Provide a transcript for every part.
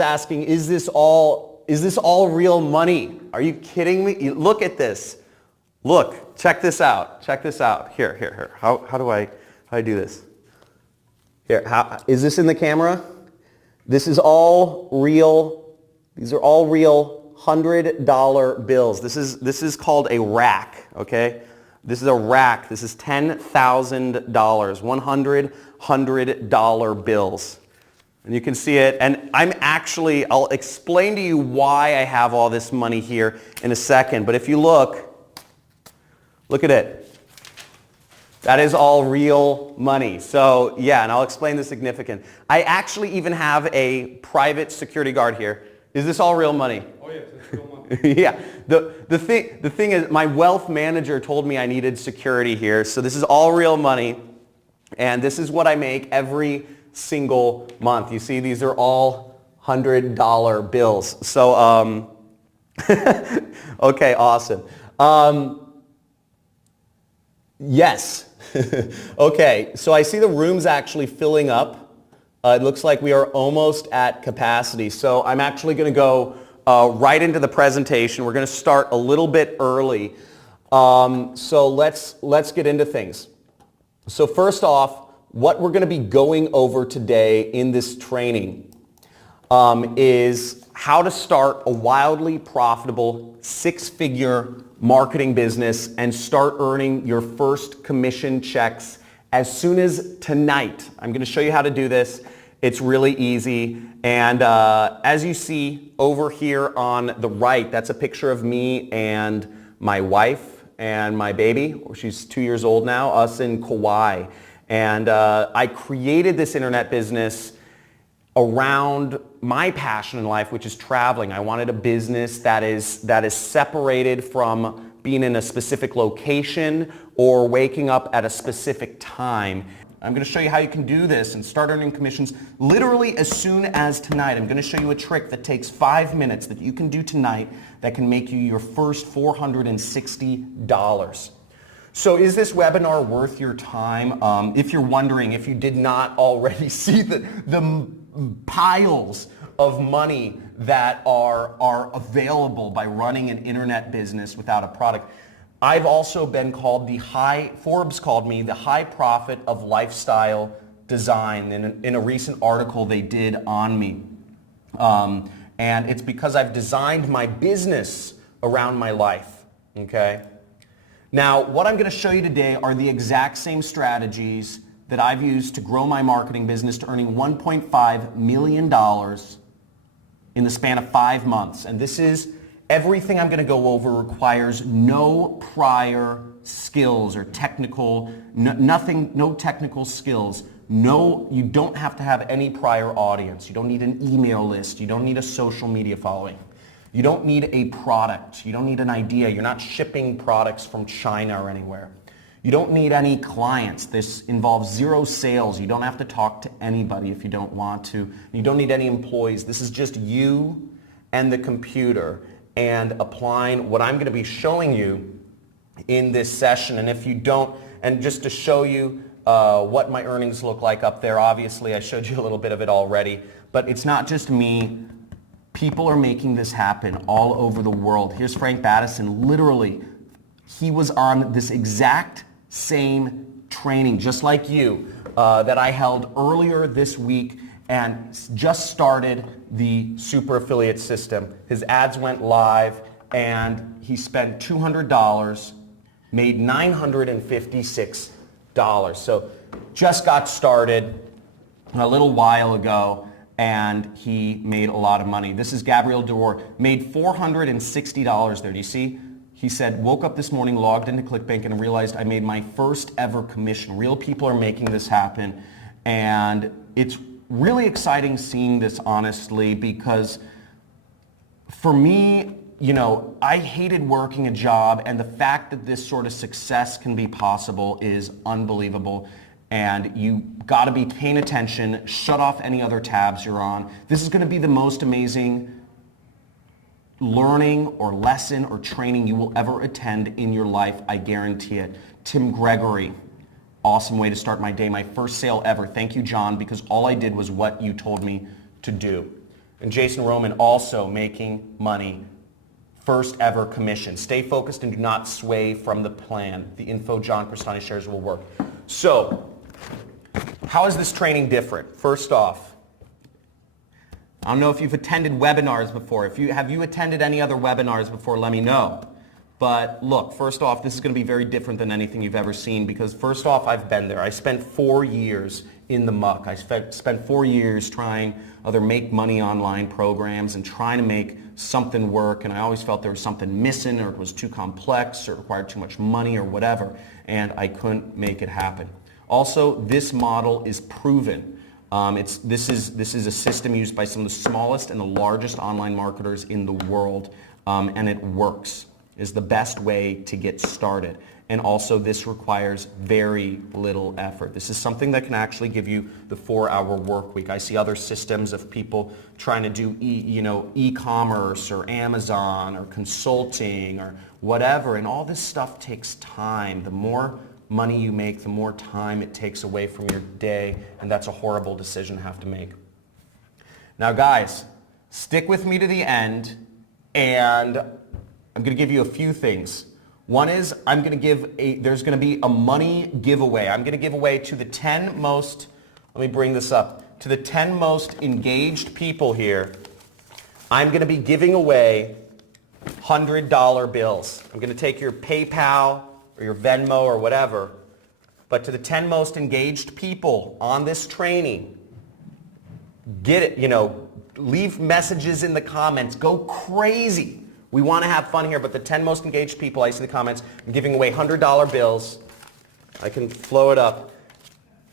Asking, is this all real money? Are you kidding me? Look at this. Look, check this out. Check this out. Here. How do I do this? Here, is this in the camera? This is all real. These are all real $100 bills. This is called a rack, okay? This is a rack. This is $10,000, $100 bills. And you can see it, and I'll explain to you why I have all this money here in a second, but if you look at it. That is all real money. So yeah, and I'll explain the significance. I actually even have a private security guard here. Is this all real money? Oh yeah, it's real money. Yeah, the thing is, my wealth manager told me I needed security here, so this is all real money, and this is what I make every single month. You see, these are all $100 bills. So, okay, awesome. Yes. Okay, so I see the room's actually filling up. It looks like we are almost at capacity. So I'm actually going to go right into the presentation. We're going to start a little bit early. So let's get into things. So first off, what we're going to be going over today in this training is how to start a wildly profitable six-figure marketing business and start earning your first commission checks as soon as tonight. I'm going to show you how to do this. It's really easy. And as you see over here on the right, that's a picture of me and my wife and my baby. She's 2 years old now, us in Kauai. And I created this internet business around my passion in life, which is traveling. I wanted a business that is separated from being in a specific location or waking up at a specific time. I'm going to show you how you can do this and start earning commissions literally as soon as tonight. I'm going to show you a trick that takes 5 minutes that you can do tonight that can make you your first $460. So is this webinar worth your time? If you're wondering, if you did not already see the piles of money that are available by running an internet business without a product. I've also been called Forbes called me the high prophet of lifestyle design in a recent article they did on me. And it's because I've designed my business around my life, okay? Now, what I'm going to show you today are the exact same strategies that I've used to grow my marketing business to earning $1.5 million in the span of 5 months. And this is everything I'm going to go over requires no prior skills or no technical skills. No, you don't have to have any prior audience. You don't need an email list. You don't need a social media following. You don't need a product. You don't need an idea. You're not shipping products from China or anywhere. You don't need any clients. This involves zero sales. You don't have to talk to anybody if you don't want to. You don't need any employees. This is just you and the computer and applying what I'm going to be showing you in this session. And if you don't, and just to show you what my earnings look like up there, obviously I showed you a little bit of it already, but it's not just me. People are making this happen all over the world. Here's Frank Battison. Literally, he was on this exact same training, just like you, that I held earlier this week and just started the super affiliate system. His ads went live and he spent $200, made $956. So just got started a little while ago, and he made a lot of money. This is Gabriel Dorr, made $460 there. Do you see? He said, woke up this morning, logged into Clickbank, and realized I made my first ever commission. Real people are making this happen, and it's really exciting seeing this, honestly, because for me, I hated working a job, and the fact that this sort of success can be possible is unbelievable. And you got to be paying attention, shut off any other tabs you're on. This is going to be the most amazing learning or lesson or training you will ever attend in your life, I guarantee it. Tim Gregory, awesome way to start my day, my first sale ever. Thank you, John, because all I did was what you told me to do. And Jason Roman also making money. First ever commission. Stay focused and do not sway from the plan. The info John Crestani shares will work. So, how is this training different? First off, I don't know if you've attended webinars before. Have you attended any other webinars before? Let me know. But look, first off, this is going to be very different than anything you've ever seen because first off, I've been there. I spent 4 years in the muck. I spent 4 years trying other make money online programs and trying to make something work, and I always felt there was something missing or it was too complex or it required too much money or whatever, and I couldn't make it happen. Also, this model is proven. This is a system used by some of the smallest and the largest online marketers in the world, and it works. Is the best way to get started. And also this requires very little effort. This is something that can actually give you the 4-hour work week. I see other systems of people trying to do e-commerce or Amazon or consulting or whatever, and all this stuff takes time. The more money you make, the more time it takes away from your day, and that's a horrible decision to have to make. Now guys, stick with me to the end, and I'm going to give you a few things. One is there's going to be a money giveaway. I'm going to give away to the 10 most, let me bring this up, to the 10 most engaged people here, I'm going to be giving away $100 bills. I'm going to take your PayPal or your Venmo or whatever, but to the 10 most engaged people on this training, get it, leave messages in the comments, go crazy. We want to have fun here, but the 10 most engaged people, I see the comments, I'm giving away $100 bills. I can flow it up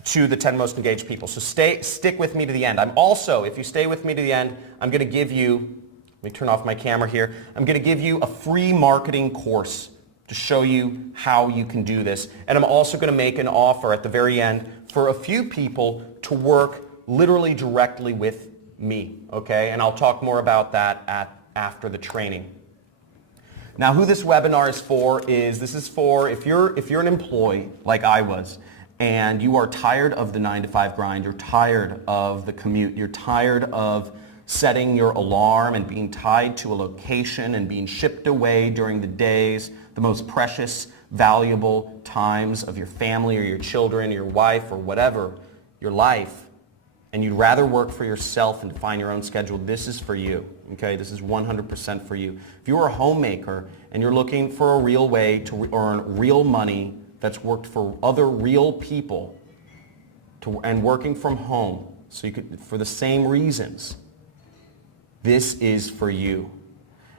to the 10 most engaged people. So stick with me to the end. I'm also, if you stay with me to the end, I'm going to give you, let me turn off my camera here, I'm going to give you a free marketing course to show you how you can do this. And I'm also going to make an offer at the very end for a few people to work literally directly with me, okay? And I'll talk more about that after the training. Now, who this webinar is for is, this is for if you're an employee like I was, and you are tired of the 9-to-5 grind, you're tired of the commute, you're tired of setting your alarm and being tied to a location and being shipped away during the days, the most precious, valuable times of your family or your children, your wife or whatever, your life, and you'd rather work for yourself and define your own schedule, this is for you. Okay, this is 100% for you. If you're a homemaker and you're looking for a real way to earn real money that's worked for other real people and working from home, so you could, for the same reasons, this is for you.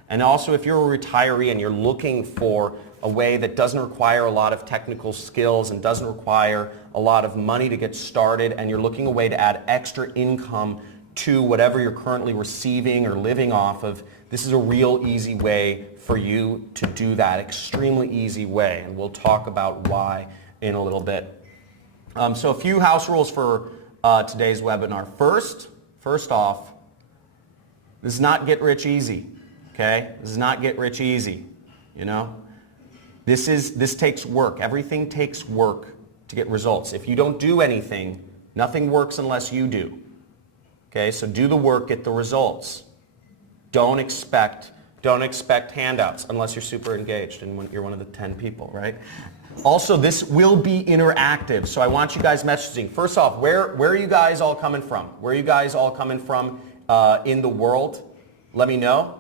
And also, if you're a retiree and you're looking for a way that doesn't require a lot of technical skills and doesn't require a lot of money to get started, and you're looking a way to add extra income to whatever you're currently receiving or living off of, this is a real easy way for you to do that, extremely easy way, and we'll talk about why in a little bit. So a few house rules for today's webinar. First off, this is not get rich easy, okay? This is not get rich easy, This takes work. Everything takes work to get results. If you don't do anything, nothing works unless you do. Okay, so do the work, get the results. Don't expect handouts unless you're super engaged and you're one of the 10 people, right? Also, this will be interactive, so I want you guys messaging. First off, where are you guys all coming from? Where are you guys all coming from in the world? Let me know.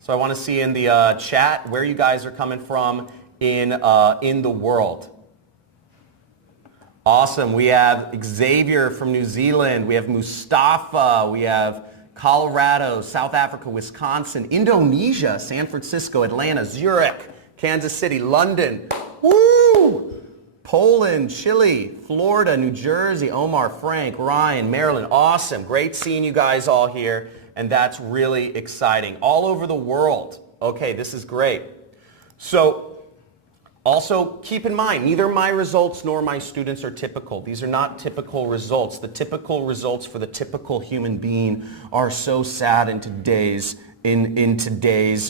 So I want to see in the chat where you guys are coming from in the world. Awesome. We have Xavier from New Zealand. We have Mustafa. We have Colorado, South Africa, Wisconsin, Indonesia, San Francisco, Atlanta, Zurich, Kansas City, London, woo! Poland, Chile, Florida, New Jersey, Omar, Frank, Ryan, Maryland. Awesome. Great seeing you guys all here, and that's really exciting. All over the world. Okay, this is great. So, also, keep in mind, neither my results nor my students are typical. These are not typical results. The typical results for the typical human being are so sad in today's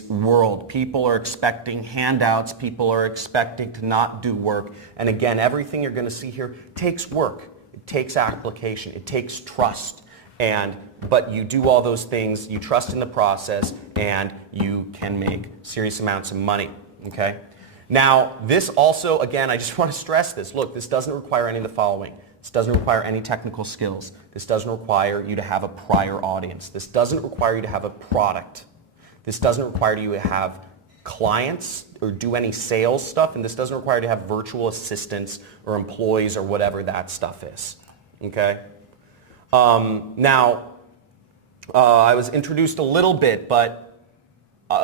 world. People are expecting handouts. People are expecting to not do work. And again, everything you're going to see here takes work. It takes application. It takes trust. But you do all those things, you trust in the process, and you can make serious amounts of money, okay? Now, this also, again, I just want to stress this. Look, this doesn't require any of the following. This doesn't require any technical skills. This doesn't require you to have a prior audience. This doesn't require you to have a product. This doesn't require you to have clients or do any sales stuff, and this doesn't require you to have virtual assistants or employees or whatever that stuff is, okay? I was introduced a little bit, but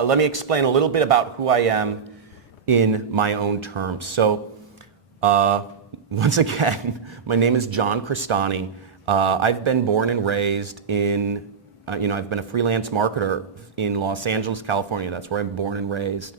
let me explain a little bit about who I am in my own terms. So, once again, my name is John Crestani. I've been born and raised in, I've been a freelance marketer in Los Angeles, California. That's where I'm born and raised.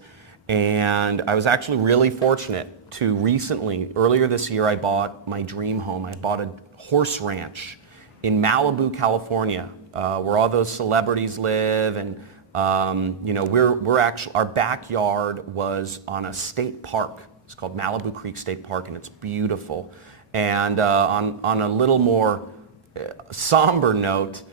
And I was actually really fortunate to recently, earlier this year, I bought my dream home. I bought a horse ranch in Malibu, California, where all those celebrities live, and we're actually, our backyard was on a state park. It's called Malibu Creek State Park, and it's beautiful. And on a little more somber note,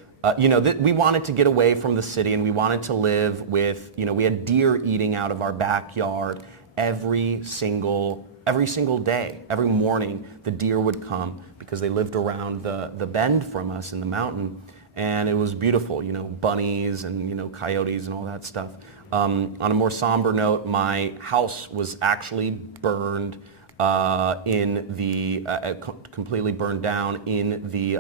we wanted to get away from the city, and we wanted to live with, we had deer eating out of our backyard every single day. Every morning, the deer would come because they lived around the bend from us in the mountain. And it was beautiful, bunnies and, coyotes and all that stuff. On a more somber note, my house was actually burned completely burned down in the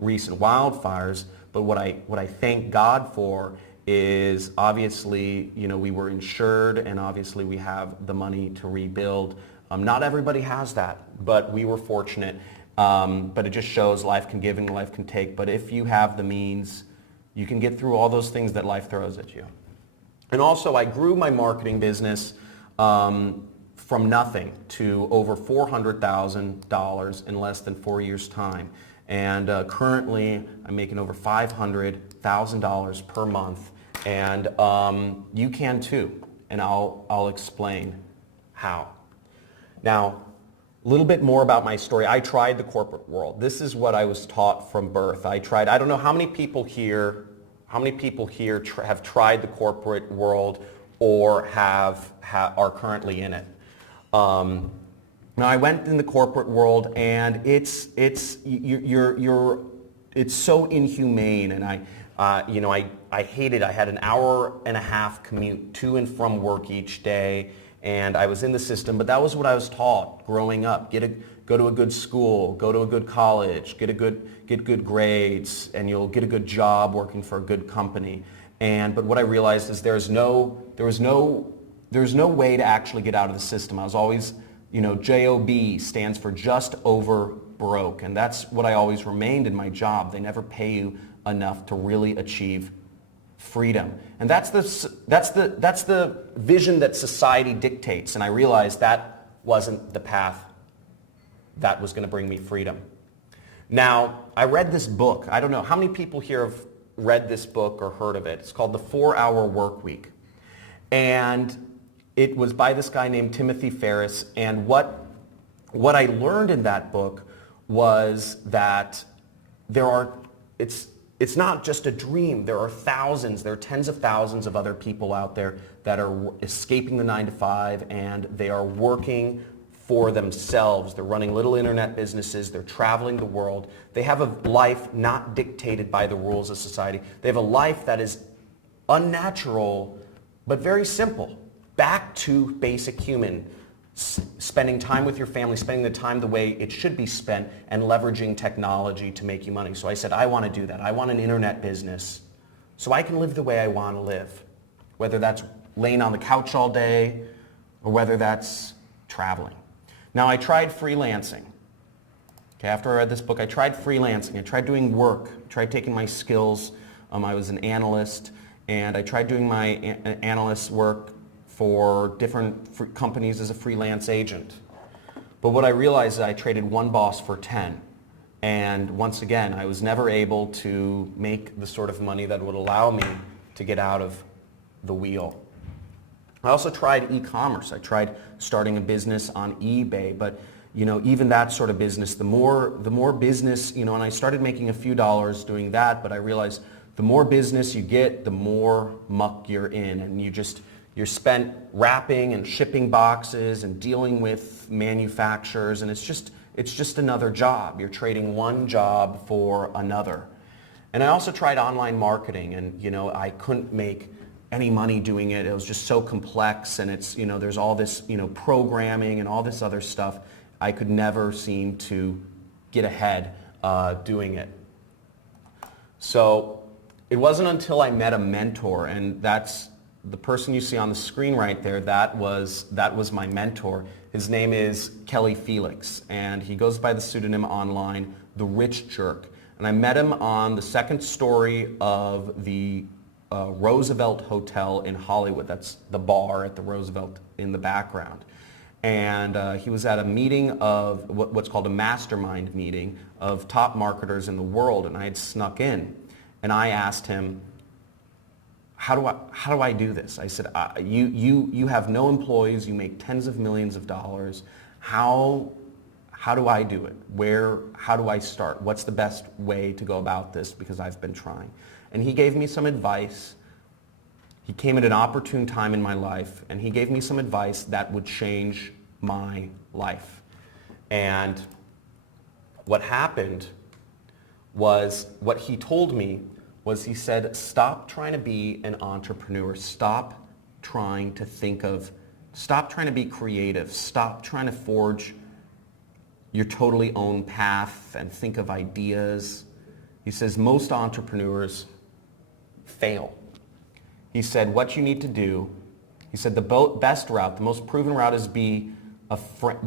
recent wildfires. But what I thank God for is obviously, we were insured, and obviously we have the money to rebuild. Not everybody has that, but we were fortunate. But it just shows life can give and life can take. But if you have the means, you can get through all those things that life throws at you. And also, I grew my marketing business from nothing to over $400,000 in less than 4 years' time. And currently, I'm making over $500,000 per month. And you can too. And I'll explain how. Now, a little bit more about my story. I tried the corporate world. This is what I was taught from birth. I don't know how many people here have tried the corporate world or are currently in it. Now, I went in the corporate world, and it's so inhumane, and I hated. I had an hour and a half commute to and from work each day. And I was in the system, but that was what I was taught growing up. Go to a good school, go to a good college, get good grades, and you'll get a good job working for a good company. But what I realized is there was no way to actually get out of the system. I was always, JOB stands for just over broke, and that's what I always remained in my job. They never pay you enough to really achieve freedom. And that's the vision that society dictates. And I realized that wasn't the path that was going to bring me freedom. Now, I read this book. I don't know how many people here have read this book or heard of it. It's called The 4-Hour Workweek. And it was by this guy named Timothy Ferriss. And what I learned in that book was that it's not just a dream. There are tens of thousands of other people out there that are escaping the 9-to-5, and they are working for themselves. They're running little internet businesses. They're traveling the world. They have a life not dictated by the rules of society. They have a life that is unnatural, but very simple. Back to basic human. Spending time with your family, spending the time the way it should be spent, and leveraging technology to make you money. So I said, I want to do that. I want an internet business so I can live the way I want to live, whether that's laying on the couch all day or whether that's traveling. Now, I tried freelancing. Okay, after I read this book, I tried freelancing. I tried doing work. I tried taking my skills. I was an analyst, and I tried doing my analyst work for different companies as a freelance agent. But what I realized is I traded one boss for 10. And once again, I was never able to make the sort of money that would allow me to get out of the wheel. I also tried e-commerce. I tried starting a business on eBay, but even that sort of business, the more business, and I started making a few dollars doing that, but I realized the more business you get, the more muck you're in, and you're spent wrapping and shipping boxes and dealing with manufacturers, and it's just another job. You're trading one job for another. And I also tried online marketing, and I couldn't make any money doing it. It was just so complex, and it's there's all this programming and all this other stuff. I could never seem to get ahead doing it. So it wasn't until I met a mentor, and that's the person you see on the screen right there. That was my mentor. His name is Kelly Felix, and he goes by the pseudonym online, The Rich Jerk. And I met him on the second story of the Roosevelt Hotel in Hollywood. That's the bar at the Roosevelt in the background. And he was at a meeting of what's called a mastermind meeting of top marketers in the world, and I had snuck in. And I asked him, how do I do this? I said, you have no employees, you make tens of millions of dollars. How do I do it? How do I start? What's the best way to go about this? Because I've been trying. And he gave me some advice. He came at an opportune time in my life, and he gave me some advice that would change my life. And what happened was, what he told me was, he said, stop trying to be an entrepreneur. Stop trying to be creative. Stop trying to forge your totally own path and think of ideas. He says most entrepreneurs fail. He said what you need to do, he said the best route, the most proven route is be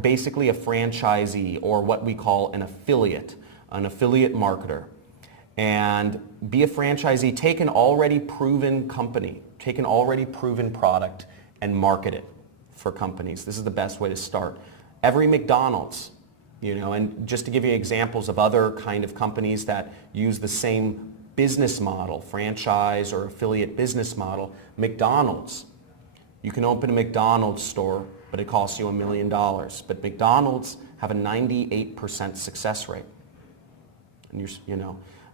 basically a franchisee, or what we call an affiliate marketer. And be a franchisee, take an already proven company, take an already proven product and market it for companies. This is the best way to start. Every McDonald's, and just to give you examples of other kind of companies that use the same business model, franchise or affiliate business model, McDonald's. You can open a McDonald's store, but it costs you $1 million. But McDonald's have a 98% success rate. And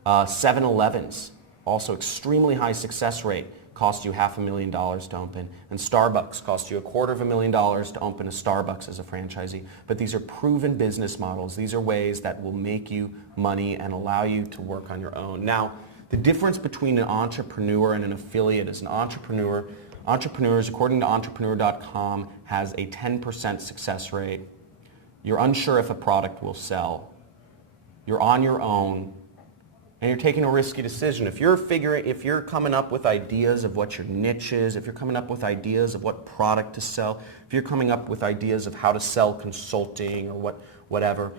7-Elevens, also extremely high success rate, cost you $500,000 to open. And Starbucks cost you $250,000 to open a Starbucks as a franchisee. But these are proven business models. These are ways that will make you money and allow you to work on your own. Now, the difference between an entrepreneur and an affiliate is entrepreneurs, according to entrepreneur.com, has a 10% success rate. You're unsure if a product will sell. You're on your own, and you're taking a risky decision. If you're coming up with ideas of what your niche is, if you're coming up with ideas of what product to sell, if you're coming up with ideas of how to sell consulting or whatever,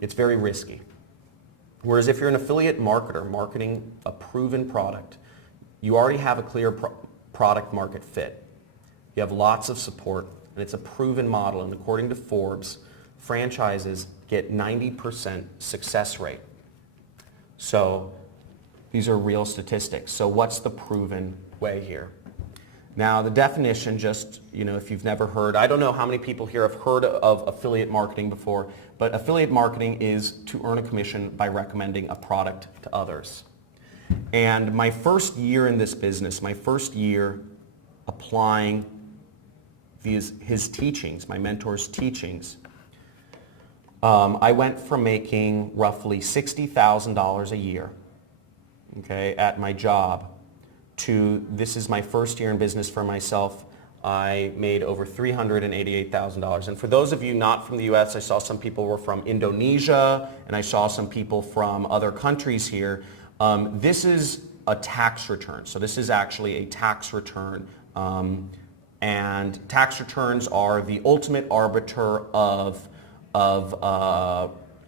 it's very risky. Whereas if you're an affiliate marketer marketing a proven product, you already have a clear product market fit. You have lots of support, and it's a proven model. And according to Forbes, franchises get 90% success rate. So these are real statistics. So what's the proven way here? Now the definition, just, if you've never heard, I don't know how many people here have heard of affiliate marketing before, but affiliate marketing is to earn a commission by recommending a product to others. And my first year in this business, my first year applying his teachings, my mentor's teachings, I went from making roughly $60,000 a year, at my job, to this is my first year in business for myself. I made over $388,000. And for those of you not from the US, I saw some people were from Indonesia, and I saw some people from other countries here. This is a tax return. So this is actually a tax return. And tax returns are the ultimate arbiter of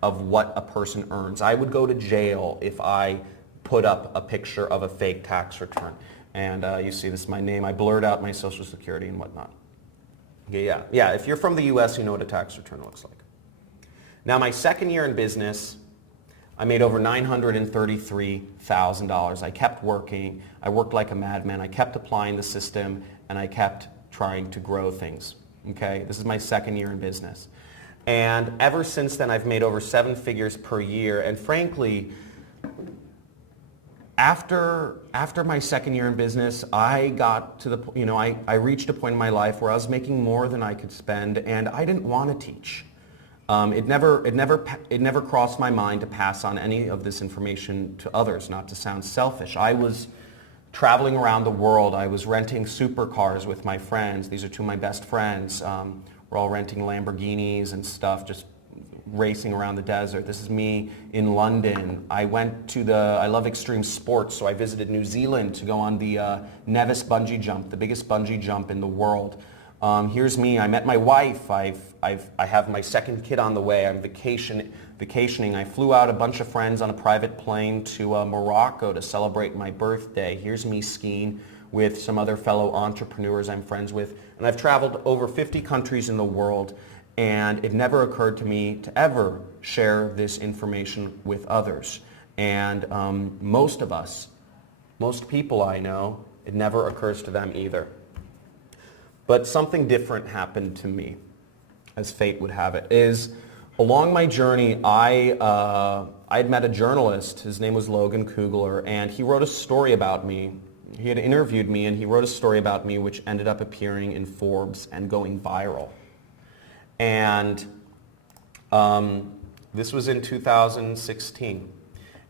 what a person earns. I would go to jail if I put up a picture of a fake tax return. And you see this is my name. I blurred out my social security and whatnot. Yeah, if you're from the US, you know what a tax return looks like. Now my second year in business, I made over $933,000. I kept working. I worked like a madman. I kept applying the system, and I kept trying to grow things. This is my second year in business. And ever since then, I've made over 7 figures per year. And frankly, after my second year in business, I got to the, I reached a point in my life where I was making more than I could spend, and I didn't want to teach. It never crossed my mind to pass on any of this information to others, not to sound selfish. I was traveling around the world. I was renting supercars with my friends. These are 2 of my best friends. We're all renting Lamborghinis and stuff, just racing around the desert. This is me in London. I love extreme sports, so I visited New Zealand to go on the Nevis bungee jump, the biggest bungee jump in the world. Here's me. I met my wife. I have my second kid on the way. I'm vacationing. I flew out a bunch of friends on a private plane to Morocco to celebrate my birthday. Here's me skiing with some other fellow entrepreneurs I'm friends with. And I've traveled over 50 countries in the world, and it never occurred to me to ever share this information with others. And most people I know, it never occurs to them either. But something different happened to me, as fate would have it, is along my journey, I had met a journalist. His name was Logan Kugler, and he wrote a story about me. He had interviewed me, and he wrote a story about me which ended up appearing in Forbes and going viral. And this was in 2016.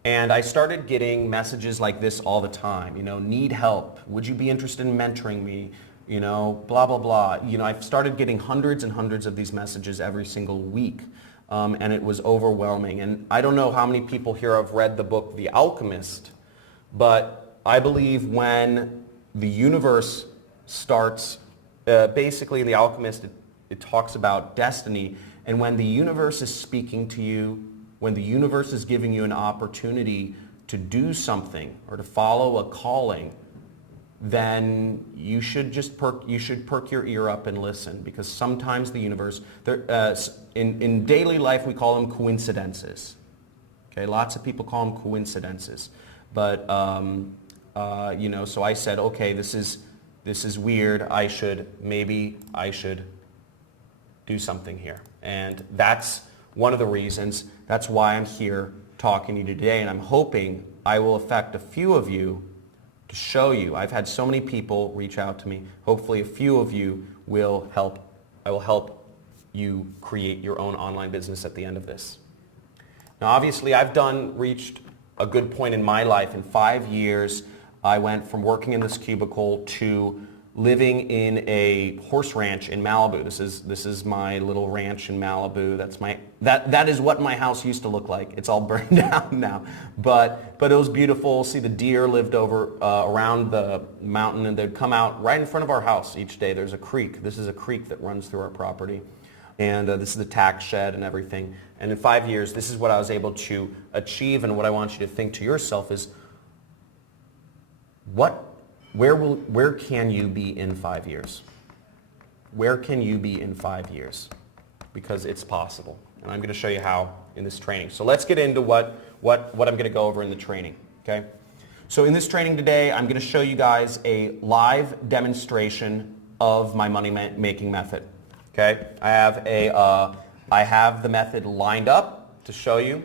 And I started getting messages like this all the time. Need help? Would you be interested in mentoring me? Blah, blah, blah. I've started getting hundreds and hundreds of these messages every single week. And it was overwhelming. And I don't know how many people here have read the book The Alchemist, but I believe when the universe starts, basically in The Alchemist, it talks about destiny. And when the universe is speaking to you, when the universe is giving you an opportunity to do something or to follow a calling, then you should just perk your ear up and listen, because sometimes the universe, in daily life we call them coincidences. Okay, lots of people call them coincidences, but so I said, okay, this is weird. Maybe I should do something here, and that's one of the reasons. That's why I'm here talking to you today, and I'm hoping I will affect a few of you to show you. I've had so many people reach out to me. Hopefully a few of you will help. I will help you create your own online business at the end of this. Now obviously I've reached a good point in my life. In 5 years I went from working in this cubicle to living in a horse ranch in Malibu. This is my little ranch in Malibu. That is what my house used to look like. It's all burned down now, but it was beautiful. See, the deer lived over around the mountain, and they'd come out right in front of our house each day. There's a creek. This is a creek that runs through our property, and this is the tax shed and everything. And in 5 years, this is what I was able to achieve. And what I want you to think to yourself is, where can you be in 5 years? Where can you be in 5 years? Because it's possible. And I'm going to show you how in this training. So let's get into what I'm going to go over in the training. Okay? So in this training today, I'm going to show you guys a live demonstration of my money making method. Okay? I have the method lined up to show you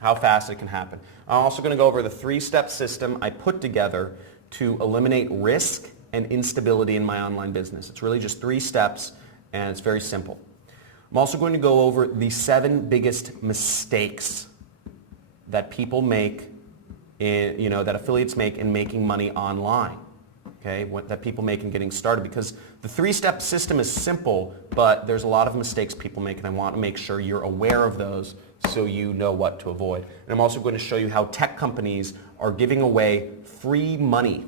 how fast it can happen. I'm also going to go over the 3-step system I put together to eliminate risk and instability in my online business. It's really just 3 steps, and it's very simple. I'm also going to go over the 7 biggest mistakes that people make, that affiliates make in making money online. Okay, that people make in getting started, because the 3-step system is simple, but there's a lot of mistakes people make, and I want to make sure you're aware of those so you know what to avoid. And I'm also going to show you how tech companies are giving away free money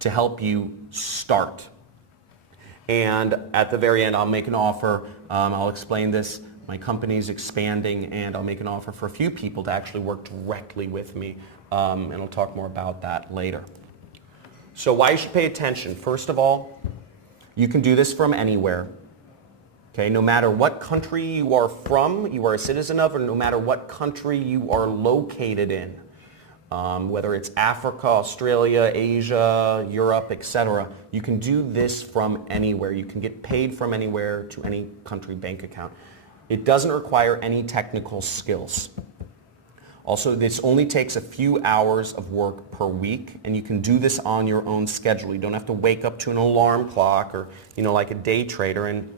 to help you start. And at the very end, I'll make an offer. I'll explain this. My company's expanding, and I'll make an offer for a few people to actually work directly with me. And I'll talk more about that later. So why you should pay attention. First of all, you can do this from anywhere. Okay, no matter what country you are from, you are a citizen of, or no matter what country you are located in. Whether it's Africa, Australia, Asia, Europe, etc. You can do this from anywhere. You can get paid from anywhere to any country bank account. It doesn't require any technical skills. Also, this only takes a few hours of work per week, and you can do this on your own schedule. You don't have to wake up to an alarm clock or, like a day trader and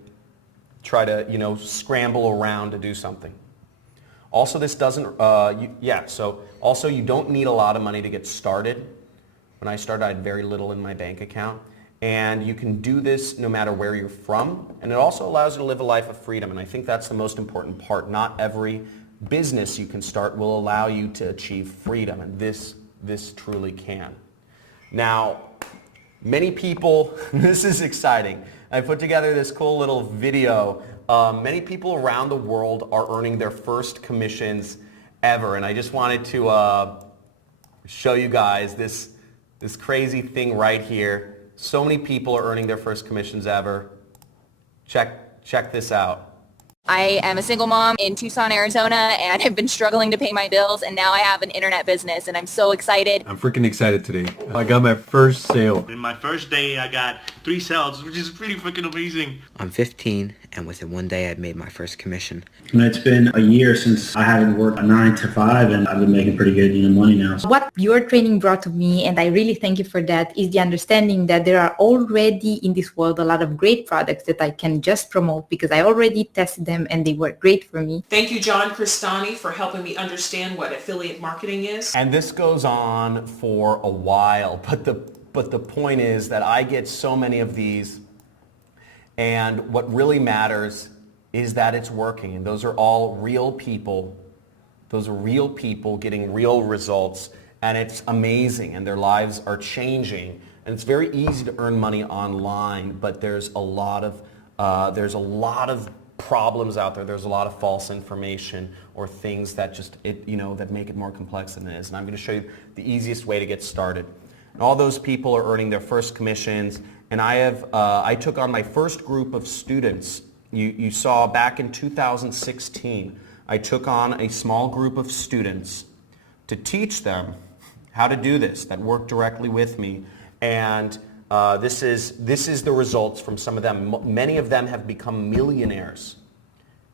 try to, scramble around to do something. Also, this doesn't, also you don't need a lot of money to get started. When I started, I had very little in my bank account. And you can do this no matter where you're from. And it also allows you to live a life of freedom. And I think that's the most important part. Not every business you can start will allow you to achieve freedom. And this truly can. Now, many people, this is exciting. I put together this cool little video. Many people around the world are earning their first commissions ever. And I just wanted to show you guys this crazy thing right here. So many people are earning their first commissions ever. Check this out. I am a single mom in Tucson, Arizona, and I've been struggling to pay my bills, and now I have an internet business, and I'm so excited. I'm freaking excited today. I got my first sale. In my first day, I got 3 sales, which is pretty freaking amazing. I'm 15, and within one day, I'd made my first commission. And it's been a year since I haven't worked a 9 to 5, and I've been making pretty good money now. What your training brought to me, and I really thank you for that, is the understanding that there are already in this world a lot of great products that I can just promote because I already tested them and they work great for me. Thank you, John Crestani, for helping me understand what affiliate marketing is. And this goes on for a while, but the point is that I get so many of these, and what really matters is that it's working. And those are all real people. Those are real people getting real results, and it's amazing, and their lives are changing. And it's very easy to earn money online, but there's a lot of problems out there. There's a lot of false information or things that that make it more complex than it is. And I'm going to show you the easiest way to get started. And all those people are earning their first commissions. And I took on my first group of students. You saw back in 2016, I took on a small group of students to teach them how to do this, that worked directly with me. And this is the results from some of them. Many of them have become millionaires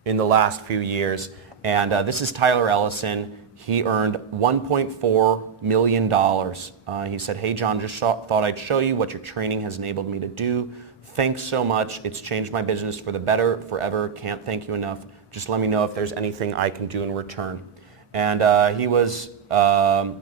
in the last few years. And this is Tyler Ellison. He earned $1.4 million. He said, "Hey John, just thought I'd show you what your training has enabled me to do. Thanks so much. It's changed my business for the better forever. Can't thank you enough. Just let me know if there's anything I can do in return." And he was a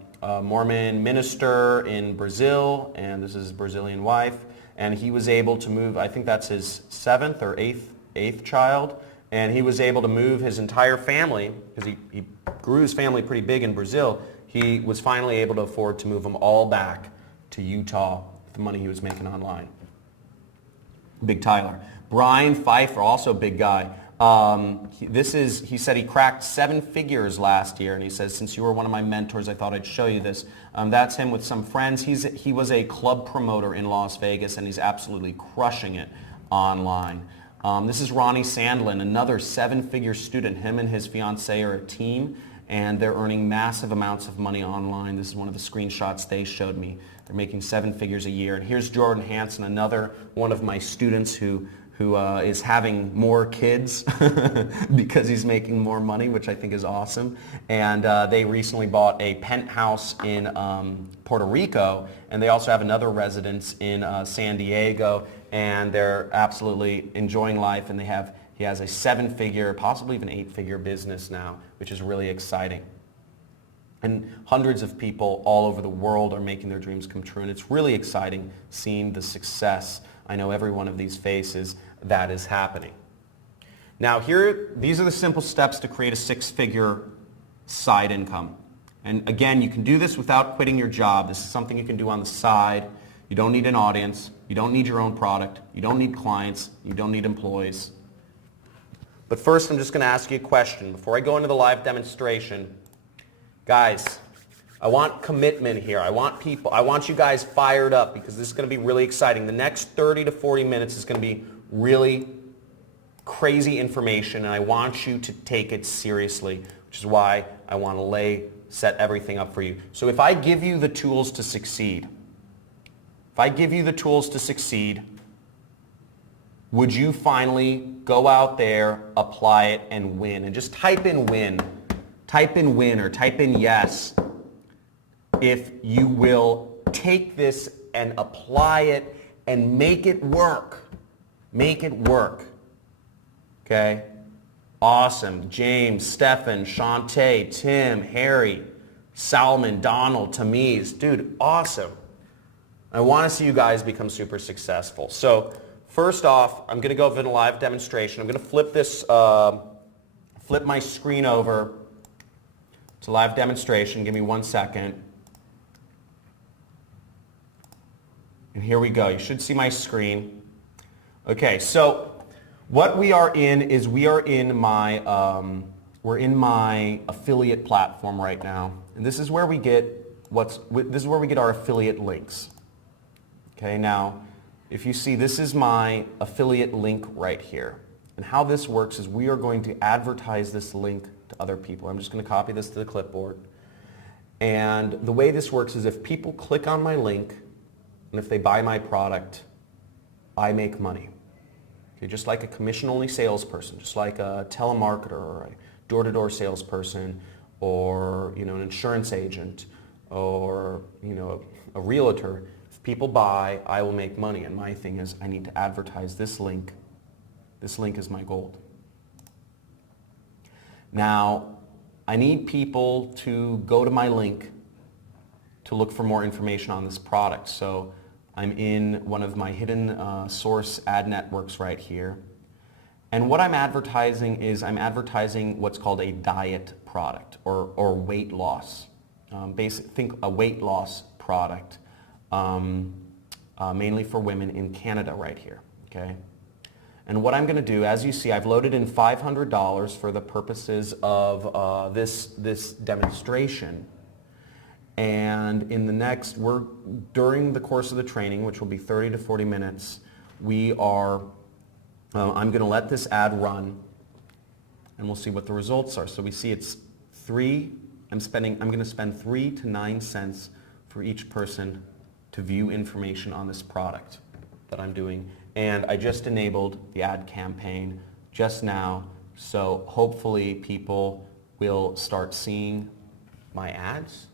Mormon minister in Brazil, and this is his Brazilian wife. And he was able to move, I think that's his 7th or 8th child. And he was able to move his entire family, because he grew his family pretty big in Brazil. He was finally able to afford to move them all back to Utah with the money he was making online. Big Tyler. Brian Pfeiffer, also a big guy. He said he cracked 7 figures last year, and he says, "Since you were one of my mentors, I thought I'd show you this." That's him with some friends. He was a club promoter in Las Vegas, and he's absolutely crushing it online. This is Ronnie Sandlin, another 7-figure student. Him and his fiancée are a team, and they're earning massive amounts of money online. This is one of the screenshots they showed me. They're making 7 figures a year. And here's Jordan Hansen, another one of my students who is having more kids because he's making more money, which I think is awesome. And they recently bought a penthouse in Puerto Rico, and they also have another residence in San Diego, and they're absolutely enjoying life, and he has a 7-figure, possibly even 8-figure business now, which is really exciting. And hundreds of people all over the world are making their dreams come true, and it's really exciting seeing the success. I know every one of these faces that is happening. Now these are the simple steps to create a 6-figure side income. And again, you can do this without quitting your job. This is something you can do on the side. You don't need an audience. You don't need your own product. You don't need clients. You don't need employees. But first, I'm just going to ask you a question. Before I go into the live demonstration, guys, I want commitment here. I want you guys fired up because this is going to be really exciting. The next 30 to 40 minutes is going to be really crazy information, and I want you to take it seriously, which is why I want to set everything up for you. So if I give you the tools to succeed, would you finally go out there, apply it, and win? And just type in win. Type in win or type in yes if you will take this and apply it and make it work. Make it work. Okay? Awesome. James, Stefan, Shantae, Tim, Harry, Salman, Donald, Tamiz. Dude, awesome. I want to see you guys become super successful. So first off, I'm going to go in a live demonstration. I'm going to flip this, flip my screen over to live demonstration. Give me 1 second. And here we go. You should see my screen. Okay, so what we are in is we're in my affiliate platform right now, and this is where we get our affiliate links. Okay, now if you see, this is my affiliate link right here, and how this works is we are going to advertise this link to other people. I'm just going to copy this to the clipboard, and the way this works is if people click on my link and if they buy my product, I make money. Okay, just like a commission-only salesperson, just like a telemarketer or a door-to-door salesperson, or an insurance agent, or a realtor. If people buy, I will make money. And my thing is, I need to advertise this link. This link is my gold. Now, I need people to go to my link to look for more information on this product. So I'm in one of my hidden source ad networks right here. And what I'm advertising is I'm advertising what's called a diet product or weight loss. Think a weight loss product, mainly for women in Canada right here. Okay. And what I'm going to do, as you see, I've loaded in $500 for the purposes of this demonstration. And in the next, during the course of the training, which will be 30 to 40 minutes, I'm going to let this ad run, and we'll see what the results are. So we see it's I'm going to spend 3 to 9 cents for each person to view information on this product that I'm doing. And I just enabled the ad campaign just now, so hopefully people will start seeing my ads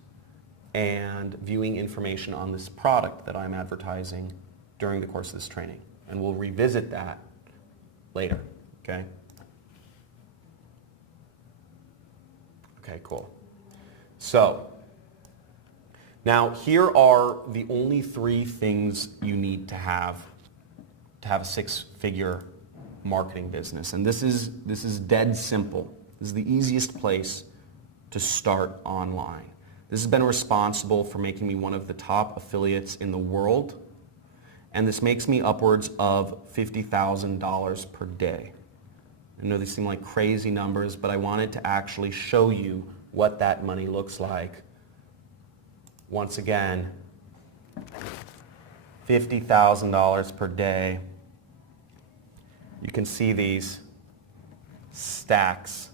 and viewing information on this product that I'm advertising during the course of this training. And we'll revisit that later, okay? Okay, cool. So, now here are the only 3 things you need to have a 6-figure marketing business. And this is dead simple. This is the easiest place to start online. This has been responsible for making me one of the top affiliates in the world, and this makes me upwards of $50,000 per day. I know these seem like crazy numbers, but I wanted to actually show you what that money looks like. Once again, $50,000 per day. You can see these stacks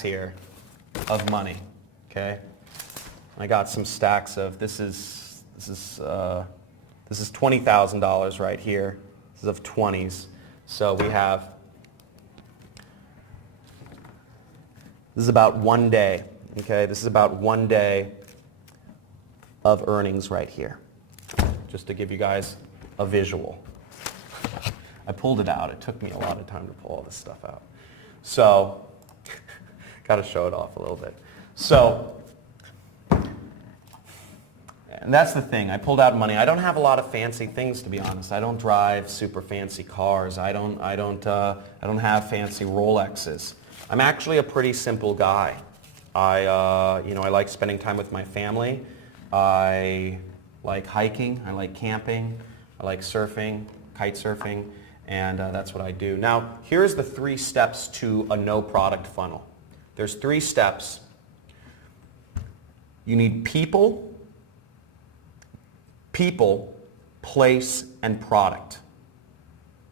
here of money, okay? I got some stacks of, this is $20,000 right here. This is of 20s. So we have, this is about 1 day, okay? This is about 1 day of earnings right here, just to give you guys a visual. I pulled it out. It took me a lot of time to pull all this stuff out. So, got to show it off a little bit. So, and that's the thing. I pulled out money. I don't have a lot of fancy things, to be honest. I don't drive super fancy cars. I don't have fancy Rolexes. I'm actually a pretty simple guy. I like spending time with my family. I like hiking. I like camping. I like surfing, kite surfing, and that's what I do. Now, here's the 3 steps to a no product funnel. There's 3 steps. You need people, place, and product.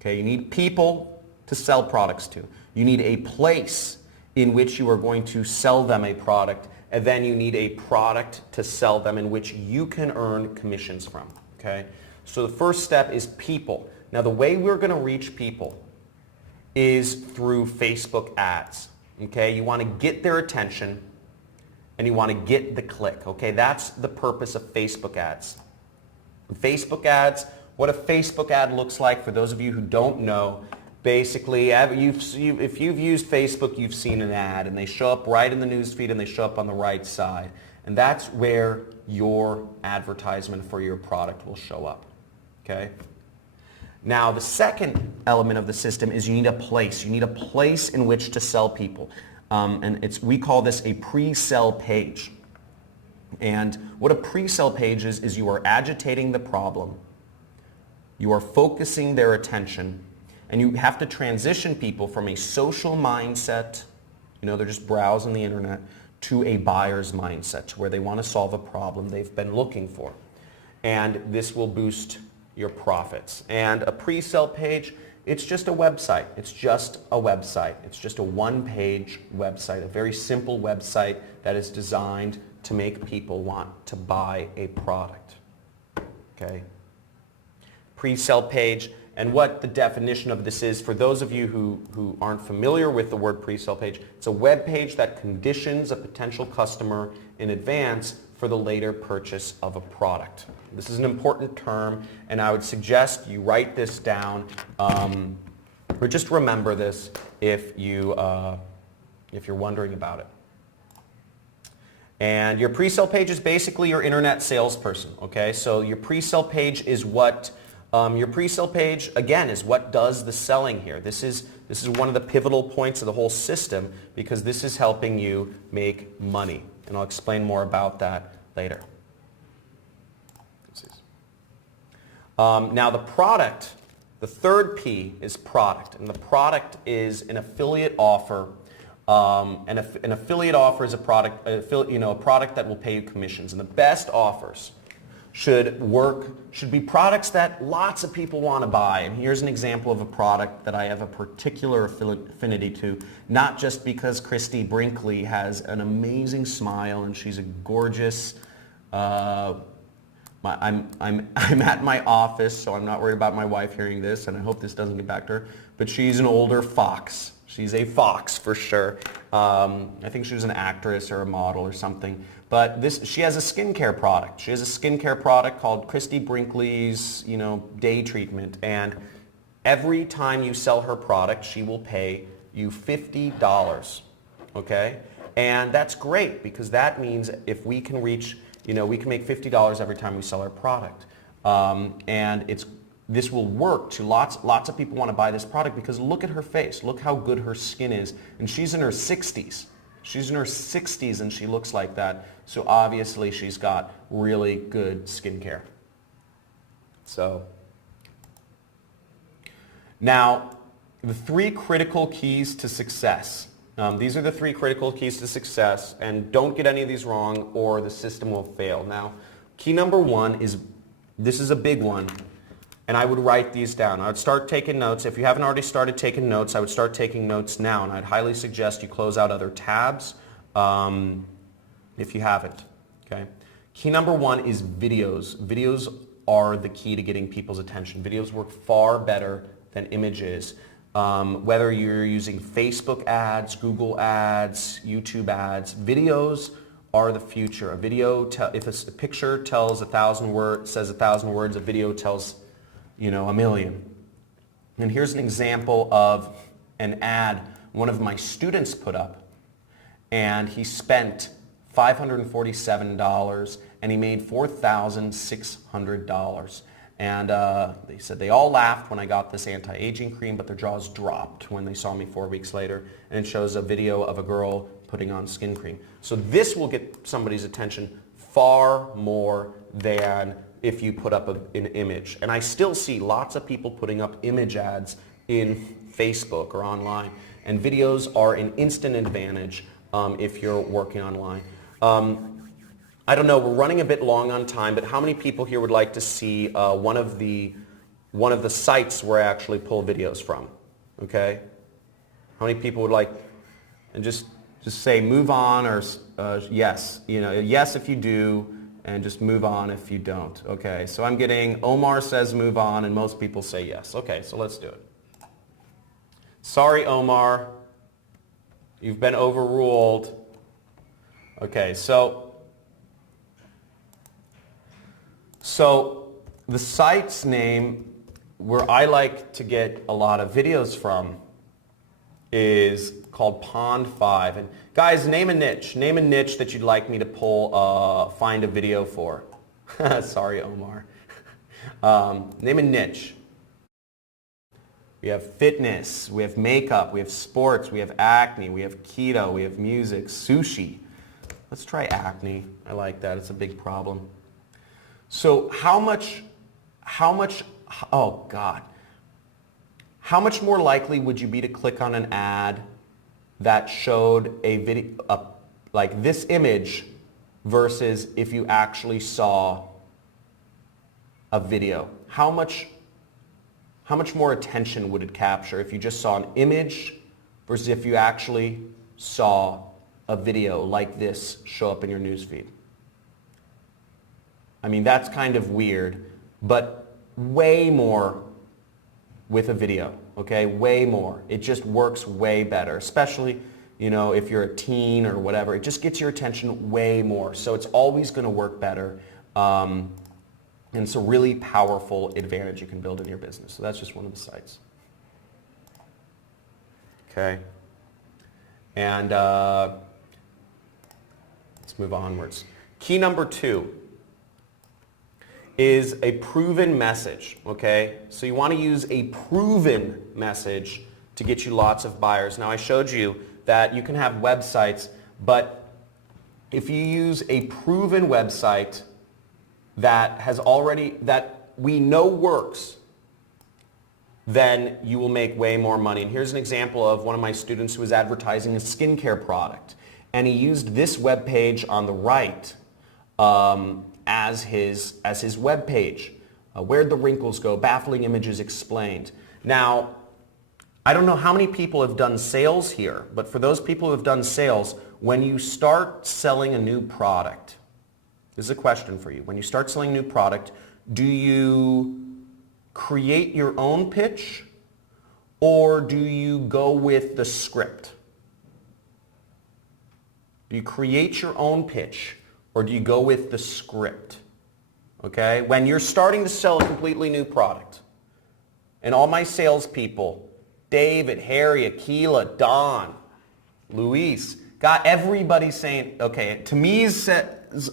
Okay, you need people to sell products to. You need a place in which you are going to sell them a product, and then you need a product to sell them in which you can earn commissions from. Okay, So the first step is people. Now the way we're going to reach people is through Facebook ads. Okay, you want to get their attention and you want to get the click. Okay, that's the purpose of Facebook ads. Facebook ads, what a Facebook ad looks like, for those of you who don't know, basically, if you've used Facebook, you've seen an ad, and they show up right in the news feed and they show up on the right side. And that's where your advertisement for your product will show up. Okay? Now, the second element of the system is you need a place. You need a place in which to sell people. And we call this a pre-sell page. And what a pre-sell page is you are agitating the problem. You are focusing their attention. And you have to transition people from a social mindset, they're just browsing the internet, to a buyer's mindset, where they want to solve a problem they've been looking for. And this will boost your profits. And a pre-sell page, it's just a website. It's just a website. It's just a one-page website, a very simple website that is designed to make people want to buy a product. Okay? Pre-sell page. And what the definition of this is, for those of you who aren't familiar with the word pre-sale page, it's a web page that conditions a potential customer in advance for the later purchase of a product. This is an important term, and I would suggest you write this down, or just remember this if you're wondering about it. And your pre-sale page is basically your internet salesperson. Okay, so your pre-sale page is what your pre-sale page, again, is what does the selling here. This is one of the pivotal points of the whole system, because this is helping you make money. And I'll explain more about that later. Now the product, the third P is product. And the product is an affiliate offer. An affiliate offer is a product that will pay you commissions. And the best offers should be products that lots of people want to buy. And here's an example of a product that I have a particular affinity to, not just because Christy Brinkley has an amazing smile and she's a gorgeous, I'm at my office, so I'm not worried about my wife hearing this, and I hope this doesn't get back to her, but she's an older fox. She's a fox for sure. I think she was an actress or a model or something. But she has a skincare product. She has a skincare product called Christy Brinkley's, Day Treatment. And every time you sell her product, she will pay you $50. Okay? And that's great, because that means if we can reach, we can make $50 every time we sell our product. And this will work to lots of people want to buy this product, because look at her face. Look how good her skin is. And she's in her 60s. She's in her 60s and she looks like that. So obviously she's got really good skincare. So now the three critical keys to success. These are the three critical keys to success, and don't get any of these wrong or the system will fail. Now, key number one is, this is a big one, and I would write these down. I would start taking notes. If you haven't already started taking notes, I would start taking notes now, and I'd highly suggest you close out other tabs if you haven't. Okay. Key number one is videos. Videos are the key to getting people's attention. Videos work far better than images. Whether you're using Facebook ads, Google ads, YouTube ads, videos are the future. A video, if a picture tells 1,000 words, says 1,000 words, a video tells, a million. And here's an example of an ad one of my students put up, and he spent $547 and he made $4,600. And they said they all laughed when I got this anti-aging cream, but their jaws dropped when they saw me 4 weeks later. And it shows a video of a girl putting on skin cream. So this will get somebody's attention far more than if you put up an image. And I still see lots of people putting up image ads in Facebook or online. And videos are an instant advantage if you're working online. I don't know, we're running a bit long on time, but how many people here would like to see one of the sites where I actually pull videos from? Okay? How many people would like, and just say move on or yes. Yes if you do, and just move on if you don't. Okay, so I'm getting Omar says move on, and most people say yes. Okay, so let's do it. Sorry, Omar. You've been overruled. Okay, so the site's name where I like to get a lot of videos from is called Pond 5. And guys, name a niche. Name a niche that you'd like me to find a video for. Sorry, Omar. Name a niche. We have fitness, we have makeup, we have sports, we have acne, we have keto, we have music, sushi. Let's try acne. I like that. It's a big problem. So how much, oh God. How much more likely would you be to click on an ad that showed a video, like this image, versus if you actually saw a video? How much more attention would it capture if you just saw an image versus if you actually saw a video like this show up in your newsfeed? I mean, that's kind of weird, but way more with a video, okay? Way more. It just works way better, especially, you know, if you're a teen or whatever. It just gets your attention way more. So it's always going to work better. And it's a really powerful advantage you can build in your business. So that's just one of the sites. Okay. And let's move onwards. Key number 2 is a proven message, okay? So you want to use a proven message to get you lots of buyers. Now I showed you that you can have websites, but if you use a proven website that we know works, then you will make way more money. And here's an example of one of my students who was advertising a skincare product, and he used this web page on the right as his web page. Where'd the wrinkles go? Baffling images explained. Now, I don't know how many people have done sales here, but for those people who have done sales, when you start selling a new product, this is a question for you. When you start selling a new product, do you create your own pitch or do you go with the script? Do you create your own pitch or do you go with the script? Okay? When you're starting to sell a completely new product, and all my salespeople, David, Harry, Akila, Don, Luis, got everybody saying, okay, to me's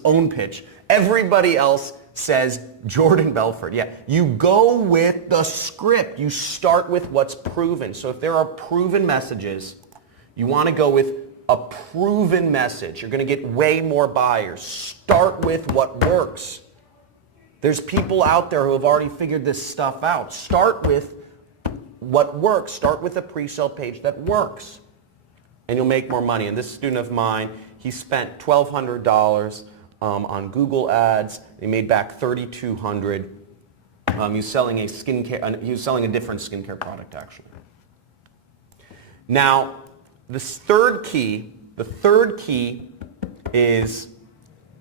own pitch, everybody else says Jordan Belfort. Yeah, you go with the script. You start with what's proven. So if there are proven messages, you want to go with a proven message. You're going to get way more buyers. Start with what works. There's people out there who have already figured this stuff out. Start with what works. Start with a pre-sale page that works, and you'll make more money. And this student of mine, he spent $1,200 on Google ads. He made back $3,200. He was selling a different skincare product actually. Now, the third key is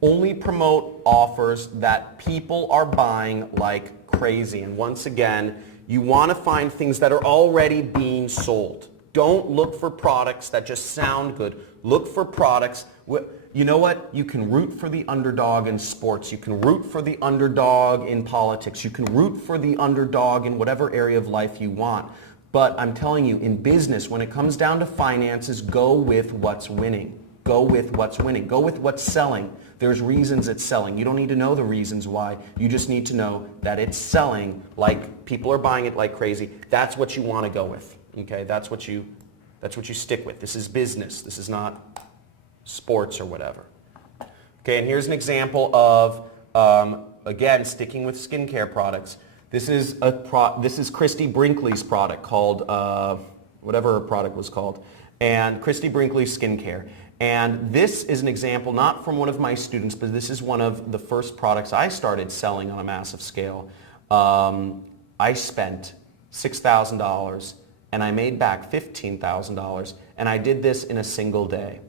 only promote offers that people are buying like crazy. And once again, you want to find things that are already being sold. Don't look for products that just sound good. Look for products. You know what? You can root for the underdog in sports. You can root for the underdog in politics. You can root for the underdog in whatever area of life you want. But I'm telling you, in business, when it comes down to finances, go with what's winning. Go with what's winning. Go with what's selling. There's reasons it's selling. You don't need to know the reasons why. You just need to know that it's selling, like people are buying it like crazy. That's what you want to go with. Okay? That's what you stick with. This is business. This is not sports or whatever. Okay, and here's an example of again, sticking with skincare products. This is Christy Brinkley's product called whatever her product was called, and Christy Brinkley Skincare. And this is an example, not from one of my students, but this is one of the first products I started selling on a massive scale. I spent $6,000 and I made back $15,000, and I did this in a single day.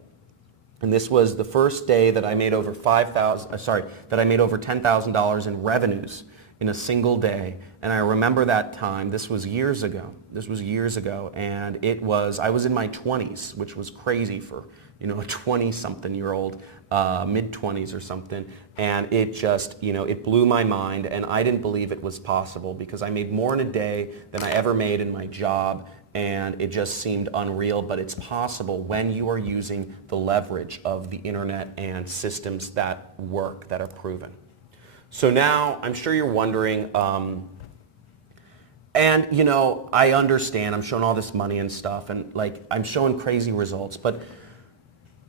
And this was the first day that I made over that I made over $10,000 in revenues in a single day. And I remember that time. This was years ago. And I was in my 20s, which was crazy for, a 20-something-year-old, mid-20s or something. And it just, it blew my mind, and I didn't believe it was possible because I made more in a day than I ever made in my job, and it just seemed unreal. But it's possible when you are using the leverage of the internet and systems that work, that are proven. So now I'm sure you're wondering, and I understand I'm showing all this money and stuff, and like I'm showing crazy results, but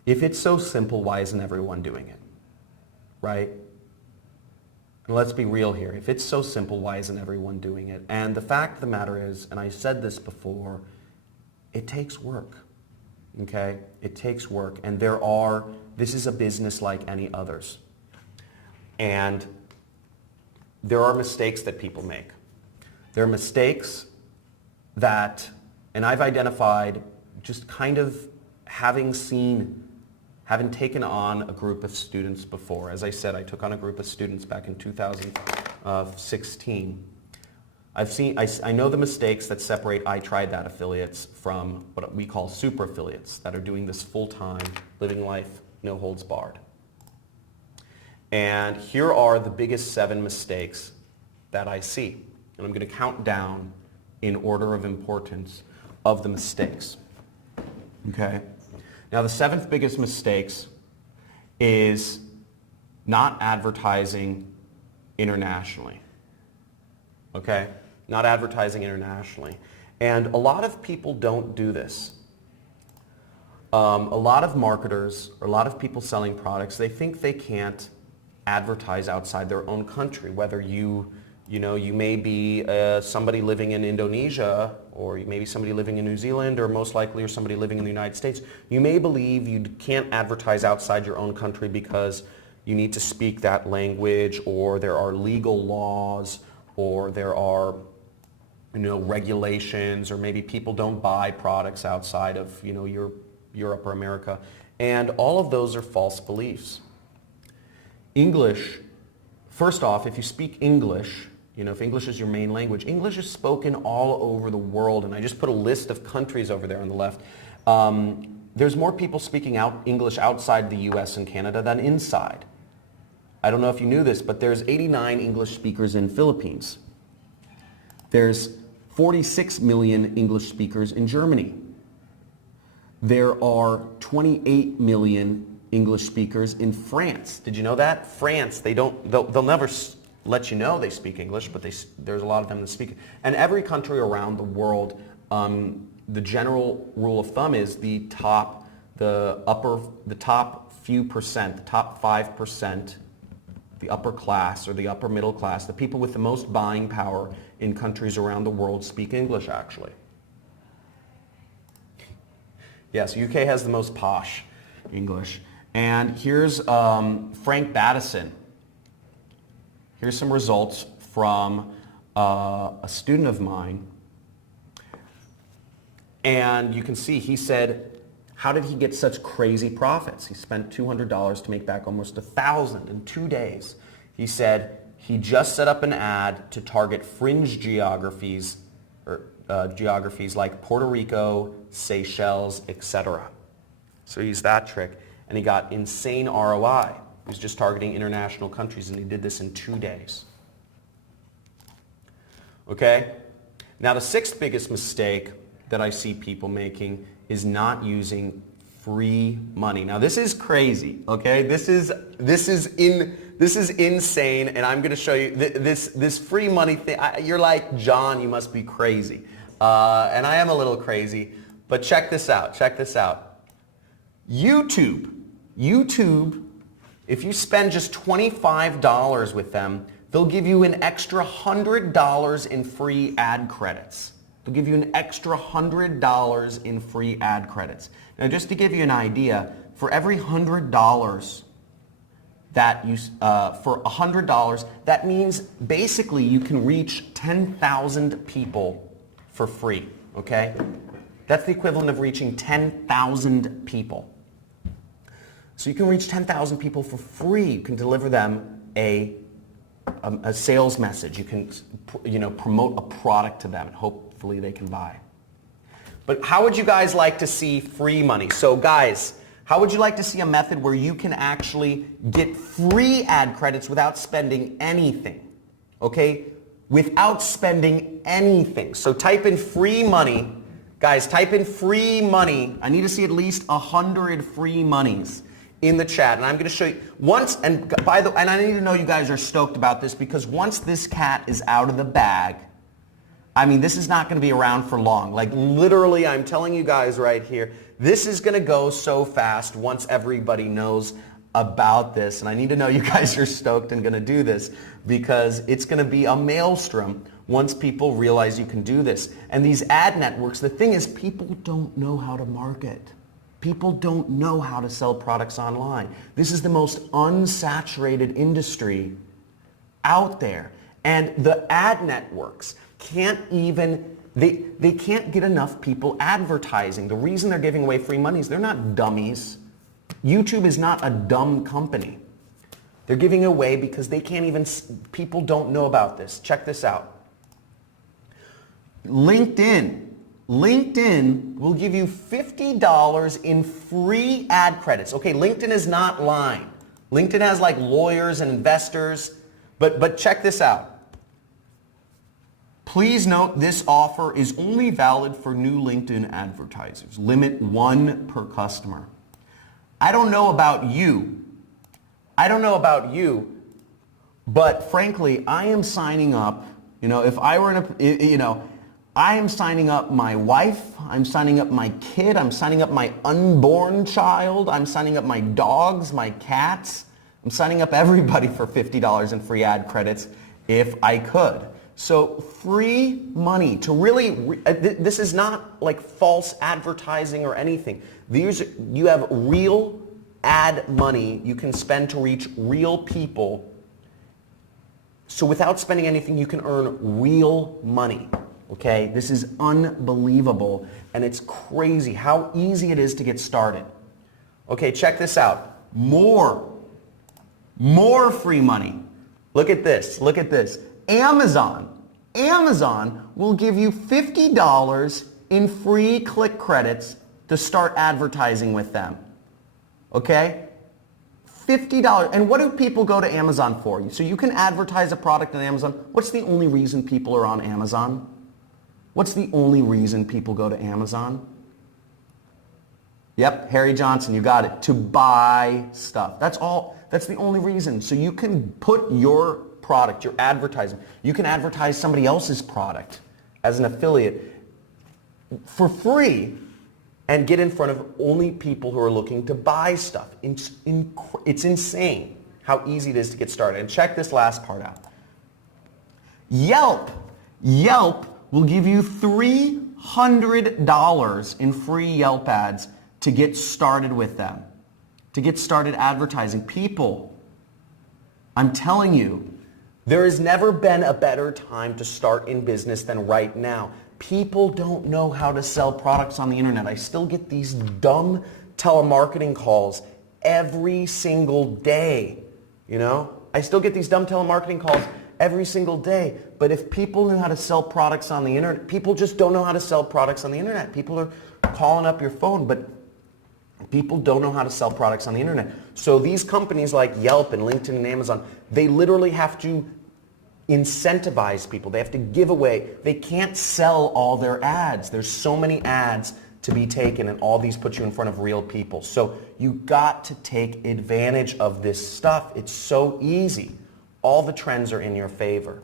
if it's so simple, why isn't everyone doing it? Right? And let's be real here. If it's so simple, why isn't everyone doing it? And the fact of the matter is, and I said this before, it takes work. Okay? It takes work. And this is a business like any others. And there are mistakes that people make. There are mistakes that, and I've identified just kind of having taken on a group of students before. As I said, I took on a group of students back in 2016. I know the mistakes that separate I Tried That affiliates from what we call super affiliates that are doing this full-time, living life, no holds barred. And here are the biggest 7 mistakes that I see. And I'm going to count down in order of importance of the mistakes. Okay? Now, the 7th biggest mistakes is not advertising internationally. Okay? Not advertising internationally. And a lot of people don't do this. A lot of marketers, or a lot of people selling products, they think they can't advertise outside their own country, whether you may be somebody living in Indonesia, or you may be somebody living in New Zealand, or most likely you're somebody living in the United States. You may believe you can't advertise outside your own country because you need to speak that language, or there are legal laws, or there are regulations, or maybe people don't buy products outside of Europe or America. And all of those are false beliefs. English, first off, if you speak English, if English is your main language, English is spoken all over the world, and I just put a list of countries over there on the left. There's more people speaking English outside the US and Canada than inside. I don't know if you knew this, but there's 89 English speakers in Philippines. There's 46 million English speakers in Germany. There are 28 million English speakers in France. Did you know that? France, they'll never let you know they speak English, but there's a lot of them that speak it. And every country around the world, the general rule of thumb is the top few percent, the top 5%, the upper class or the upper middle class, the people with the most buying power in countries around the world speak English, actually. Yes, UK has the most posh English. And here's Frank Battison. Here's some results from a student of mine. And you can see he said, how did he get such crazy profits? He spent $200 to make back almost $1,000 in 2 days. He said he just set up an ad to target fringe geographies, or geographies like Puerto Rico, Seychelles, etc. So he used that trick, and he got insane ROI. He was just targeting international countries, and he did this in 2 days. Okay? Now the 6th biggest mistake that I see people making is not using free money. Now this is crazy, okay? This is insane, and I'm going to show you this free money thing. You're like, John, you must be crazy. And I am a little crazy, but check this out. YouTube, if you spend just $25 with them, they'll give you an extra $100 in free ad credits. They'll give you an extra $100 in free ad credits. Now, just to give you an idea, for every $100 that for $100, that means basically you can reach 10,000 people for free, okay? That's the equivalent of reaching 10,000 people. So you can reach 10,000 people for free. You can deliver them a sales message. You can, promote a product to them, and hopefully they can buy. But how would you guys like to see free money? So guys, how would you like to see a method where you can actually get free ad credits without spending anything? Okay? Without spending anything. So type in free money. Guys, type in free money. I need to see at least 100 free monies in the chat, and I'm going to show you once. And I need to know you guys are stoked about this, because once this cat is out of the bag, I mean, this is not going to be around for long. Like literally, I'm telling you guys right here, this is going to go so fast once everybody knows about this. And I need to know you guys are stoked and going to do this, because it's going to be a maelstrom once people realize you can do this. And these ad networks, the thing is, people don't know how to market. People don't know how to sell products online. This is the most unsaturated industry out there. And the ad networks can't even, they can't get enough people advertising. The reason they're giving away free money is they're not dummies. YouTube is not a dumb company. They're giving away because they can't even, people don't know about this. Check this out. LinkedIn will give you $50 in free ad credits. Okay, LinkedIn is not lying. LinkedIn has like lawyers and investors, but check this out. Please note this offer is only valid for new LinkedIn advertisers. Limit 1 per customer. I don't know about you, but frankly, I am signing up, if I were in a, I am signing up my wife, I'm signing up my kid, I'm signing up my unborn child, I'm signing up my dogs, my cats, I'm signing up everybody for $50 in free ad credits if I could. So free money to really, this is not like false advertising or anything. You have real ad money you can spend to reach real people. So without spending anything, you can earn real money. Okay, this is unbelievable, and it's crazy how easy it is to get started. Okay, check this out. More free money. Look at this. Amazon will give you $50 in free click credits to start advertising with them. Okay? $50. And what do people go to Amazon for? So you can advertise a product on Amazon. What's the only reason people are on Amazon? What's the only reason people go to Amazon? Yep, Harry Johnson, you got it. To buy stuff. That's all. That's the only reason. So you can put your product, your advertising, you can advertise somebody else's product as an affiliate for free and get in front of only people who are looking to buy stuff. It's insane how easy it is to get started. And check this last part out. Yelp will give you $300 in free Yelp ads to get started with them, to get started advertising. People, I'm telling you, there has never been a better time to start in business than right now. People don't know how to sell products on the internet. I still get these dumb telemarketing calls every single day, I still get these dumb telemarketing calls every single day. But if people knew how to sell products on the internet, people just don't know how to sell products on the internet. People are calling up your phone, but people don't know how to sell products on the internet. So these companies like Yelp and LinkedIn and Amazon, they literally have to incentivize people. They have to give away. They can't sell all their ads. There's so many ads to be taken, and all these put you in front of real people. So you got to take advantage of this stuff. It's so easy. All the trends are in your favor.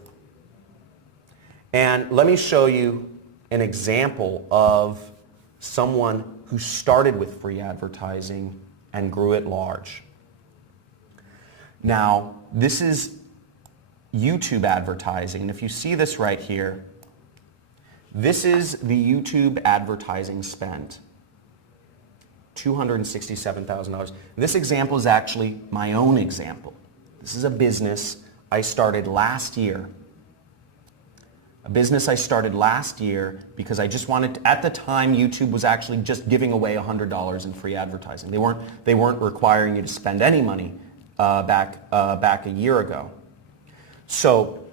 And let me show you an example of someone who started with free advertising and grew it large. Now, this is YouTube advertising. And if you see this right here, this is the YouTube advertising spend. $267,000. This example is actually my own example. This is a business I started last year. A business I started last year because I just wanted to, at the time YouTube was actually just giving away $100 in free advertising. They weren't requiring you to spend any money back a year ago. So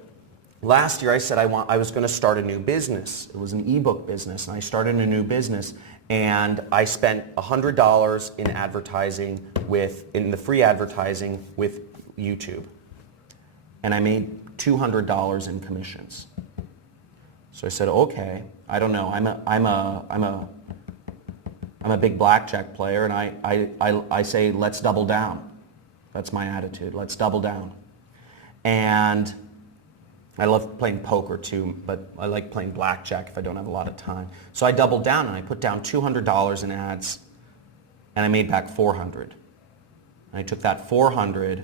last year I said I was going to start a new business. It was an ebook business, and I started a new business, and I spent $100 in advertising in the free advertising with YouTube, and I made $200 in commissions. So I said, okay, I don't know. I'm a big blackjack player, and I say, let's double down. That's my attitude. Let's double down. And I love playing poker too, but I like playing blackjack if I don't have a lot of time. So I doubled down and I put down $200 in ads, and I made back $400. And I took that $400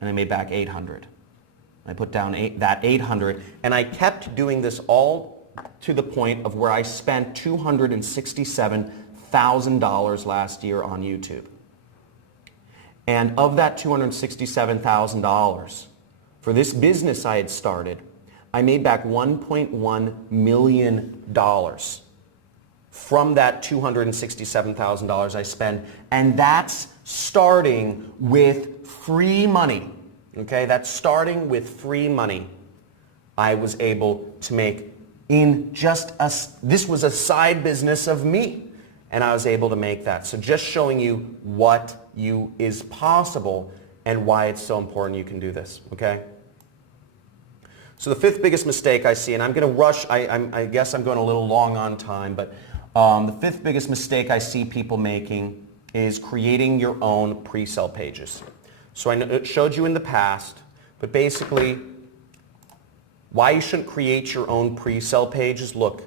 and I made back $800. I put down that $800, and I kept doing this all to the point of where I spent $267,000 last year on YouTube. And of that $267,000, for this business I had started, I made back $1.1 million from that $267,000 I spent, and that's starting with free money. Okay, that's starting with free money. I was able to make this was a side business of me, and I was able to make that. So just showing you what is possible and why it's so important you can do this, okay? So the fifth biggest mistake I see, and I'm going to rush, I guess I'm going a little long on time, but the fifth biggest mistake I see people making is creating your own pre-sale pages. So I showed you in the past, but basically why you shouldn't create your own pre-sale pages. Look,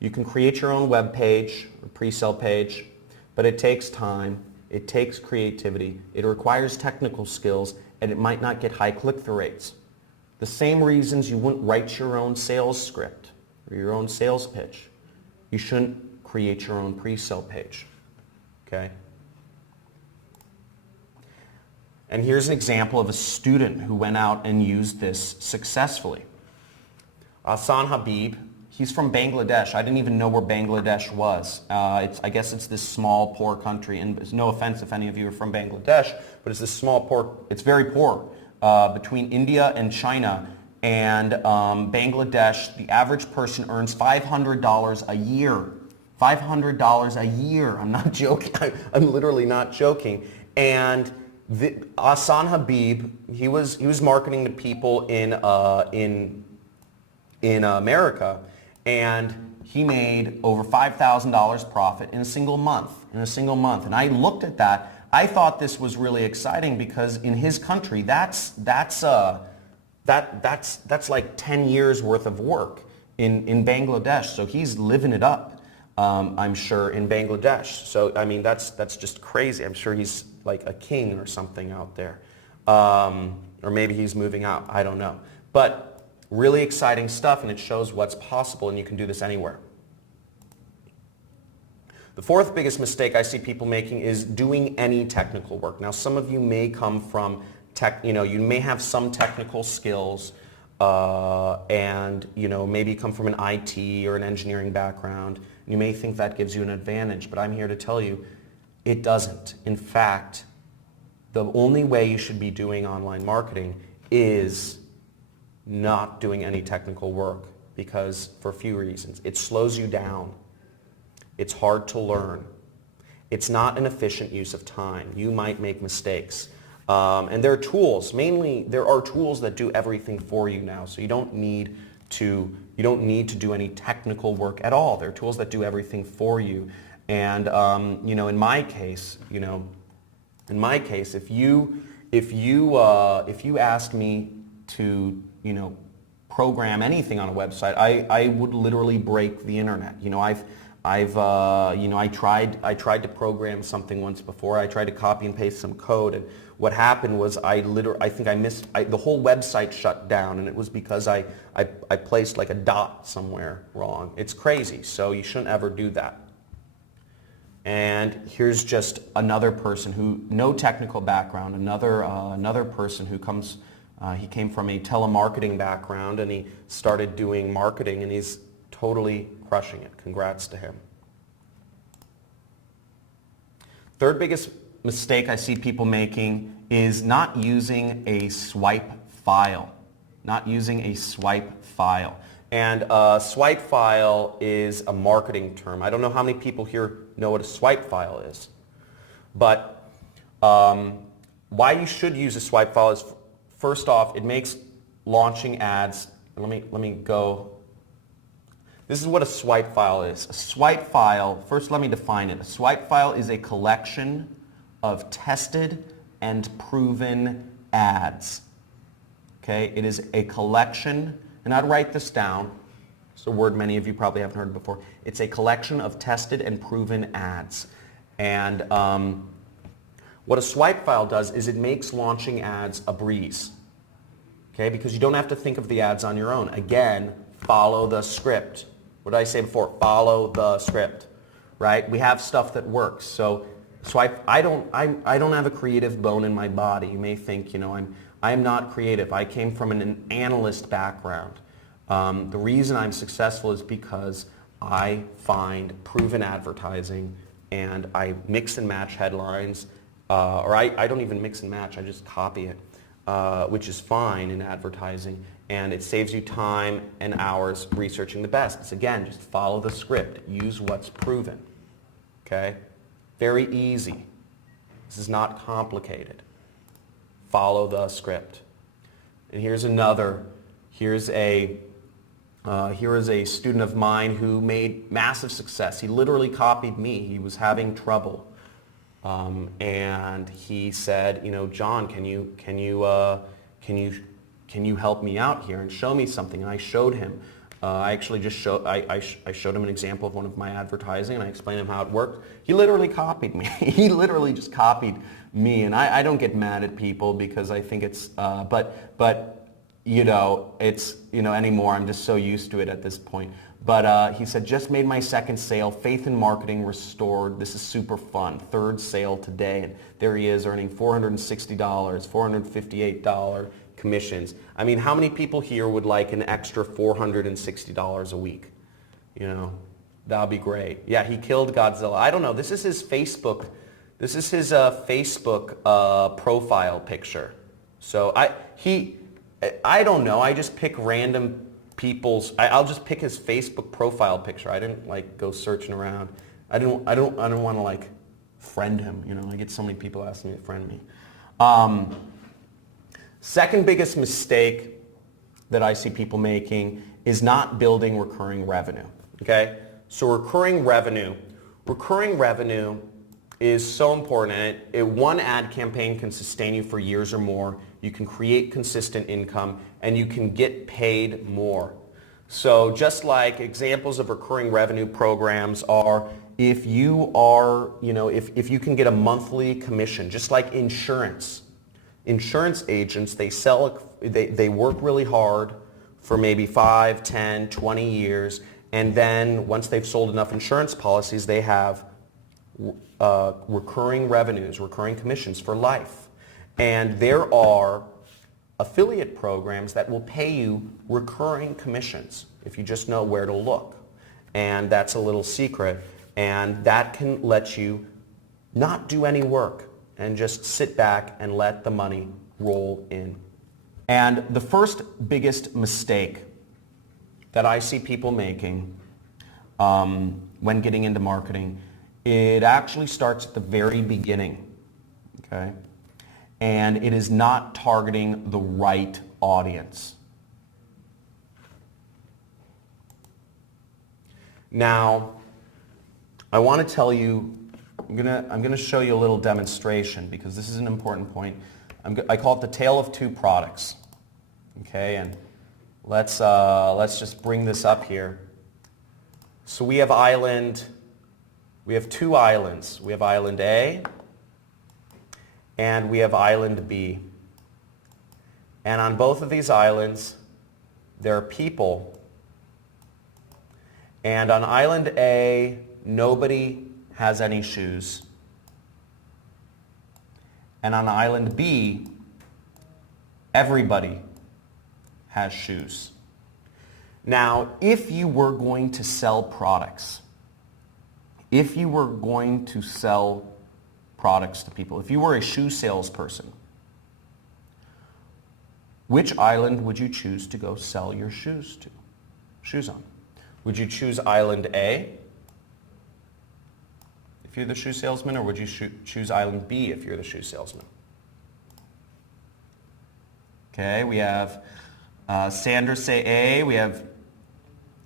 you can create your own web page or pre-sale page, but it takes time, it takes creativity, it requires technical skills, and it might not get high click-through rates. The same reasons you wouldn't write your own sales script or your own sales pitch. You shouldn't create your own pre-sale page, okay? And here's an example of a student who went out and used this successfully. Ahsan Habib, he's from Bangladesh. I didn't even know where Bangladesh was. I guess it's this small, poor country, and no offense if any of you are from Bangladesh, but it's this small, poor, it's very poor, between India and China. And Bangladesh, the average person earns $500 a year. $500 a year. I'm not joking. I'm literally not joking. And Ahsan Habib, he was marketing to people in America, and he made over $5,000 profit in a single month. And I looked at that. I thought this was really exciting because in his country, that's like 10 years worth of work in Bangladesh. So he's living it up, I'm sure, in Bangladesh. So I mean, that's just crazy. I'm sure he's like a king or something out there. Or maybe he's moving out. I don't know. But really exciting stuff, and it shows what's possible, and you can do this anywhere. The fourth biggest mistake I see people making is doing any technical work. Now, some of you may come from you may have some technical skills, and maybe come from an IT or an engineering background. You may think that gives you an advantage, but I'm here to tell you it doesn't. In fact, the only way you should be doing online marketing is not doing any technical work, because for a few reasons. It slows you down. It's hard to learn. It's not an efficient use of time. You might make mistakes. And there are tools. Mainly, there are tools that do everything for you now. So you don't need to do any technical work at all. There are tools that do everything for you. And in my case, if you ask me to program anything on a website, I would literally break the internet. I tried to program something once before. I tried to copy and paste some code, and what happened was the whole website shut down, and it was because I placed like a dot somewhere wrong. It's crazy, so you shouldn't ever do that. And here's just another person who, no technical background, another person who comes He came from a telemarketing background and he started doing marketing and he's totally crushing it. Congrats to him. Third biggest mistake I see people making is not using a swipe file. Not using a swipe file. And a swipe file is a marketing term. I don't know how many people here know what a swipe file is. But why you should use a swipe file is, first off, it makes launching ads. Let me go. This is what a swipe file is. A swipe file, first let me define it. A swipe file is a collection of tested and proven ads. Okay, it is a collection, and I'd write this down. It's a word many of you probably haven't heard before. It's a collection of tested and proven ads. And what a swipe file does is it makes launching ads a breeze. Okay, because you don't have to think of the ads on your own. Again, follow the script. What did I say before? Follow the script, right? We have stuff that works. So I don't have a creative bone in my body. You may think, I'm not creative. I came from an analyst background. The reason I'm successful is because I find proven advertising and I mix and match headlines, or I don't even mix and match, I just copy it, which is fine in advertising, and it saves you time and hours researching the best. It's, again, just follow the script. Use what's proven, okay? Very easy. This is not complicated. Follow the script. And here is a student of mine who made massive success. He literally copied me. He was having trouble. And he said, John, can you help me out here and show me something? And I showed him. I actually just showed him an example of one of my advertising, and I explained him how it worked. He literally copied me. He literally just copied me, and I don't get mad at people because I think it's, it's, anymore. I'm just so used to it at this point. But he said, just made my second sale, faith in marketing restored. This is super fun. Third sale today. And there he is earning $460, $458 commissions. I mean, how many people here would like an extra $460 a week? That'd be great. Yeah, he killed Godzilla. I don't know. This is his Facebook. This is his Facebook profile picture. So I don't know. I just pick random people's. I'll just pick his Facebook profile picture. I didn't go searching around. I don't want to friend him. I get so many people asking me to friend me. Second biggest mistake that I see people making is not building recurring revenue. Okay, so recurring revenue is so important, and one ad campaign can sustain you for years or more. You can create consistent income, and you can get paid more. So just like examples of recurring revenue programs are, if you are, if you can get a monthly commission, just like insurance. Insurance agents, they work really hard for maybe 5, 10, 20 years, and then once they've sold enough insurance policies, they have recurring revenues, recurring commissions for life. And there are affiliate programs that will pay you recurring commissions if you just know where to look. And that's a little secret, and that can let you not do any work and just sit back and let the money roll in. And the first biggest mistake that I see people making when getting into marketing, it actually starts at the very beginning, okay? And it is not targeting the right audience. Now, I want to tell you, I'm gonna show you a little demonstration because this is an important point. I call it the tale of two products. Okay, and let's just bring this up here. So we have two islands. We have island A and we have island B. And on both of these islands, there are people. And on island A, nobody has any shoes. And on island B, Everybody has shoes. Now, if you were going to sell products, if you were going to sell products to people, if you were a shoe salesperson, which island would you choose to go sell your shoes on? Would you choose island A if you're the shoe salesman, or would you choose island B if you're the shoe salesman? Okay, we have Sandra say A, we have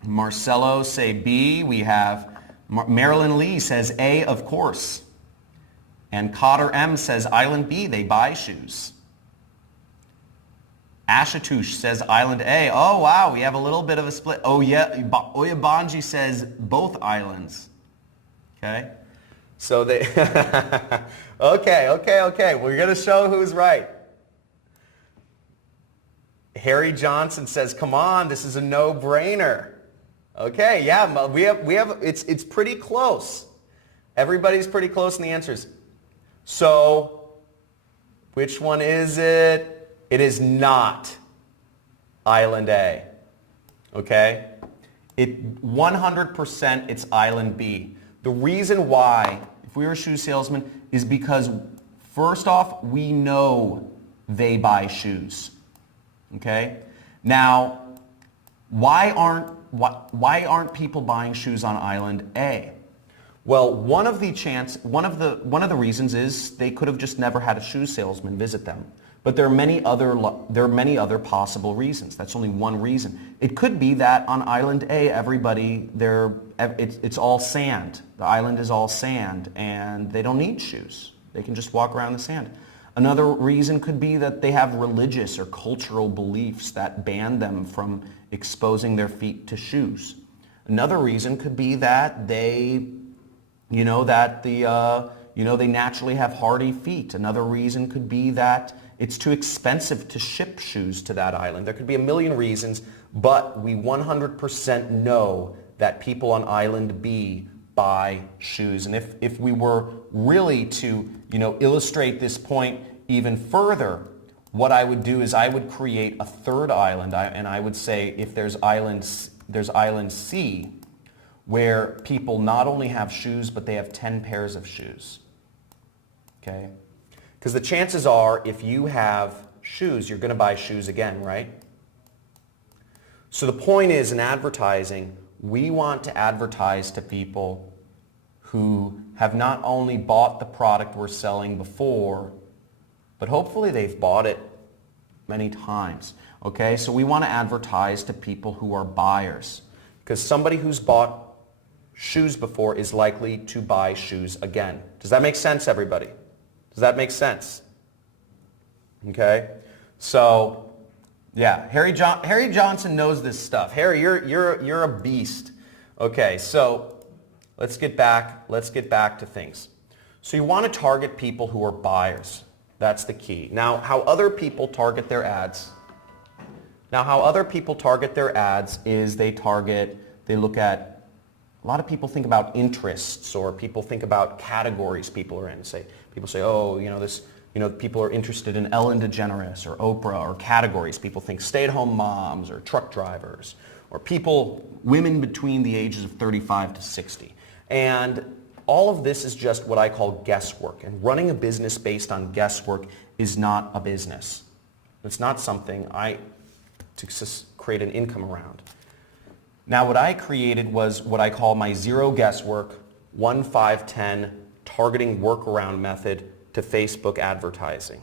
Marcelo say B, we have Marilyn Lee says A, of course. And Cotter M says Island B, they buy shoes. Ashatush says Island A. Oh, wow, we have a little bit of a split. Oh, yeah, Oyabanji says both islands. Okay? So they... Okay. We're going to show who's right. Harry Johnson says, come on, this is a no-brainer. Okay, yeah, we have it's pretty close. Everybody's pretty close in the answers. So, which one is it? It is not Island A. Okay? 100% it's Island B. The reason why, if we were a shoe salesman, is because first off, we know they buy shoes. Okay? Now, why aren't people buying shoes on Island A? Well, one of the reasons is they could have just never had a shoe salesman visit them. But there are many other possible reasons. That's only one reason. It could be that on Island A, it's all sand. The island is all sand, and they don't need shoes. They can just walk around the sand. Another reason could be that they have religious or cultural beliefs that ban them from exposing their feet to shoes. Another reason could be that they naturally have hardy feet. Another reason could be that it's too expensive to ship shoes to that island. There could be a million reasons, but we 100% know that people on Island B buy shoes. And if we were really to, illustrate this point even further, what I would do is I would create a third island, and I would say if there's Island C, where people not only have shoes, but they have 10 pairs of shoes. Okay? Because the chances are, if you have shoes, you're going to buy shoes again, right? So the point is, in advertising, we want to advertise to people who have not only bought the product we're selling before, but hopefully they've bought it many times. Okay? So we want to advertise to people who are buyers. Because somebody who's bought shoes before is likely to buy shoes again. Does that make sense, everybody? Does that make sense? Okay? So, yeah, Harry Johnson knows this stuff. Harry, you're a beast. Okay, so let's get back to things. So you want to target people who are buyers. That's the key. Now, how other people target their ads is they look at, a lot of people think about interests, or people think about categories people are in. People say, people are interested in Ellen DeGeneres or Oprah, or categories. People think stay-at-home moms or truck drivers, or women between the ages of 35 to 60. And all of this is just what I call guesswork. And running a business based on guesswork is not a business. It's not something to create an income around. Now, what I created was what I call my zero guesswork, 1-5-10 targeting workaround method to Facebook advertising.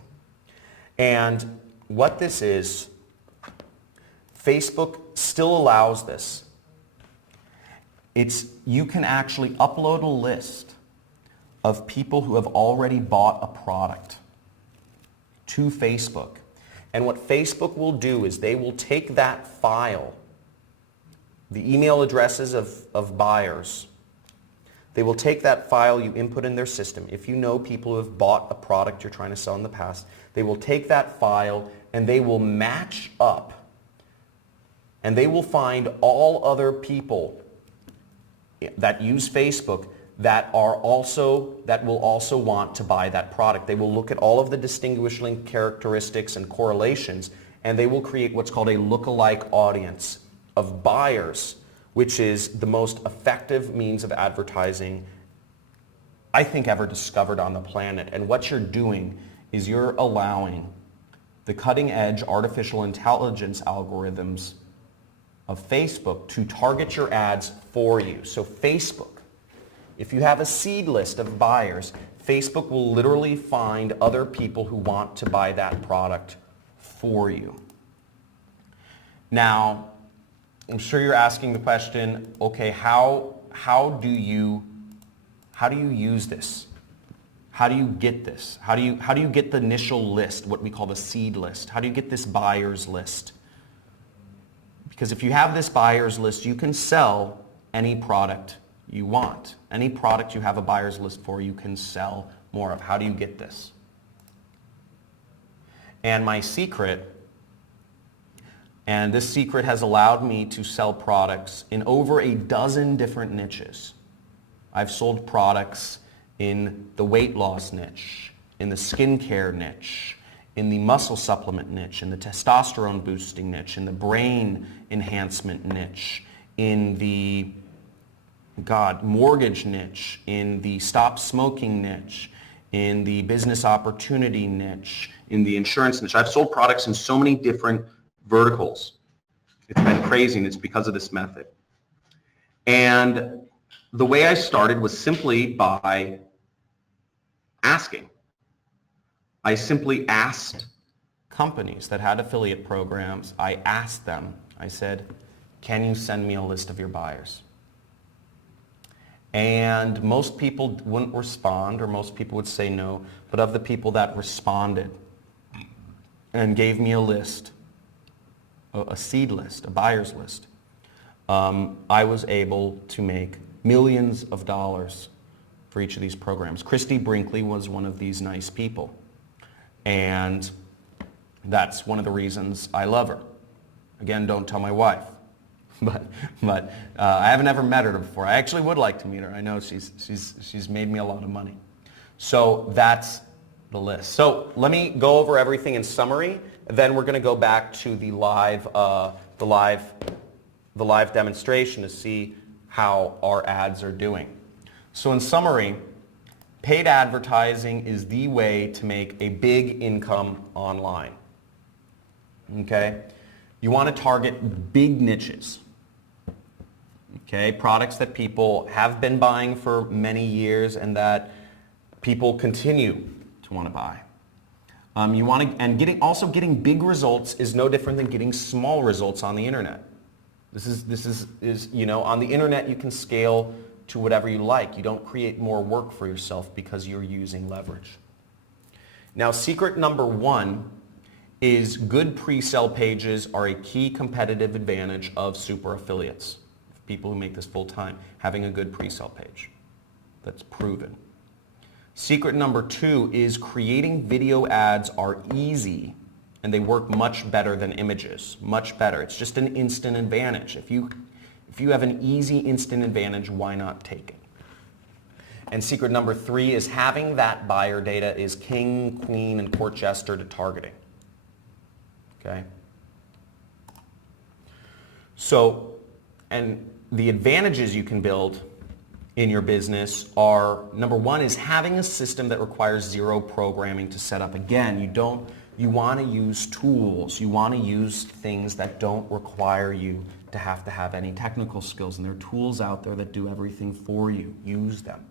And what this is, Facebook still allows this. You can actually upload a list of people who have already bought a product to Facebook. And what Facebook will do is they will take that file, the email addresses of buyers. They will take that file you input in their system. If you know people who have bought a product you're trying to sell in the past, they will take that file and they will match up. And they will find all other people that use Facebook that will also want to buy that product. They will look at all of the distinguishing characteristics and correlations and they will create what's called a lookalike audience of buyers, which is the most effective means of advertising I think ever discovered on the planet. And what you're doing is you're allowing the cutting edge artificial intelligence algorithms of Facebook to target your ads for you. So Facebook, if you have a seed list of buyers, Facebook will literally find other people who want to buy that product for you. Now, I'm sure you're asking the question, okay, how do you use this? How do you get this? How do you get the initial list, what we call the seed list? How do you get this buyer's list? Because if you have this buyer's list, you can sell any product you want. Any product you have a buyer's list for, you can sell more of. How do you get this? And my secret, and this secret has allowed me to sell products in over a dozen different niches. I've sold products in the weight loss niche, in the skincare niche, in the muscle supplement niche, in the testosterone boosting niche, in the brain enhancement niche, in the mortgage niche, in the stop smoking niche, in the business opportunity niche, in the insurance niche. I've sold products in so many different verticals. It's been crazy, and it's because of this method. And the way I started was simply by asking. I simply asked companies that had affiliate programs, I asked them, I said, can you send me a list of your buyers? And most people wouldn't respond, or most people would say no, but of the people that responded and gave me a list, a seed list, a buyer's list, I was able to make millions of dollars for each of these programs. Christy Brinkley was one of these nice people. And that's one of the reasons I love her. Again, don't tell my wife. But I haven't ever met her before. I actually would like to meet her. I know she's made me a lot of money. So that's the list. So let me go over everything in summary. Then we're going to go back to the live demonstration to see how our ads are doing. So in summary, paid advertising is the way to make a big income online. Okay? You want to target big niches. Okay? Products that people have been buying for many years and that people continue to want to buy. You want to, and getting big results is no different than getting small results on the internet. This is on the internet you can scale to whatever you like. You don't create more work for yourself because you're using leverage. Now, secret number one is good pre-sale pages are a key competitive advantage of super affiliates. People who make this full time, having a good pre-sale page. That's proven. Secret number two is creating video ads are easy and they work much better than images, much better. It's just an instant advantage. If you have an easy instant advantage, why not take it? And secret number three is having that buyer data is king, queen, and court jester to targeting. Okay? So, and the advantages you can build in your business are, number one is having a system that requires zero programming to set up. Again, you want to use tools. You want to use things that don't require you to have any technical skills, and there are tools out there that do everything for you. Use them.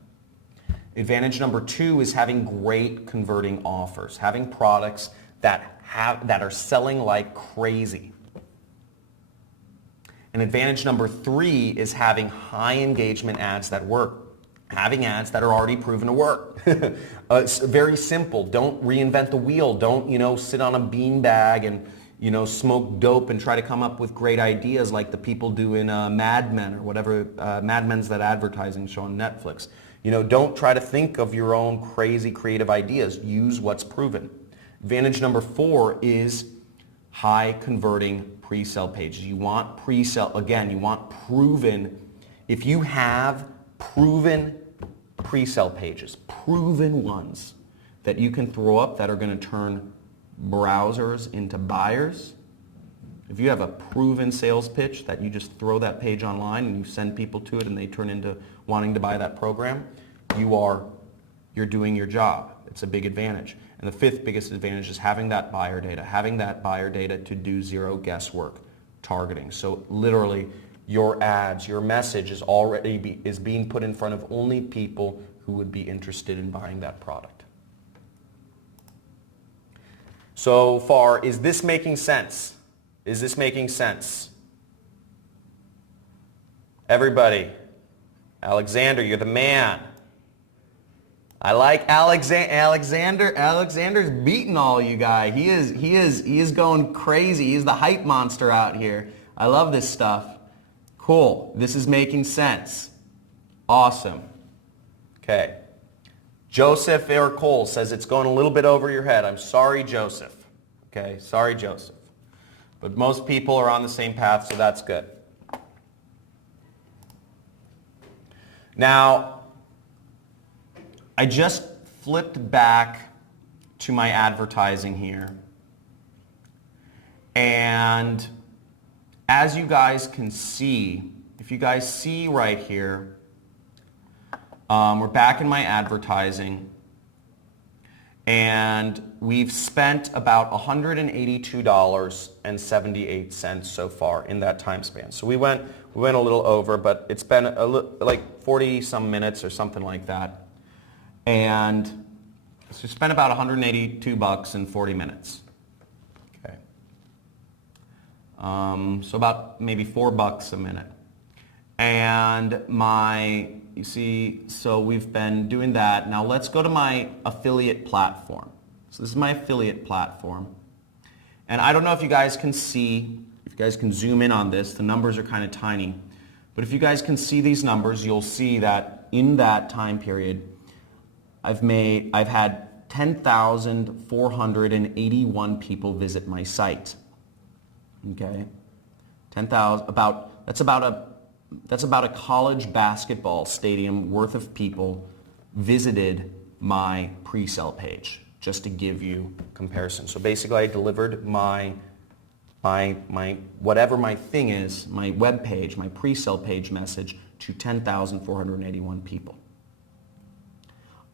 Advantage number two is having great converting offers, having products that are selling like crazy. And advantage number three is having high engagement ads that work. Having ads that are already proven to work. It's very simple. Don't reinvent the wheel. Don't, sit on a beanbag and, smoke dope and try to come up with great ideas like the people do in Mad Men or whatever. Mad Men's that advertising show on Netflix. Don't try to think of your own crazy creative ideas. Use what's proven. Advantage number four is high converting pre-sale pages. You want pre-sale, again, you want proven. If you have proven pre-sale pages, proven ones that you can throw up that are going to turn browsers into buyers, If you have a proven sales pitch that you just throw that page online and you send people to it and they turn into wanting to buy that program, you're doing your job. It's a big advantage. And the fifth biggest advantage is having that buyer data to do zero guesswork targeting. So literally your ads, your message is being put in front of only people who would be interested in buying that product. So far, is this making sense? Is this making sense? Everybody, Alexander, you're the man. I like Alexander. Alexander's beating all you guys. He is going crazy. He's the hype monster out here. I love this stuff. Cool. This is making sense. Awesome. Okay. Joseph or Cole says it's going a little bit over your head. I'm sorry, Joseph. Okay. Sorry, Joseph. But most people are on the same path, so that's good. Now, I just flipped back to my advertising here. And as you guys can see, if you guys see right here, we're back in my advertising. And we've spent about $182.78 so far in that time span. So we went a little over, but it's been like 40 some minutes or something like that. And so we spent about $182 in 40 minutes. Okay. So about maybe $4 a minute. And you see, so we've been doing that. Now let's go to my affiliate platform. So this is my affiliate platform. And I don't know if you guys can see, if you guys can zoom in on this, the numbers are kind of tiny. But if you guys can see these numbers, you'll see that in that time period, I've had 10,481 people visit my site. Okay? 10,000, that's about a college basketball stadium worth of people visited my pre-sale page, just to give you comparison. So basically I delivered my whatever my thing is, my web page, my pre-sale page message to 10,481 people.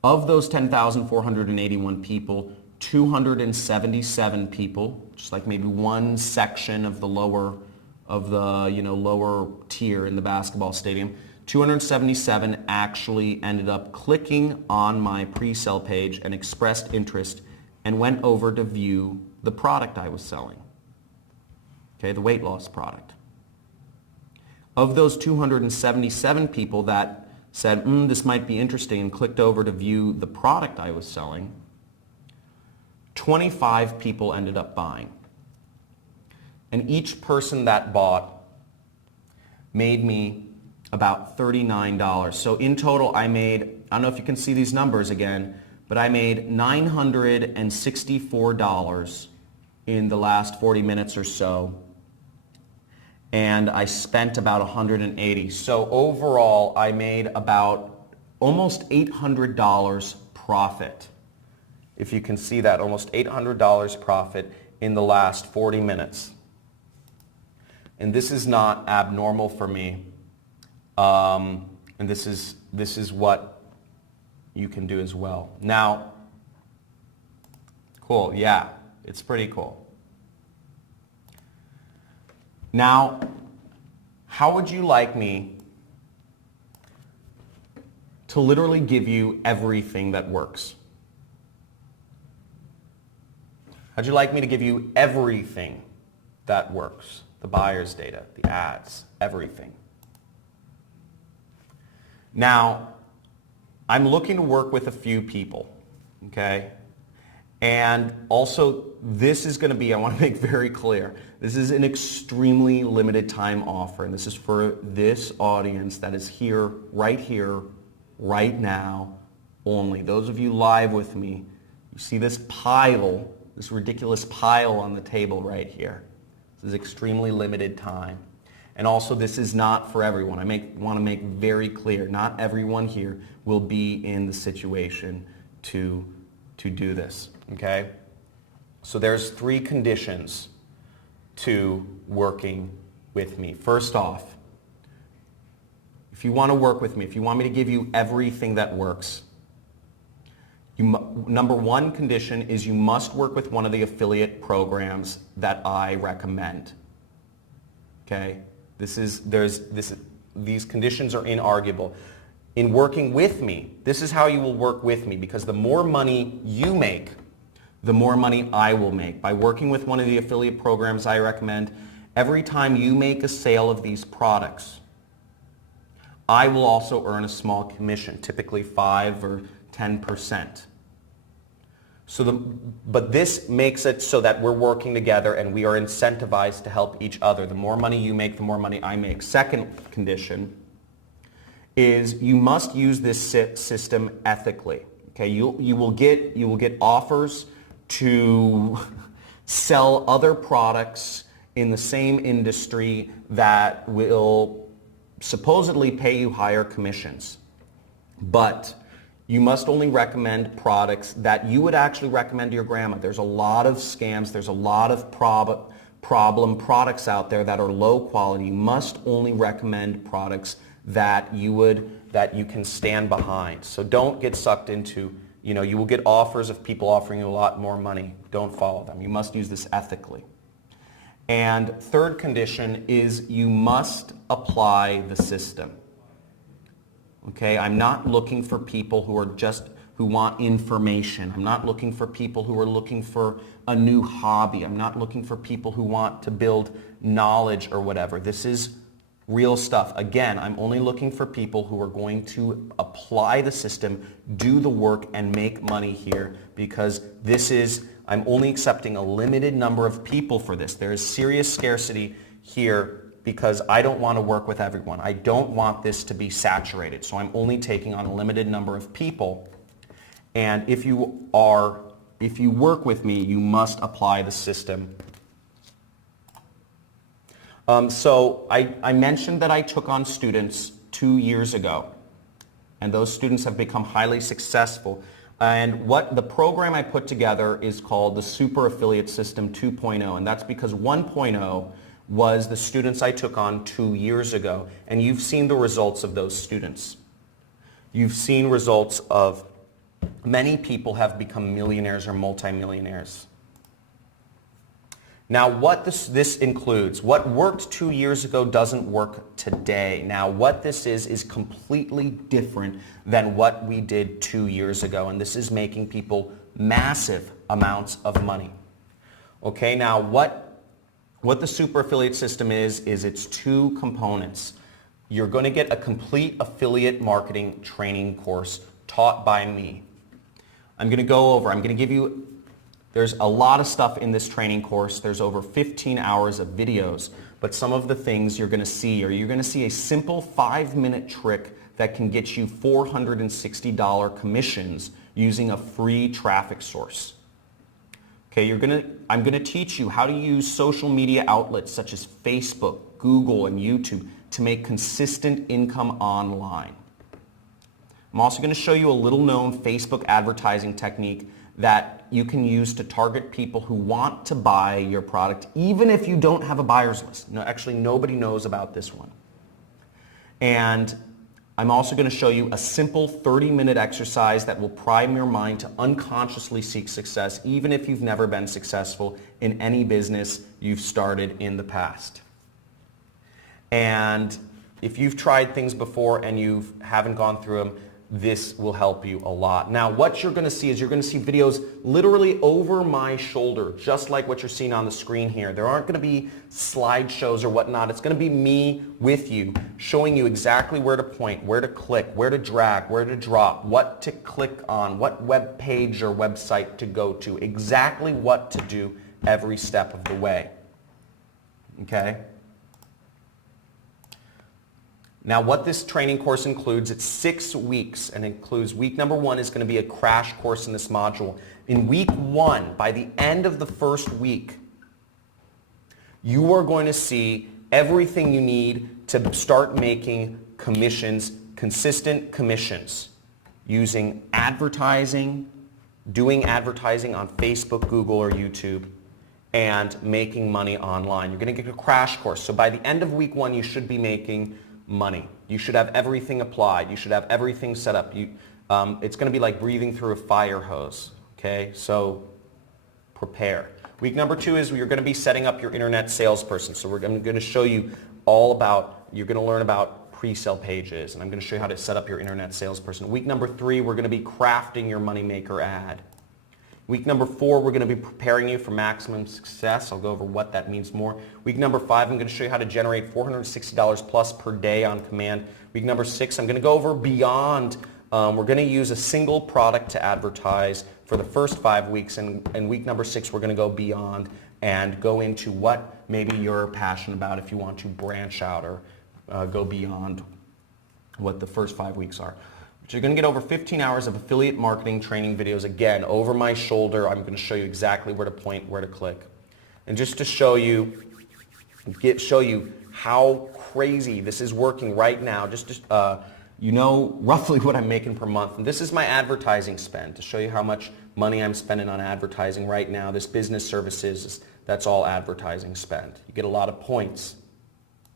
Of those 10,481 people, 277 people, just like maybe one section of the lower tier in the basketball stadium, 277 actually ended up clicking on my pre-sale page and expressed interest and went over to view the product I was selling. Okay, the weight loss product. Of those 277 people that said, this might be interesting, and clicked over to view the product I was selling, 25 people ended up buying. And each person that bought made me about $39. So in total, I don't know if you can see these numbers again, but I made $964 in the last 40 minutes or so. And I spent about $180. So overall, I made about almost $800 profit. If you can see that, almost $800 profit in the last 40 minutes. And this is not abnormal for me. And this is what you can do as well. Now, cool, yeah, it's pretty cool. Now, how would you like me to literally give you everything that works? How'd you like me to give you everything that works? The buyer's data, the ads, everything. Now, I'm looking to work with a few people, okay? And also, this is going to be, I want to make very clear, this is an extremely limited time offer, and this is for this audience that is here, right now, only. Those of you live with me, you see this pile, this ridiculous pile on the table right here. This is extremely limited time. And also, this is not for everyone. I want to make very clear, not everyone here will be in the situation to do this, okay? So there's 3 conditions to working with me. First off, if you want to work with me, if you want me to give you everything that works, number one condition is you must work with one of the affiliate programs that I recommend. Okay? These conditions are inarguable. In working with me, this is how you will work with me, because the more money you make, the more money I will make. By working with one of the affiliate programs I recommend, every time you make a sale of these products, I will also earn a small commission, typically 5 or 10%. But this makes it so that we're working together and we are incentivized to help each other. The more money you make, the more money I make. Second condition is you must use this system ethically. Okay, you will get offers to sell other products in the same industry that will supposedly pay you higher commissions. But you must only recommend products that you would actually recommend to your grandma. There's a lot of scams, there's a lot of problem products out there that are low quality. You must only recommend products that you can stand behind. So don't get sucked into, you will get offers of people offering you a lot more money. Don't follow them. You must use this ethically. And third condition is you must apply the system. Okay, I'm not looking for people who want information. I'm not looking for people who are looking for a new hobby. I'm not looking for people who want to build knowledge or whatever. This is real stuff. Again, I'm only looking for people who are going to apply the system, do the work, and make money here, because I'm only accepting a limited number of people for this. There is serious scarcity here because I don't want to work with everyone. I don't want this to be saturated. So I'm only taking on a limited number of people. And if you work with me, you must apply the system. So I mentioned that I took on students 2 years ago, and those students have become highly successful. And what the program I put together is called the Super Affiliate System 2.0, and that's because 1.0 was the students I took on 2 years ago, and you've seen the results of those students. You've seen results of many people have become millionaires or multimillionaires. Now what this includes, what worked 2 years ago doesn't work today. Now what this is completely different than what we did 2 years ago, and this is making people massive amounts of money. Okay, now what the super affiliate system is it's two components. You're going to get a complete affiliate marketing training course taught by me. I'm going to give you, there's a lot of stuff in this training course. There's over 15 hours of videos, but some of the things you're going to see a simple 5-minute trick that can get you $460 commissions using a free traffic source. Okay, I'm going to teach you how to use social media outlets such as Facebook, Google, and YouTube to make consistent income online. I'm also going to show you a little-known Facebook advertising technique that you can use to target people who want to buy your product, even if you don't have a buyer's list. No, actually, nobody knows about this one. And I'm also going to show you a simple 30-minute exercise that will prime your mind to unconsciously seek success, even if you've never been successful in any business you've started in the past. And if you've tried things before and you haven't gone through them, this will help you a lot. Now, what you're going to see is you're going to see videos literally over my shoulder, just like what you're seeing on the screen here. There aren't going to be slideshows or whatnot. It's going to be me with you, showing you exactly where to point, where to click, where to drag, where to drop, what to click on, what web page or website to go to, exactly what to do every step of the way. Okay? Now what this training course includes, it's 6 weeks, and includes week number 1 is going to be a crash course in this module. In week 1, by the end of the first week, you are going to see everything you need to start making commissions, consistent commissions, using advertising, doing advertising on Facebook, Google, or YouTube, and making money online. You're going to get a crash course. So by the end of week 1, you should be making money. You should have everything applied. You should have everything set up. It's going to be like breathing through a fire hose. Okay, so prepare. Week number 2 is you're going to be setting up your internet salesperson. So I'm going to show you all about, you're going to learn about pre-sale pages, and I'm going to show you how to set up your internet salesperson. Week number 3, we're going to be crafting your moneymaker ad. Week number 4, we're going to be preparing you for maximum success. I'll go over what that means more. Week number 5, I'm going to show you how to generate $460 plus per day on command. Week number 6, I'm going to go over beyond. We're going to use a single product to advertise for the first 5 weeks, and week number 6, we're going to go beyond and go into what maybe you're passionate about if you want to branch out or go beyond what the first 5 weeks are. But you're going to get over 15 hours of affiliate marketing training videos, again, over my shoulder. I'm going to show you exactly where to point, where to click. And just to show you how crazy this is working right now, you know roughly what I'm making per month. And this is my advertising spend, to show you how much money I'm spending on advertising right now. This business services, that's all advertising spend. You get a lot of points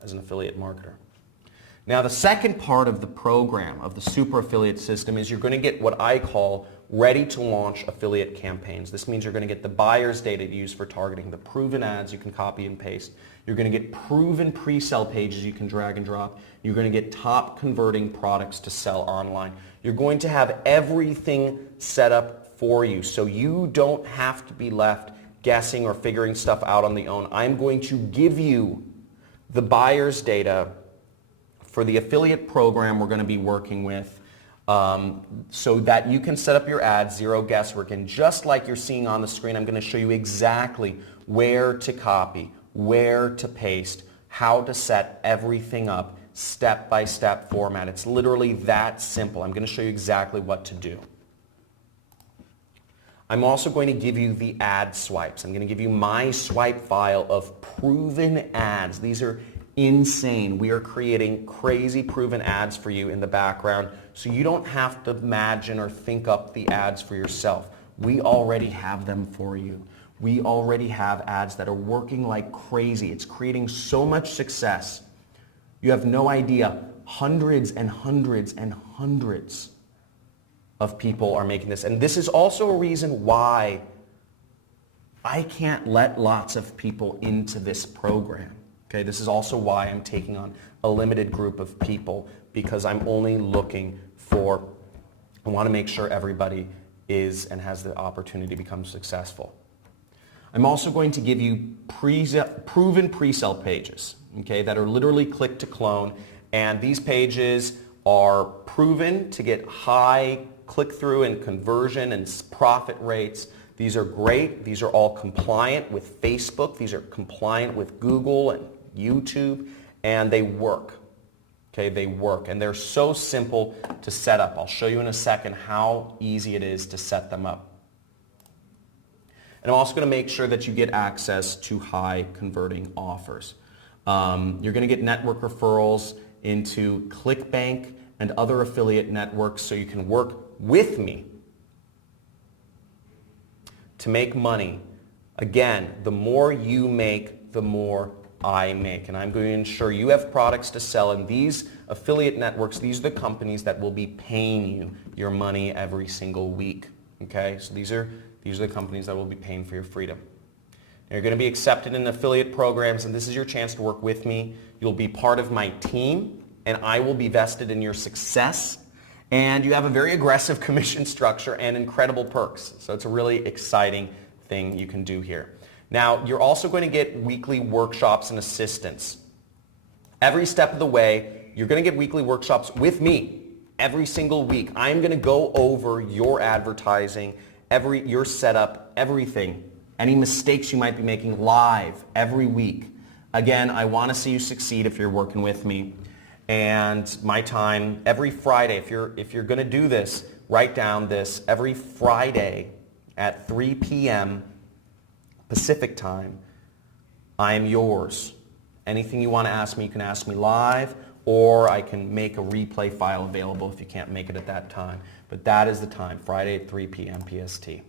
as an affiliate marketer. Now the second part of the program, of the super affiliate system, is you're going to get what I call ready to launch affiliate campaigns. This means you're going to get the buyer's data to use for targeting, the proven ads you can copy and paste. You're going to get proven pre-sale pages you can drag and drop. You're going to get top converting products to sell online. You're going to have everything set up for you, so you don't have to be left guessing or figuring stuff out on the own. I'm going to give you the buyer's data for the affiliate program we're going to be working with, so that you can set up your ads, zero guesswork. And just like you're seeing on the screen, I'm going to show you exactly where to copy, where to paste, how to set everything up, step-by-step format. It's literally that simple. I'm going to show you exactly what to do. I'm also going to give you the ad swipes. I'm going to give you my swipe file of proven ads. These are insane. We are creating crazy proven ads for you in the background, so you don't have to imagine or think up the ads for yourself. We already have them for you. We already have ads that are working like crazy. It's creating so much success. You have no idea. Hundreds and hundreds and hundreds of people are making this. And this is also a reason why I can't let lots of people into this program. Okay, this is also why I'm taking on a limited group of people, because I'm only looking for, I want to make sure everybody is and has the opportunity to become successful. I'm also going to give you proven pre-sale pages, okay, that are literally click to clone, and these pages are proven to get high click-through and conversion and profit rates. These are great. These are all compliant with Facebook. These are compliant with Google and YouTube, and they work. Okay, they work, and they're so simple to set up. I'll show you in a second how easy it is to set them up. And I'm also going to make sure that you get access to high converting offers. You're going to get network referrals into Clickbank and other affiliate networks, so you can work with me to make money. Again, the more you make, the more I make, and I'm going to ensure you have products to sell, and these affiliate networks, these are the companies that will be paying you your money every single week. Okay, so these are the companies that will be paying for your freedom. Now, you're going to be accepted in affiliate programs, and this is your chance to work with me. You'll be part of my team, and I will be vested in your success. And you have a very aggressive commission structure and incredible perks. So it's a really exciting thing you can do here. Now, you're also going to get weekly workshops and assistance. Every step of the way, you're going to get weekly workshops with me every single week. I'm going to go over your advertising, your setup, everything, any mistakes you might be making live every week. Again, I want to see you succeed if you're working with me. And my time, every Friday, if you're going to do this, write down this, every Friday at 3 p.m. Pacific time, I am yours. Anything you want to ask me, you can ask me live, or I can make a replay file available if you can't make it at that time. But that is the time, Friday at 3 p.m. PST. And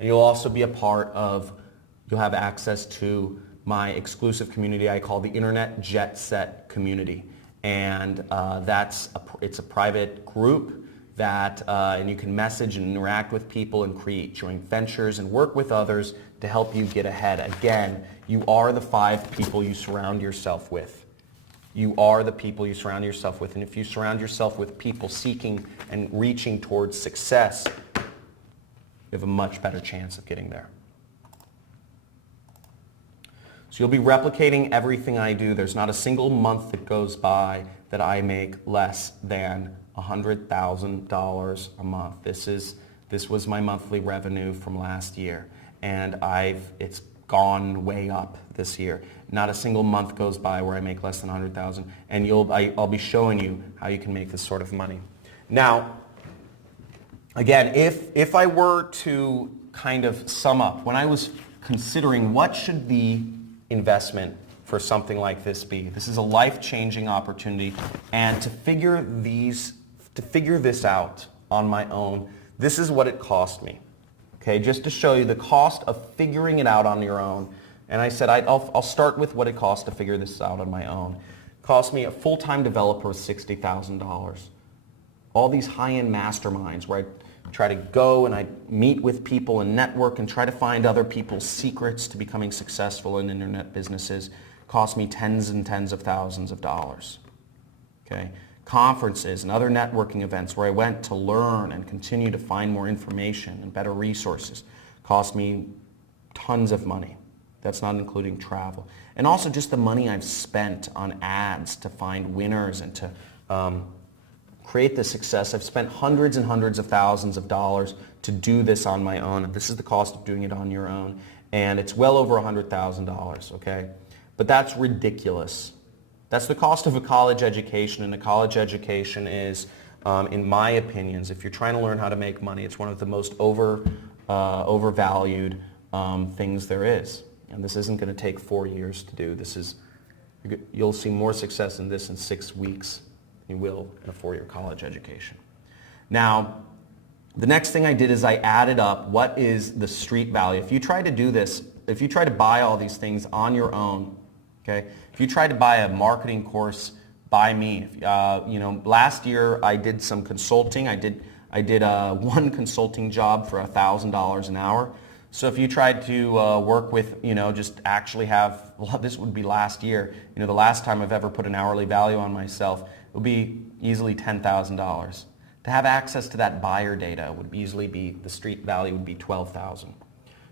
you'll also be a part of you'll have access to my exclusive community I call the Internet Jet Set Community. And it's a private group that and you can message and interact with people and create joint ventures and work with others to help you get ahead. Again, you are the 5 people you surround yourself with. You are the people you surround yourself with. And if you surround yourself with people seeking and reaching towards success, you have a much better chance of getting there. So you'll be replicating everything I do. There's not a single month that goes by that I make less than $100,000 a month. This was my monthly revenue from last year, and it's gone way up this year. Not a single month goes by where I make less than $100,000, and I'll be showing you how you can make this sort of money. Now, again, if I were to kind of sum up, when I was considering what should the investment for something like this be, this is a life-changing opportunity, and to figure this out on my own, this is what it cost me. Okay, just to show you the cost of figuring it out on your own. And I said I'll start with what it cost to figure this out on my own. It cost me a full-time developer was $60,000. All these high-end masterminds where I try to go and I meet with people and network and try to find other people's secrets to becoming successful in internet businesses cost me tens and tens of thousands of dollars. Okay? Conferences and other networking events where I went to learn and continue to find more information and better resources cost me tons of money. That's not including travel. And also just the money I've spent on ads to find winners and to create the success. I've spent hundreds and hundreds of thousands of dollars to do this on my own. And this is the cost of doing it on your own. And it's well over $100,000, okay? But that's ridiculous. That's the cost of a college education, and a college education is, in my opinions, if you're trying to learn how to make money, it's one of the most overvalued things there is. And this isn't going to take 4 years to do. You'll see more success in this in 6 weeks than you will in a 4-year college education. Now, the next thing I did is I added up what is the street value. If you try to do this, if you try to buy all these things on your own, okay? If you try to buy a marketing course by me, last year I did some consulting. I did one consulting job for $1,000 an hour. So if you tried to work with, just actually have, well, this would be last year. The last time I've ever put an hourly value on myself, it would be easily $10,000. To have access to that buyer data would easily be, the street value would be $12,000.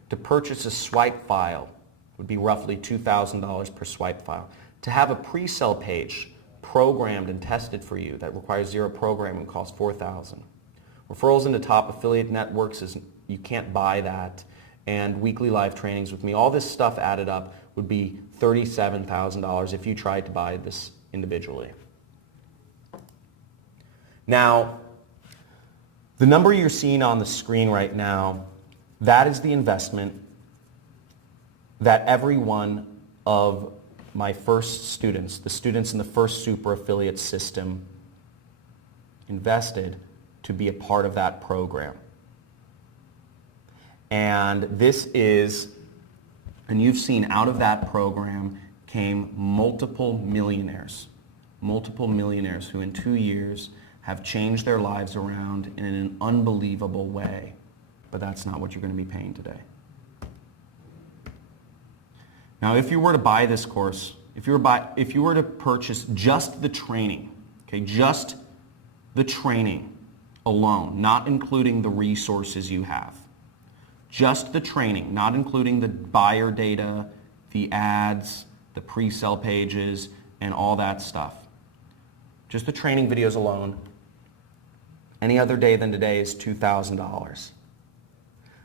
To purchase a swipe file would be roughly $2,000 per swipe file. To have a pre-sell page programmed and tested for you that requires zero programming would cost $4,000. Referrals into top affiliate networks you can't buy that. And weekly live trainings with me, all this stuff added up would be $37,000 if you tried to buy this individually. Now, the number you're seeing on the screen right now, that is the investment that every one of my first students, the students in the first super affiliate system, invested to be a part of that program. And you've seen out of that program came multiple millionaires who in 2 years have changed their lives around in an unbelievable way. But that's not what you're going to be paying today. Now, if you were to buy this course, if you were to purchase just the training, okay, just the training alone, not including the resources you have, just the training, not including the buyer data, the ads, the pre-sell pages, and all that stuff. Just the training videos alone, any other day than today is $2,000.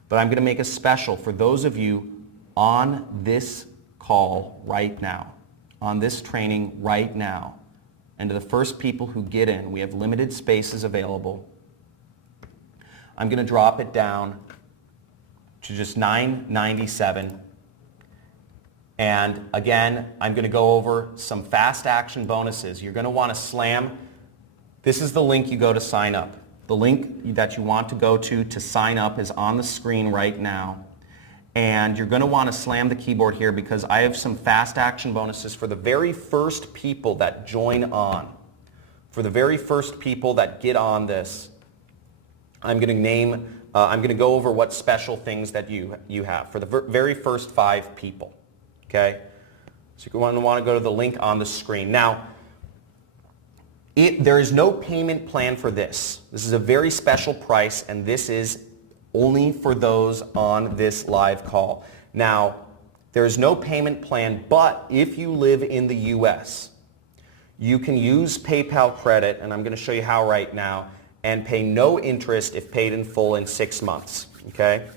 But I'm going to make a special for those of you on this call right now, on this training right now, and to the first people who get in, we have limited spaces available. I'm going to drop it down to just $9.97. And again, I'm going to go over some fast action bonuses. You're going to want to slam. This is the link you go to sign up. The link that you want to go to sign up is on the screen right now. And you're going to want to slam the keyboard here because I have some fast action bonuses for the very first people that join on. For the very first people that get on this, I'm going to go over what special things that you have for the very first 5 people. Okay? So you're going to want to go to the link on the screen. Now, there is no payment plan for this. This is a very special price, and this is only for those on this live call. Now, there is no payment plan, but if you live in the U.S., you can use PayPal credit, and I'm going to show you how right now, and pay no interest if paid in full in 6 months. Okay?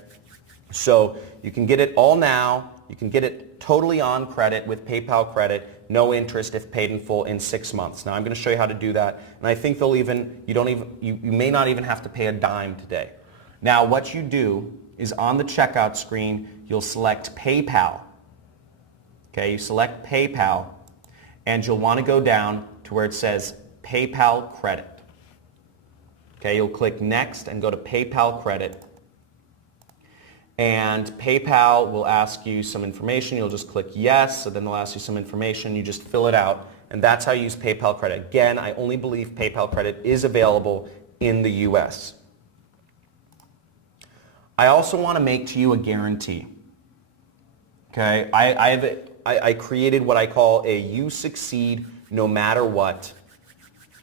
So you can get it all now. You can get it totally on credit with PayPal credit, no interest if paid in full in 6 months. Now I'm going to show you how to do that, and I think you may not even have to pay a dime today. Now what you do is on the checkout screen, you'll select PayPal. Okay, you select PayPal, and you'll want to go down to where it says PayPal credit. Okay, you'll click next and go to PayPal credit. And PayPal will ask you some information. You'll just click yes, so then they'll ask you some information. You just fill it out, and that's how you use PayPal credit. Again, I only believe PayPal credit is available in the US. I also want to make to you a guarantee. Okay, I created what I call a you succeed no matter what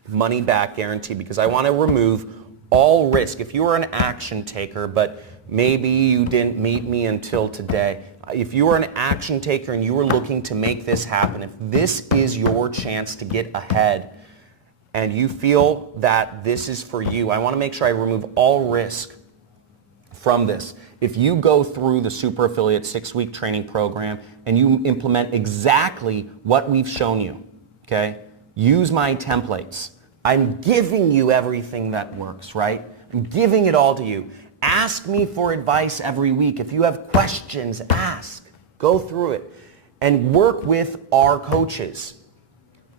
money back guarantee because I want to remove all risk. If you are an action taker, but maybe you didn't meet me until today. If you are an action taker and you are looking to make this happen, if this is your chance to get ahead and you feel that this is for you, I want to make sure I remove all risk from this. If you go through the Super Affiliate 6-week training program and you implement exactly what we've shown you, okay? Use my templates. I'm giving you everything that works, right? I'm giving it all to you. Ask me for advice every week. If you have questions, ask. Go through it. And work with our coaches.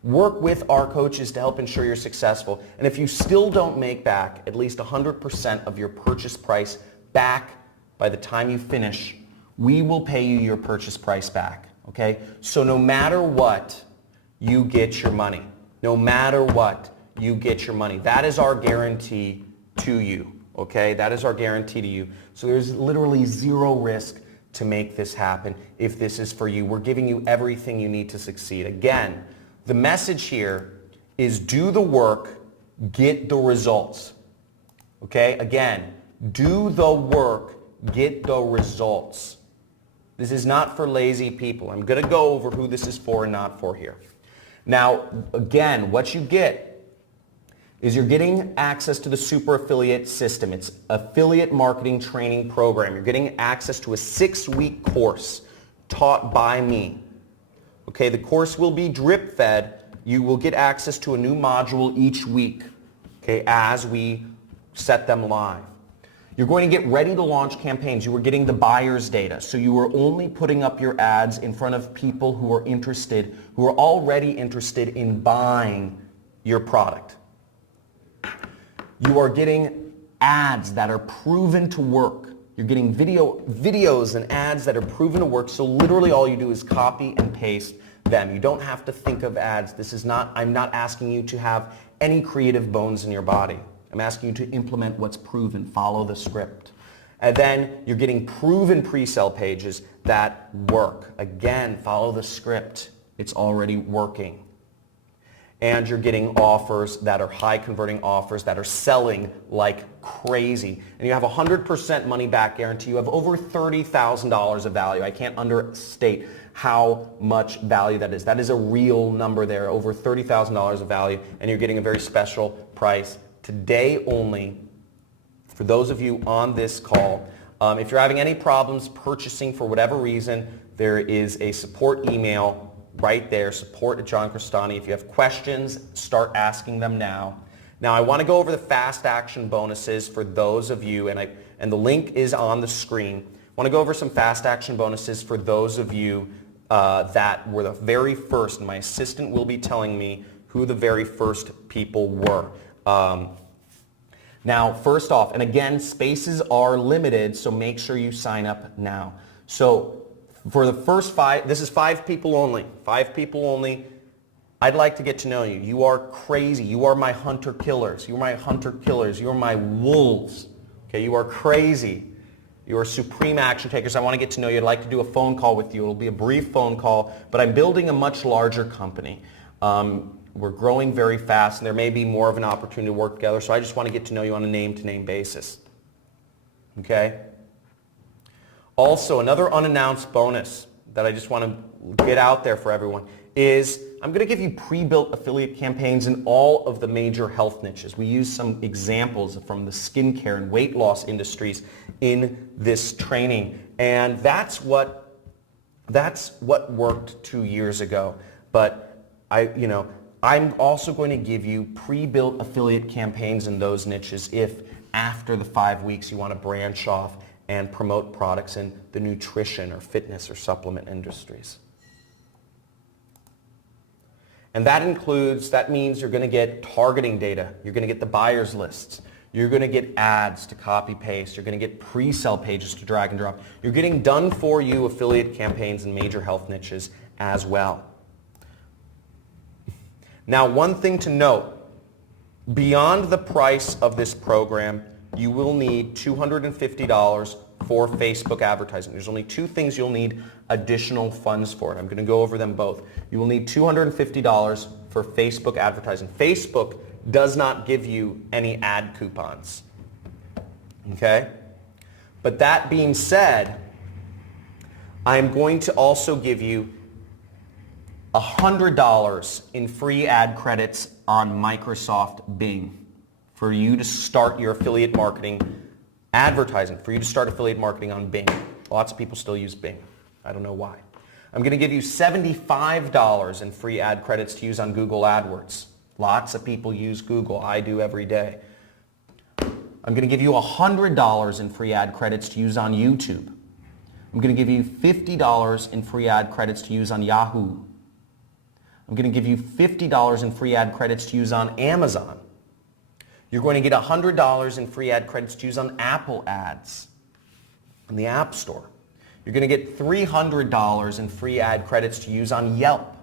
Work with our coaches to help ensure you're successful. And if you still don't make back at least 100% of your purchase price back by the time you finish, we will pay you your purchase price back. Okay? So no matter what, you get your money. No matter what, you get your money. That is our guarantee to you. Okay, that is our guarantee to you. So there's literally zero risk to make this happen if this is for you. We're giving you everything you need to succeed. Again, the message here is do the work, get the results. Okay, again, do the work, get the results. This is not for lazy people. I'm going to go over who this is for and not for here. Now, again, what you get is you're getting access to the Super Affiliate system. It's affiliate marketing training program. You're getting access to a 6-week course taught by me. Okay, the course will be drip fed. You will get access to a new module each week, okay, as we set them live. You're going to get ready to launch campaigns. You are getting the buyer's data. So you are only putting up your ads in front of people who are interested, who are already interested in buying your product. You are getting ads that are proven to work. You're getting videos and ads that are proven to work. So literally all you do is copy and paste them. You don't have to think of ads. I'm not asking you to have any creative bones in your body. I'm asking you to implement what's proven. Follow the script. And then you're getting proven pre-sale pages that work. Again, follow the script. It's already working. And you're getting offers that are high converting offers that are selling like crazy. And you have 100% money back guarantee. You have over $30,000 of value. I can't understate how much value that is. That is a real number there, over $30,000 of value, and you're getting a very special price today only for those of you on this call. If you're having any problems purchasing for whatever reason, there is a support email right there, support@John Crestani. If you have questions, start asking them now. Now I want to go over the fast action bonuses for those of you, and the link is on the screen. I want to go over some fast action bonuses for those of you that were the very first, and my assistant will be telling me who the very first people were. Now, first off, and again, spaces are limited, so make sure you sign up now. So for the first 5, this is 5 people only. 5 people only. I'd like to get to know you. You are crazy. You are my hunter killers. You are my hunter killers. You are my wolves. Okay, you are crazy. You are supreme action takers. I want to get to know you. I'd like to do a phone call with you. It'll be a brief phone call, but I'm building a much larger company. We're growing very fast, and there may be more of an opportunity to work together, so I just want to get to know you on a name-to-name basis. Okay? Also, another unannounced bonus that I just want to get out there for everyone is I'm going to give you pre-built affiliate campaigns in all of the major health niches. We use some examples from the skincare and weight loss industries in this training, and that's what worked 2 years ago. But I'm also going to give you pre-built affiliate campaigns in those niches if after the 5 weeks you want to branch off and promote products in the nutrition or fitness or supplement industries. And that means you're going to get targeting data, you're going to get the buyers lists, you're going to get ads to copy paste, you're going to get pre-sell pages to drag and drop. You're getting done for you affiliate campaigns in major health niches as well. Now, one thing to note, beyond the price of this program, you will need $250 for Facebook advertising. There's only 2 things you'll need additional funds for, and I'm going to go over them both. You will need $250 for Facebook advertising. Facebook does not give you any ad coupons. Okay? But that being said, I'm going to also give you $100 in free ad credits on Microsoft Bing for you to start your affiliate marketing advertising, for you to start affiliate marketing on Bing. Lots of people still use Bing. I don't know why. I'm going to give you $75 in free ad credits to use on Google AdWords. Lots of people use Google. I do every day. I'm going to give you $100 in free ad credits to use on YouTube. I'm going to give you $50 in free ad credits to use on Yahoo. I'm going to give you $50 in free ad credits to use on Amazon. You're going to get $100 in free ad credits to use on Apple ads in the App Store. You're going to get $300 in free ad credits to use on Yelp.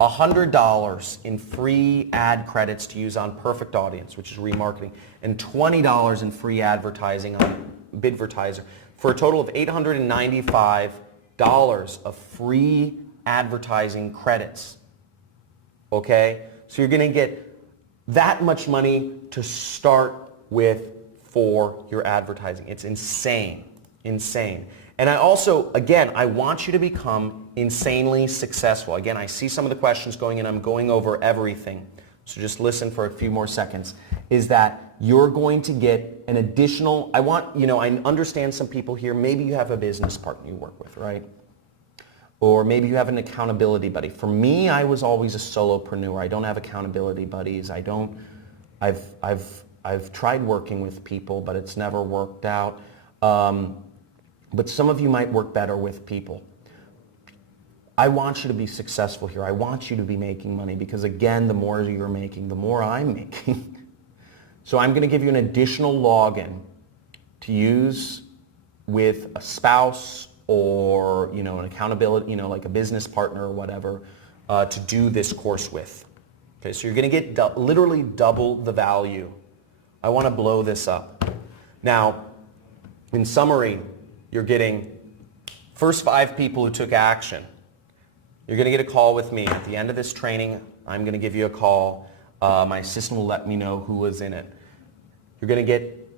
$100 in free ad credits to use on Perfect Audience, which is remarketing, and $20 in free advertising on Bidvertiser, for a total of $895 of free advertising credits. Okay? So you're going to get that much money to start with for your advertising. It's insane. Insane. And I also, again, I want you to become insanely successful. Again, I see some of the questions going in. I'm going over everything. So just listen for a few more seconds. Is that you're going to get an additional, I understand some people here, maybe you have a business partner you work with, right? Or maybe you have an accountability buddy. For me, I was always a solopreneur. I don't have accountability buddies. I've tried working with people, but it's never worked out. But some of you might work better with people. I want you to be successful here. I want you to be making money because, again, the more you're making, the more I'm making. So I'm going to give you an additional login to use with a spouse or an accountability, like a business partner or whatever, to do this course with. Okay, so you're going to get literally double the value. I want to blow this up. Now, in summary, you're getting first 5 people who took action. You're going to get a call with me. At the end of this training, I'm going to give you a call. My assistant will let me know who was in it. You're going to get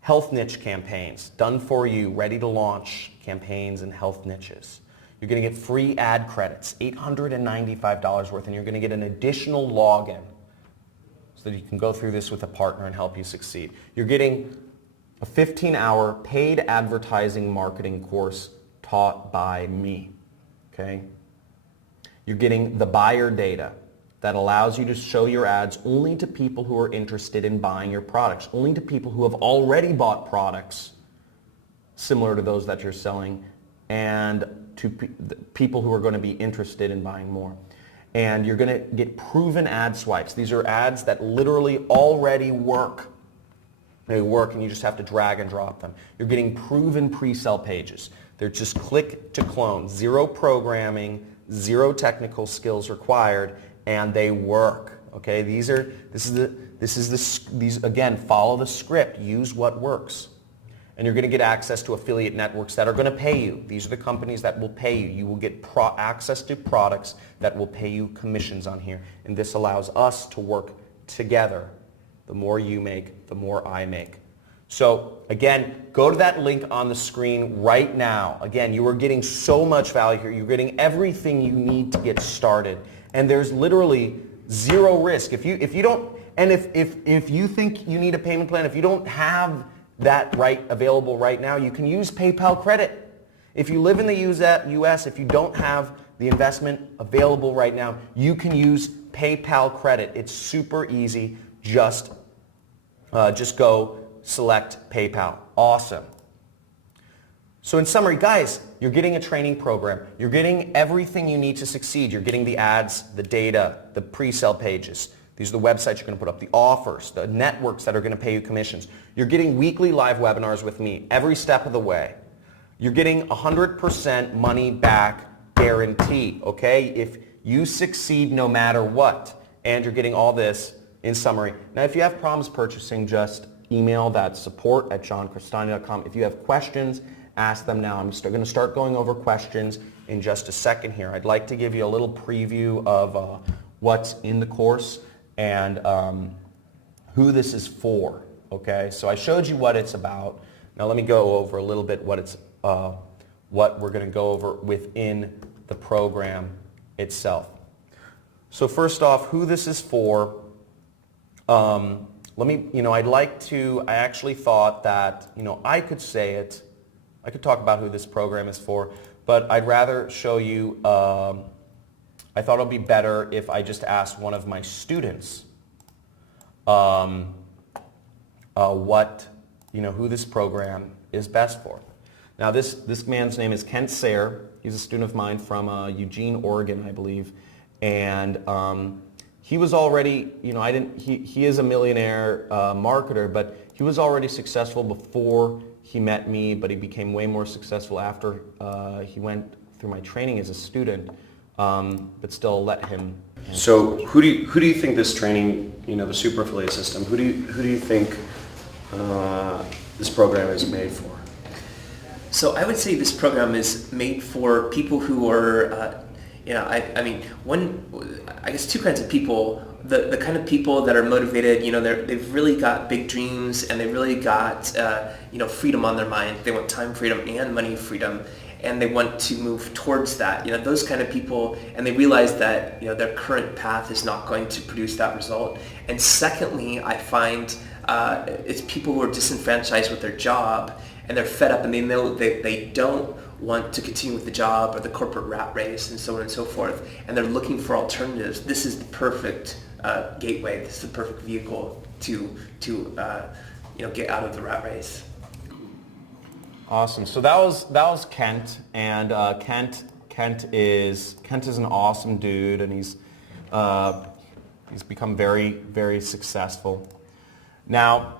health niche campaigns done for you, ready to launch campaigns in health niches. You're going to get free ad credits, $895 worth, and you're going to get an additional login so that you can go through this with a partner and help you succeed. You're getting a 15-hour paid advertising marketing course taught by me, okay? You're getting the buyer data that allows you to show your ads only to people who are interested in buying your products, only to people who have already bought products similar to those that you're selling, and to people who are going to be interested in buying more. And you're going to get proven ad swipes. These are ads that literally already work. They work and you just have to drag and drop them. You're getting proven pre-sell pages. They're just click to clone. Zero programming, zero technical skills required, and they work. Okay, these again, follow the script, use what works. And you're going to get access to affiliate networks that are going to pay you. These are the companies that will pay you. You will get access to products that will pay you commissions on here. And this allows us to work together. The more you make, the more I make. So again, go to that link on the screen right now. Again, you are getting so much value here. You're getting everything you need to get started. And there's literally zero risk. If you think you need a payment plan, if you don't have that available right now, you can use PayPal credit. If you live in the US, if you don't have the investment available right now, you can use PayPal credit. It's super easy. Just go select PayPal. Awesome. So in summary, guys, you're getting a training program. You're getting everything you need to succeed. You're getting the ads, the data, the pre-sale pages. These are the websites you're going to put up, the offers, the networks that are going to pay you commissions. You're getting weekly live webinars with me every step of the way. You're getting 100% money back guarantee, okay? If you succeed no matter what, and you're getting all this in summary. Now, if you have problems purchasing, just email that support@johncrestani.com. If you have questions, ask them now. I'm going to start going over questions in just a second here. I'd like to give you a little preview of what's in the course and who this is for, okay? So I showed you what it's about. Now let me go over a little bit what we're going to go over within the program itself. So first off, who this is for, I actually thought that, I could say it, I could talk about who this program is for, but I'd rather show you, I thought it would be better if I just asked one of my students who this program is best for. Now this man's name is Kent Sayre. He's a student of mine from Eugene, Oregon, I believe. And he was already, he is a millionaire marketer, but he was already successful before he met me, but he became way more successful after he went through my training as a student, but still let him. So who do you think this training, the super affiliate system, who do you think this program is made for? So I would say this program is made for people who are, I guess two kinds of people. The kind of people that are motivated, they've really got big dreams and they really got, freedom on their mind. They want time freedom and money freedom, and they want to move towards that. Those kind of people, and they realize that, their current path is not going to produce that result. And secondly, I find it's people who are disenfranchised with their job, and they're fed up, and they know they don't want to continue with the job or the corporate rat race and so on and so forth, and they're looking for alternatives. This is the perfect gateway. This is the perfect vehicle to get out of the rat race. Awesome. So that was Kent, and Kent is an awesome dude, and he's become very, very successful. Now,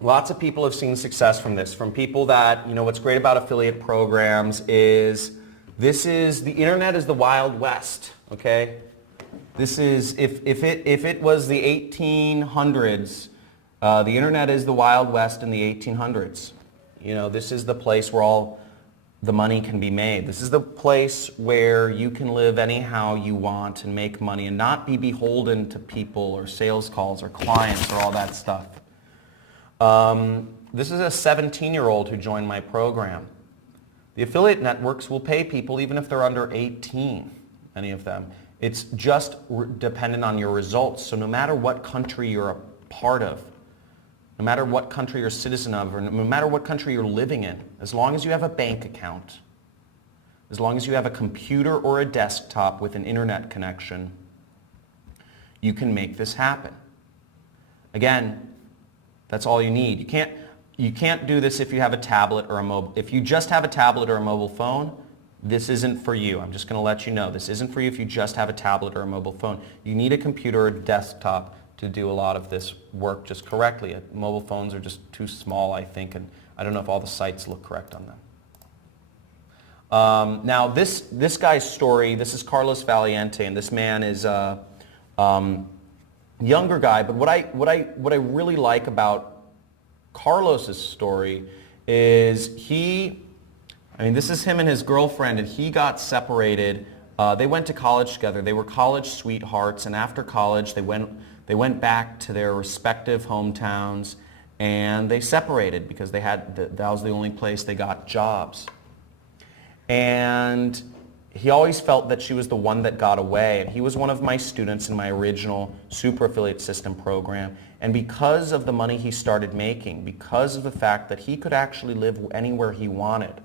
lots of people have seen success from this. From people that, what's great about affiliate programs is the internet is the Wild West, okay? This is, if it was the 1800s, the internet is the Wild West in the 1800s. This is the place where all the money can be made. This is the place where you can live anyhow you want and make money and not be beholden to people or sales calls or clients or all that stuff. This is a 17-year-old who joined my program. The affiliate networks will pay people even if they're under 18, many of them. It's just dependent on your results. So no matter what country you're a part of, no matter what country you're a citizen of, or no matter what country you're living in, as long as you have a bank account, as long as you have a computer or a desktop with an internet connection, you can make this happen. Again, that's all you need. You can't do this if you have a tablet or a mobile. If you just have a tablet or a mobile phone, this isn't for you. I'm just going to let you know. This isn't for you if you just have a tablet or a mobile phone. You need a computer or a desktop to do a lot of this work just correctly. Mobile phones are just too small, I think, and I don't know if all the sites look correct on them. Now this guy's story, this is Carlos Valiente, and this man is a younger guy. But what I really like about Carlos's story is this is him and his girlfriend, and he got separated. They went to college together. They were college sweethearts, and after college, they went back to their respective hometowns, and they separated because that was the only place they got jobs. And he always felt that she was the one that got away. And he was one of my students in my original super affiliate system program. And because of the money he started making, because of the fact that he could actually live anywhere he wanted,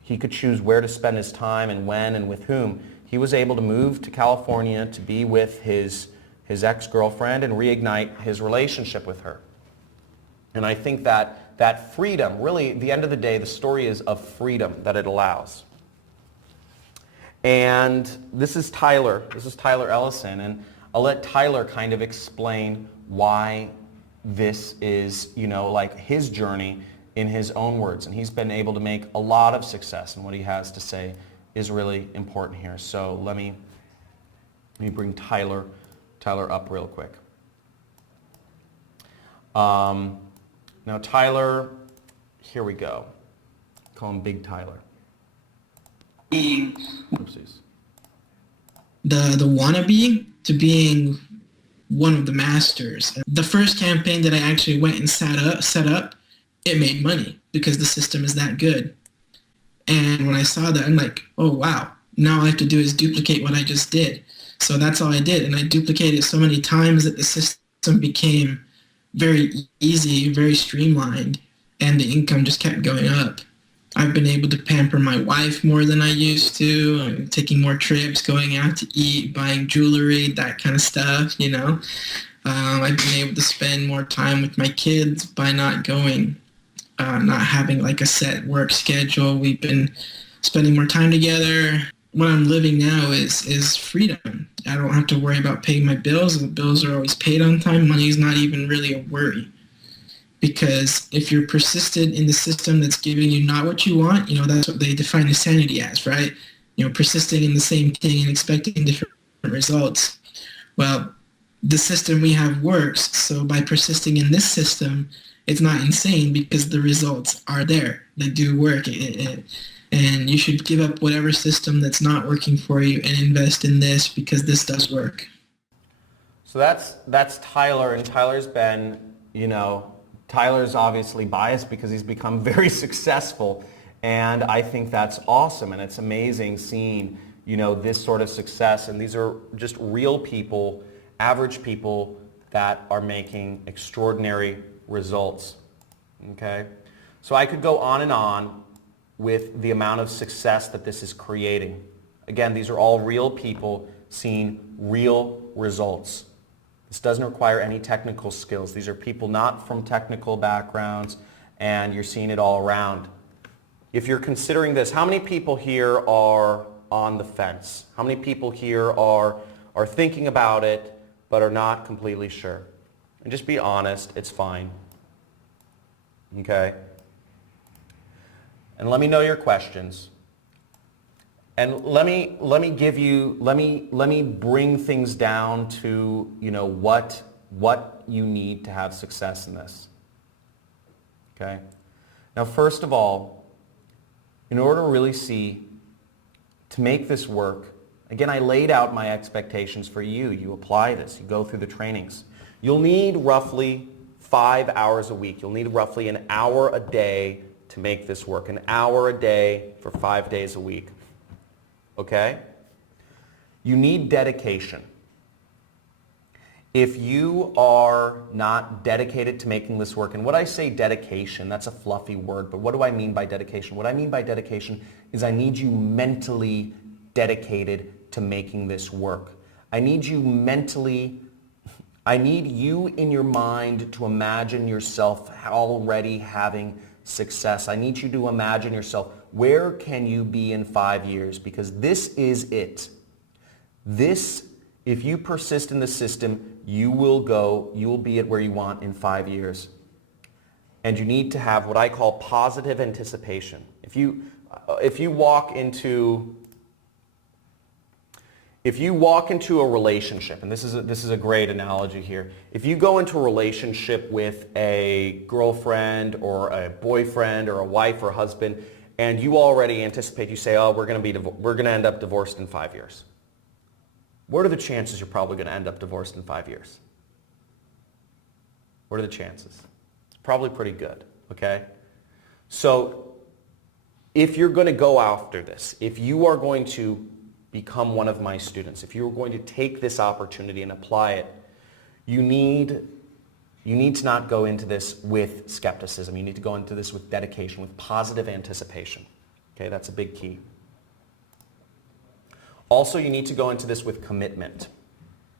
he could choose where to spend his time and when and with whom, he was able to move to California to be with his ex-girlfriend and reignite his relationship with her. And I think that freedom, really, at the end of the day, the story is of freedom that it allows. And this is Tyler Ellison, and I'll let Tyler kind of explain why this is, like his journey in his own words. And he's been able to make a lot of success, and what he has to say is really important here. So let me bring Tyler up real quick. Now Tyler, here we go. Call him Big Tyler. Being Oopsies. the wannabe to being one of the masters. The first campaign that I actually went and set up, it made money because the system is that good. And when I saw that, I'm like, oh wow, now all I have to do is duplicate what I just did. So that's all I did, and I duplicated it so many times that the system became very easy, very streamlined, and the income just kept going up. I've been able to pamper my wife more than I used to. I'm taking more trips, going out to eat, buying jewelry, that kind of stuff, I've been able to spend more time with my kids by not having like a set work schedule. We've been spending more time together. What I'm living now is freedom. I don't have to worry about paying my bills. The bills are always paid on time. Money is not even really a worry. Because if you're persistent in the system that's giving you not what you want, that's what they define insanity as, right? Persisting in the same thing and expecting different results. Well, the system we have works, so by persisting in this system, it's not insane because the results are there. They do work. And you should give up whatever system that's not working for you and invest in this because this does work. So that's Tyler, and Tyler's been, Tyler's obviously biased because he's become very successful, and I think that's awesome, and it's amazing seeing, this sort of success, and these are just real people, average people that are making extraordinary results, okay? So I could go on and on with the amount of success that this is creating. Again, these are all real people seeing real results. This doesn't require any technical skills. These are people not from technical backgrounds, and you're seeing it all around. If you're considering this, how many people here are on the fence? How many people here are thinking about it but are not completely sure? And just be honest, it's fine. Okay? And let me know your questions. And let me bring things down to, what you need to have success in this. Okay? Now, first of all, in order to really to make this work, again, I laid out my expectations for you. You apply this, you go through the trainings. You'll need roughly 5 hours a week. You'll need roughly an hour a day to make this work. An hour a day for 5 days a week. Okay? You need dedication. If you are not dedicated to making this work, and when I say dedication, that's a fluffy word, but what do I mean by dedication? What I mean by dedication is I need you mentally dedicated to making this work. I need you in your mind to imagine yourself already having success. I need you to imagine yourself, where can you be in 5 years? Because this is it. If you persist in the system, you will be at where you want in 5 years. And you need to have what I call positive anticipation. if you walk into a relationship, and this is a great analogy here. If you go into a relationship with a girlfriend or a boyfriend or a wife or husband, and you already anticipate, you say, oh, we're going to end up divorced in 5 years. What are the chances you're probably going to end up divorced in 5 years? What are the chances? It's probably pretty good, okay? So if you're going to go after this, if you are going to become one of my students, if you're going to take this opportunity and apply it, you need to not go into this with skepticism. You need to go into this with dedication, with positive anticipation. Okay, that's a big key. Also, you need to go into this with commitment.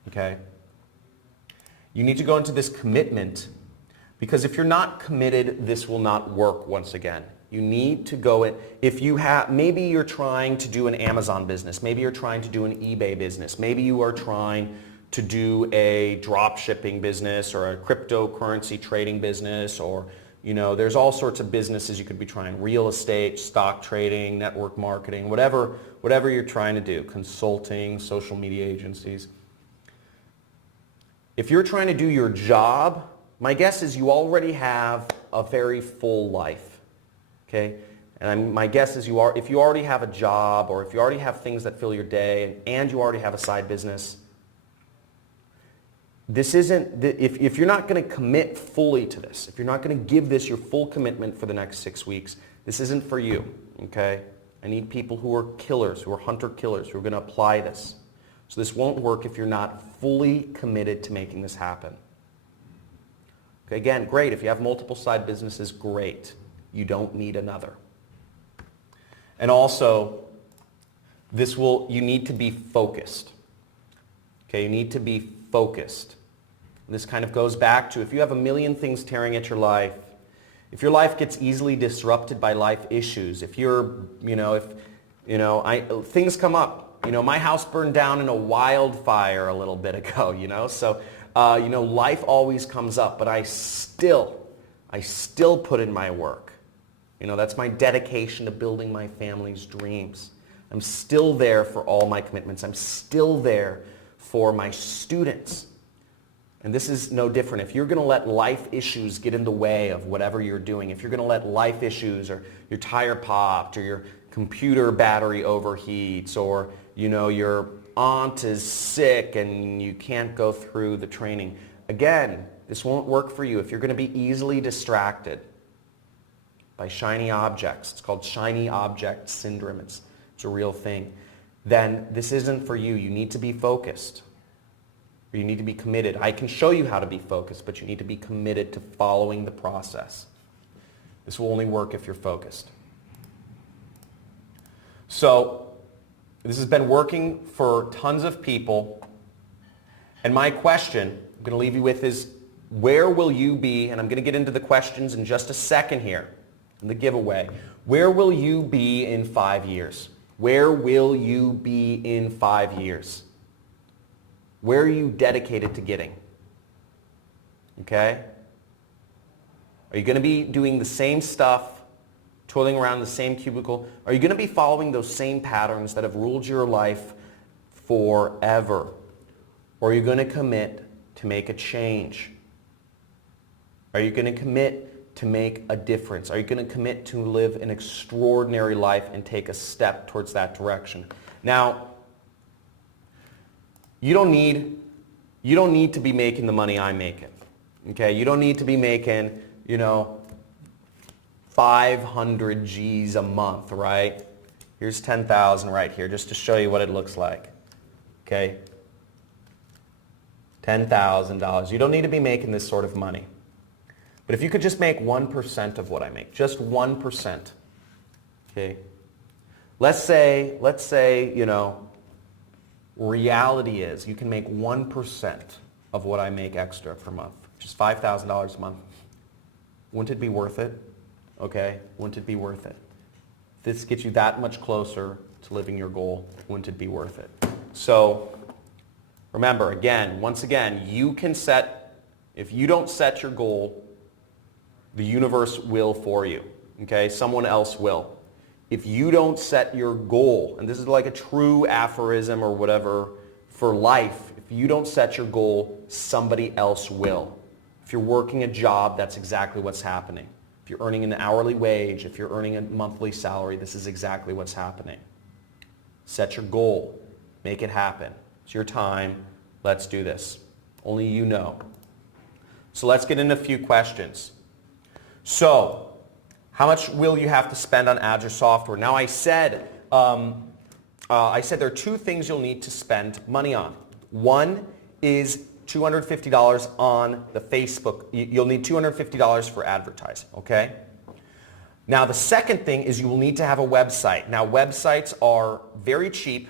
Okay? You need to go into this commitment because if you're not committed, this will not work once again. You need to go in, maybe you're trying to do an Amazon business, maybe you're trying to do an eBay business, maybe you are trying to do a drop shipping business or a cryptocurrency trading business, or there's all sorts of businesses you could be trying, real estate, stock trading, network marketing, whatever you're trying to do, consulting, social media agencies. If you're trying to do your job, my guess is you already have a very full life. Okay, and my guess is if you already have a job or if you already have things that fill your day and you already have a side business, this isn't, if you're not going to commit fully to this, if you're not going to give this your full commitment for the next 6 weeks, this isn't for you, okay? I need people who are killers, who are hunter-killers, who are going to apply this. So this won't work if you're not fully committed to making this happen. Okay, again, great. If you have multiple side businesses, great. You don't need another. And also, you need to be focused. Okay, you need to be focused. This kind of goes back to if you have a million things tearing at your life, if your life gets easily disrupted by life issues, if things come up, my house burned down in a wildfire a little bit ago, so, life always comes up, but I still put in my work. That's my dedication to building my family's dreams. I'm still there for all my commitments. I'm still there for my students. And this is no different. If you're going to let life issues get in the way of whatever you're doing, if you're going to let life issues or your tire popped or your computer battery overheats or, your aunt is sick and you can't go through the training, again, this won't work for you. If you're going to be easily distracted by shiny objects, it's called shiny object syndrome, it's a real thing, then this isn't for you. You need to be focused. Or you need to be committed. I can show you how to be focused, but you need to be committed to following the process. This will only work if you're focused. So this has been working for tons of people. And my question I'm going to leave you with is, where will you be? And I'm going to get into the questions in just a second here, in the giveaway. Where will you be in 5 years? Where will you be in 5 years? Where are you dedicated to getting? Okay? Are you going to be doing the same stuff, toiling around the same cubicle? Are you going to be following those same patterns that have ruled your life forever? Or are you going to commit to make a change? Are you going to commit to make a difference? Are you going to commit to live an extraordinary life and take a step towards that direction? Now, you don't need to be making the money I'm making. Okay? You don't need to be making, 500 G's a month, right? Here's 10,000 right here, just to show you what it looks like. Okay? $10,000. You don't need to be making this sort of money. But if you could just make 1% of what I make, just 1%. Okay? Let's say, reality is you can make 1% of what I make extra per month, which is $5,000 a month. Wouldn't it be worth it? Okay, wouldn't it be worth it? If this gets you that much closer to living your goal, wouldn't it be worth it? So remember, once again, you can set, if you don't set your goal, the universe will for you. Okay, someone else will. if you don't set your goal, and this is like a true aphorism or whatever for life, if you don't set your goal, somebody else will. If you're working a job, that's exactly what's happening. If you're earning an hourly wage, if you're earning a monthly salary, this is exactly what's happening. Set your goal. Make it happen. It's your time. Let's do this. Only you know. So let's get into a few questions. So, how much will you have to spend on ads or software? Now I said there are two things you'll need to spend money on. One is $250 on the Facebook. You'll need $250 for advertising, okay? Now the second thing is you will need to have a website. Now websites are very cheap,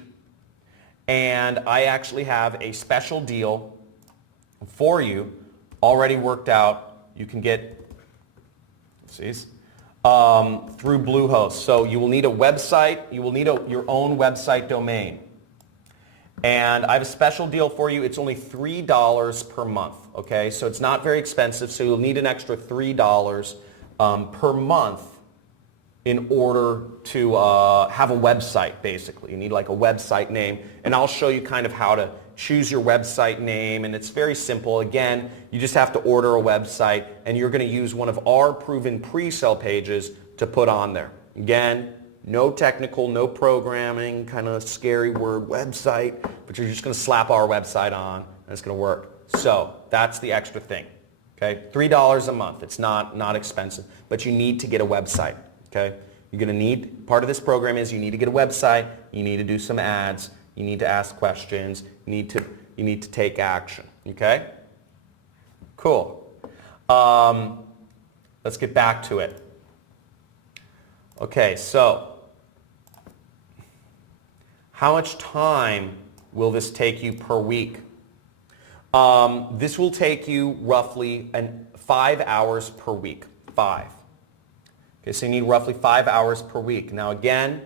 and I actually have a special deal for you already worked out. You can get through Bluehost. So you will need a website. You will need your own website domain. And I have a special deal for you. It's only $3 per month, okay? So it's not very expensive, so you'll need an extra $3 per month in order to have a website, basically. You need like a website name, and I'll show you kind of how to choose your website name, and it's very simple. Again, you just have to order a website, and you're going to use one of our proven pre-sale pages to put on there. Again, no technical, no programming, kind of scary word, website, but you're just going to slap our website on, and it's going to work. So that's the extra thing, okay? $3 a month. It's not expensive, but you need to get a website, okay? You're going to need, part of this program is you need to get a website, you need to do some ads, you need to ask questions, you need to take action, okay? Cool. Let's get back to it. Okay, so how much time will this take you per week? This will take you roughly 5 hours per week. 5. Okay, so you need roughly 5 hours per week. Now again,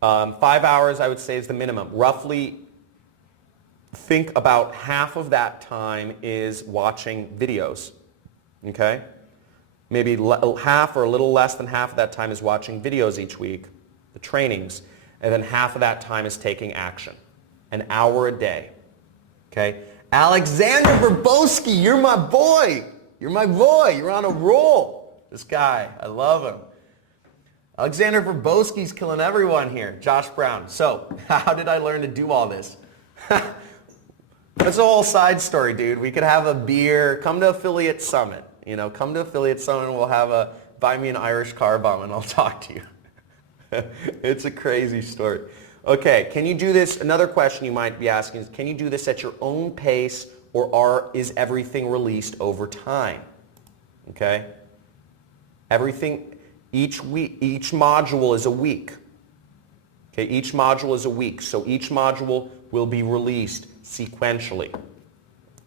5 hours I would say is the minimum. Roughly think about half of that time is watching videos. Okay? Maybe half or a little less than half of that time is watching videos each week, the trainings, and then half of that time is taking action. An hour a day. Okay? Alexander Verbowski, you're my boy. You're my boy. You're on a roll. This guy, I love him. Alexander Verbowski's killing everyone here. Josh Brown. So, how did I learn to do all this? That's a whole side story, dude. We could have a beer. Come to Affiliate Summit. You know, come to Affiliate Summit and we'll have buy me an Irish car bomb and I'll talk to you. It's a crazy story. Okay, can you do this? Another question you might be asking is, can you do this at your own pace, or is everything released over time? Okay? Everything, each module is a week. Okay, each module is a week. So each module will be released sequentially.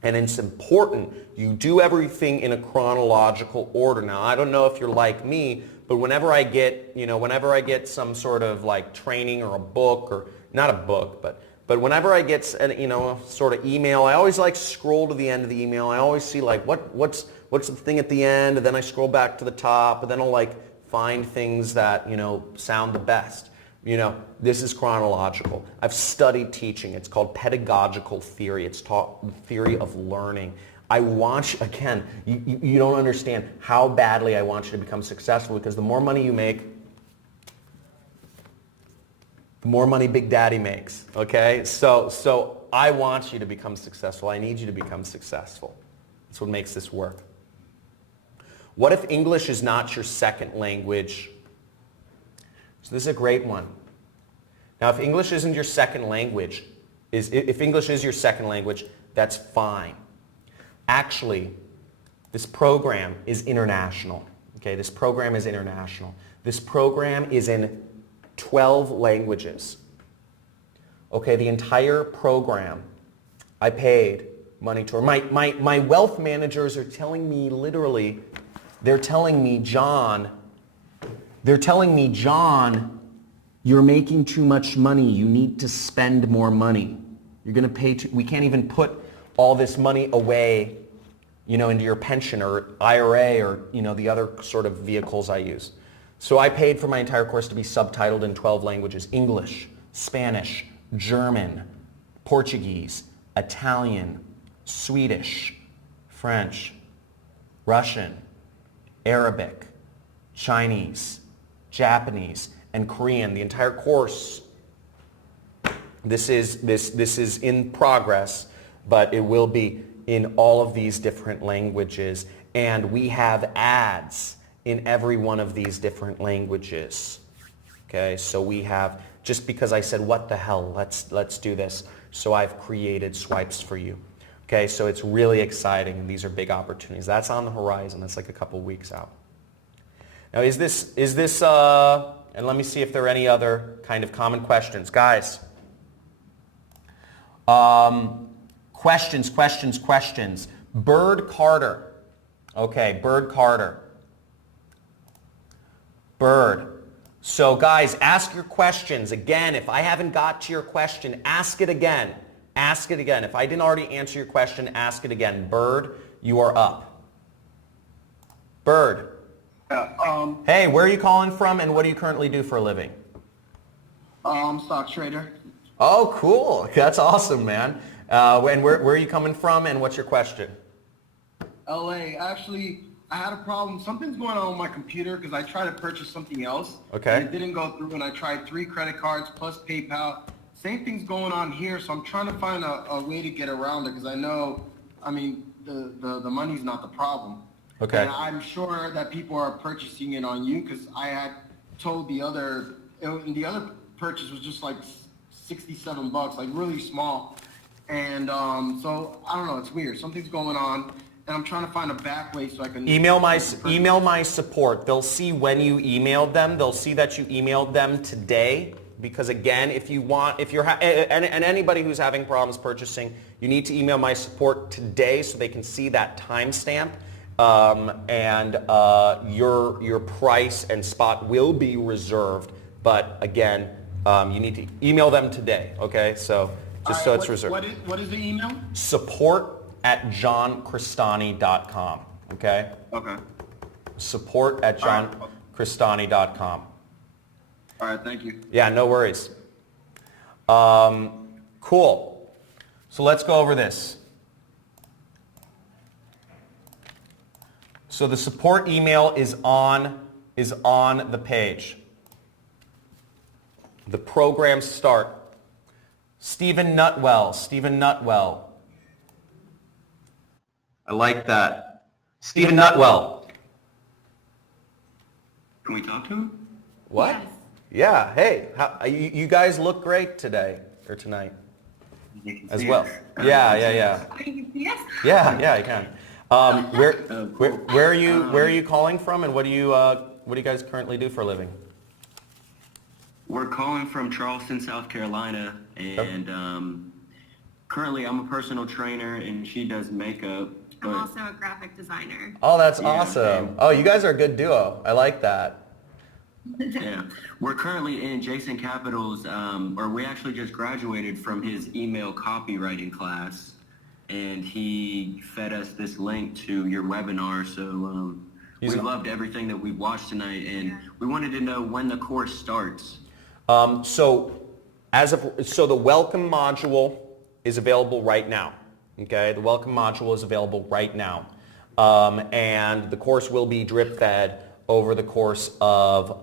And it's important you do everything in a chronological order. Now, I don't know if you're like me, but whenever I get some sort of like training or a book, or not a book, but whenever I get sort of email, I always like scroll to the end of the email. I always see like what's the thing at the end, and then I scroll back to the top, and then I'll like find things that sound the best. This is chronological. I've studied teaching. It's called pedagogical theory. It's taught the theory of learning. I want you, again, you don't understand how badly I want you to become successful, because the more money you make, the more money Big Daddy makes, okay? So I want you to become successful. I need you to become successful. That's what makes this work. What if English is not your second language? So this is a great one. Now, if English isn't your second language, if English is your second language, that's fine. Actually, this program is international. Okay, this program is international. This program is in 12 languages. Okay, the entire program, I paid money to her. My wealth managers are telling me literally, they're telling me, John, you're making too much money. You need to spend more money. You're going to pay we can't even put all this money away, into your pension or IRA or, the other sort of vehicles I use. So I paid for my entire course to be subtitled in 12 languages: English, Spanish, German, Portuguese, Italian, Swedish, French, Russian, Arabic, Chinese, Japanese, and Korean. The entire course. This is in progress, but it will be in all of these different languages, and we have ads in every one of these different languages. Okay, so we have, just because I said, what the hell, let's do this, so I've created swipes for you. Okay, so it's really exciting, and these are big opportunities. That's on the horizon. That's like a couple weeks out. Now, is this, and let me see if there are any other kind of common questions. Guys, questions. Bird Carter. Okay, Bird Carter. Bird. So guys, ask your questions. Again, if I haven't got to your question, ask it again. Ask it again. If I didn't already answer your question, ask it again. Bird, you are up. Bird. Hey, where are you calling from, and what do you currently do for a living? Stock trader. Oh, cool. That's awesome, man. And where are you coming from, and what's your question? LA. Actually, I had a problem. Something's going on with my computer because I tried to purchase something else. Okay. And it didn't go through, and I tried 3 credit cards plus PayPal. Same thing's going on here, so I'm trying to find a way to get around it because I know, I mean, the money's not the problem. Okay. And I'm sure that people are purchasing it on you because I had told the other purchase was just like $67, like really small. And so I don't know, it's weird. Something's going on, and I'm trying to find a back way so I can email my support. They'll see when you emailed them. They'll see that you emailed them today. Because again, if you're and anybody who's having problems purchasing, you need to email my support today so they can see that timestamp. And your price and spot will be reserved. But again, you need to email them today. Okay, so just so it's reserved. What is the email? Support@johncrestani.com. Okay. Okay. Support@johncrestani.com. All right, thank you. Yeah, no worries. Cool. So let's go over this. So the support email is on the page. The program start. Stephen Nutwell. I like that. Stephen Nutwell. Can we talk to him? What? Yes. Yeah. Hey, you guys look great today or tonight as well. Yeah. Yes. Yeah, you can. Where are you calling from, and what do you guys currently do for a living? We're calling from Charleston, South Carolina, and currently I'm a personal trainer, and she does makeup. I'm also a graphic designer. Oh, that's awesome. Oh, you guys are a good duo. I like that. Yeah, we're currently in Jason Capital's, or we actually just graduated from his email copywriting class, and he fed us this link to your webinar. So we loved everything that we watched tonight, and we wanted to know when the course starts. So the welcome module is available right now. Okay, the welcome module is available right now, and the course will be drip fed over the course of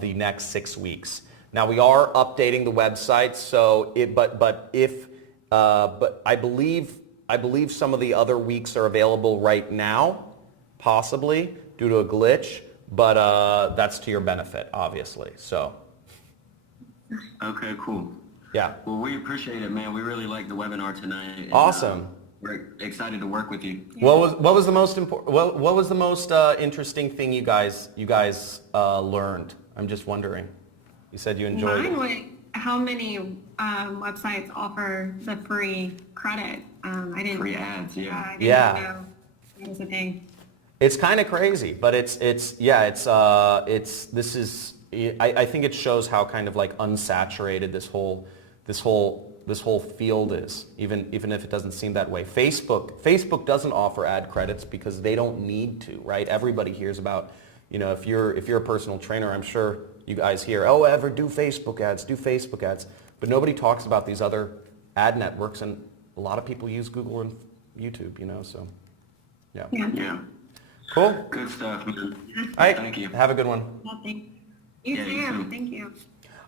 the next 6 weeks. Now we are updating the website, so but I believe some of the other weeks are available right now, possibly due to a glitch, but that's to your benefit, obviously. So. Okay, cool. Yeah. Well, we appreciate it, man. We really liked the webinar tonight. And, awesome. We're excited to work with you. What was the most important? What was the most interesting thing you guys learned? I'm just wondering. You said you enjoyed it. Mine was how many websites offer the free credit. I didn't. Free ads, yeah. I didn't know that was a thing. It's kind of crazy, but I think it shows how kind of like unsaturated this whole field is, even if it doesn't seem that way. Facebook doesn't offer ad credits because they don't need to, right? Everybody hears about You know, if you're a personal trainer, I'm sure you guys hear, oh, ever do Facebook ads, do Facebook ads. But nobody talks about these other ad networks, and a lot of people use Google and YouTube, you know, so yeah. Yeah. Cool. Good stuff, man. All right. Thank you. Have a good one. Nothing. You Yeah, too. you too. Thank you.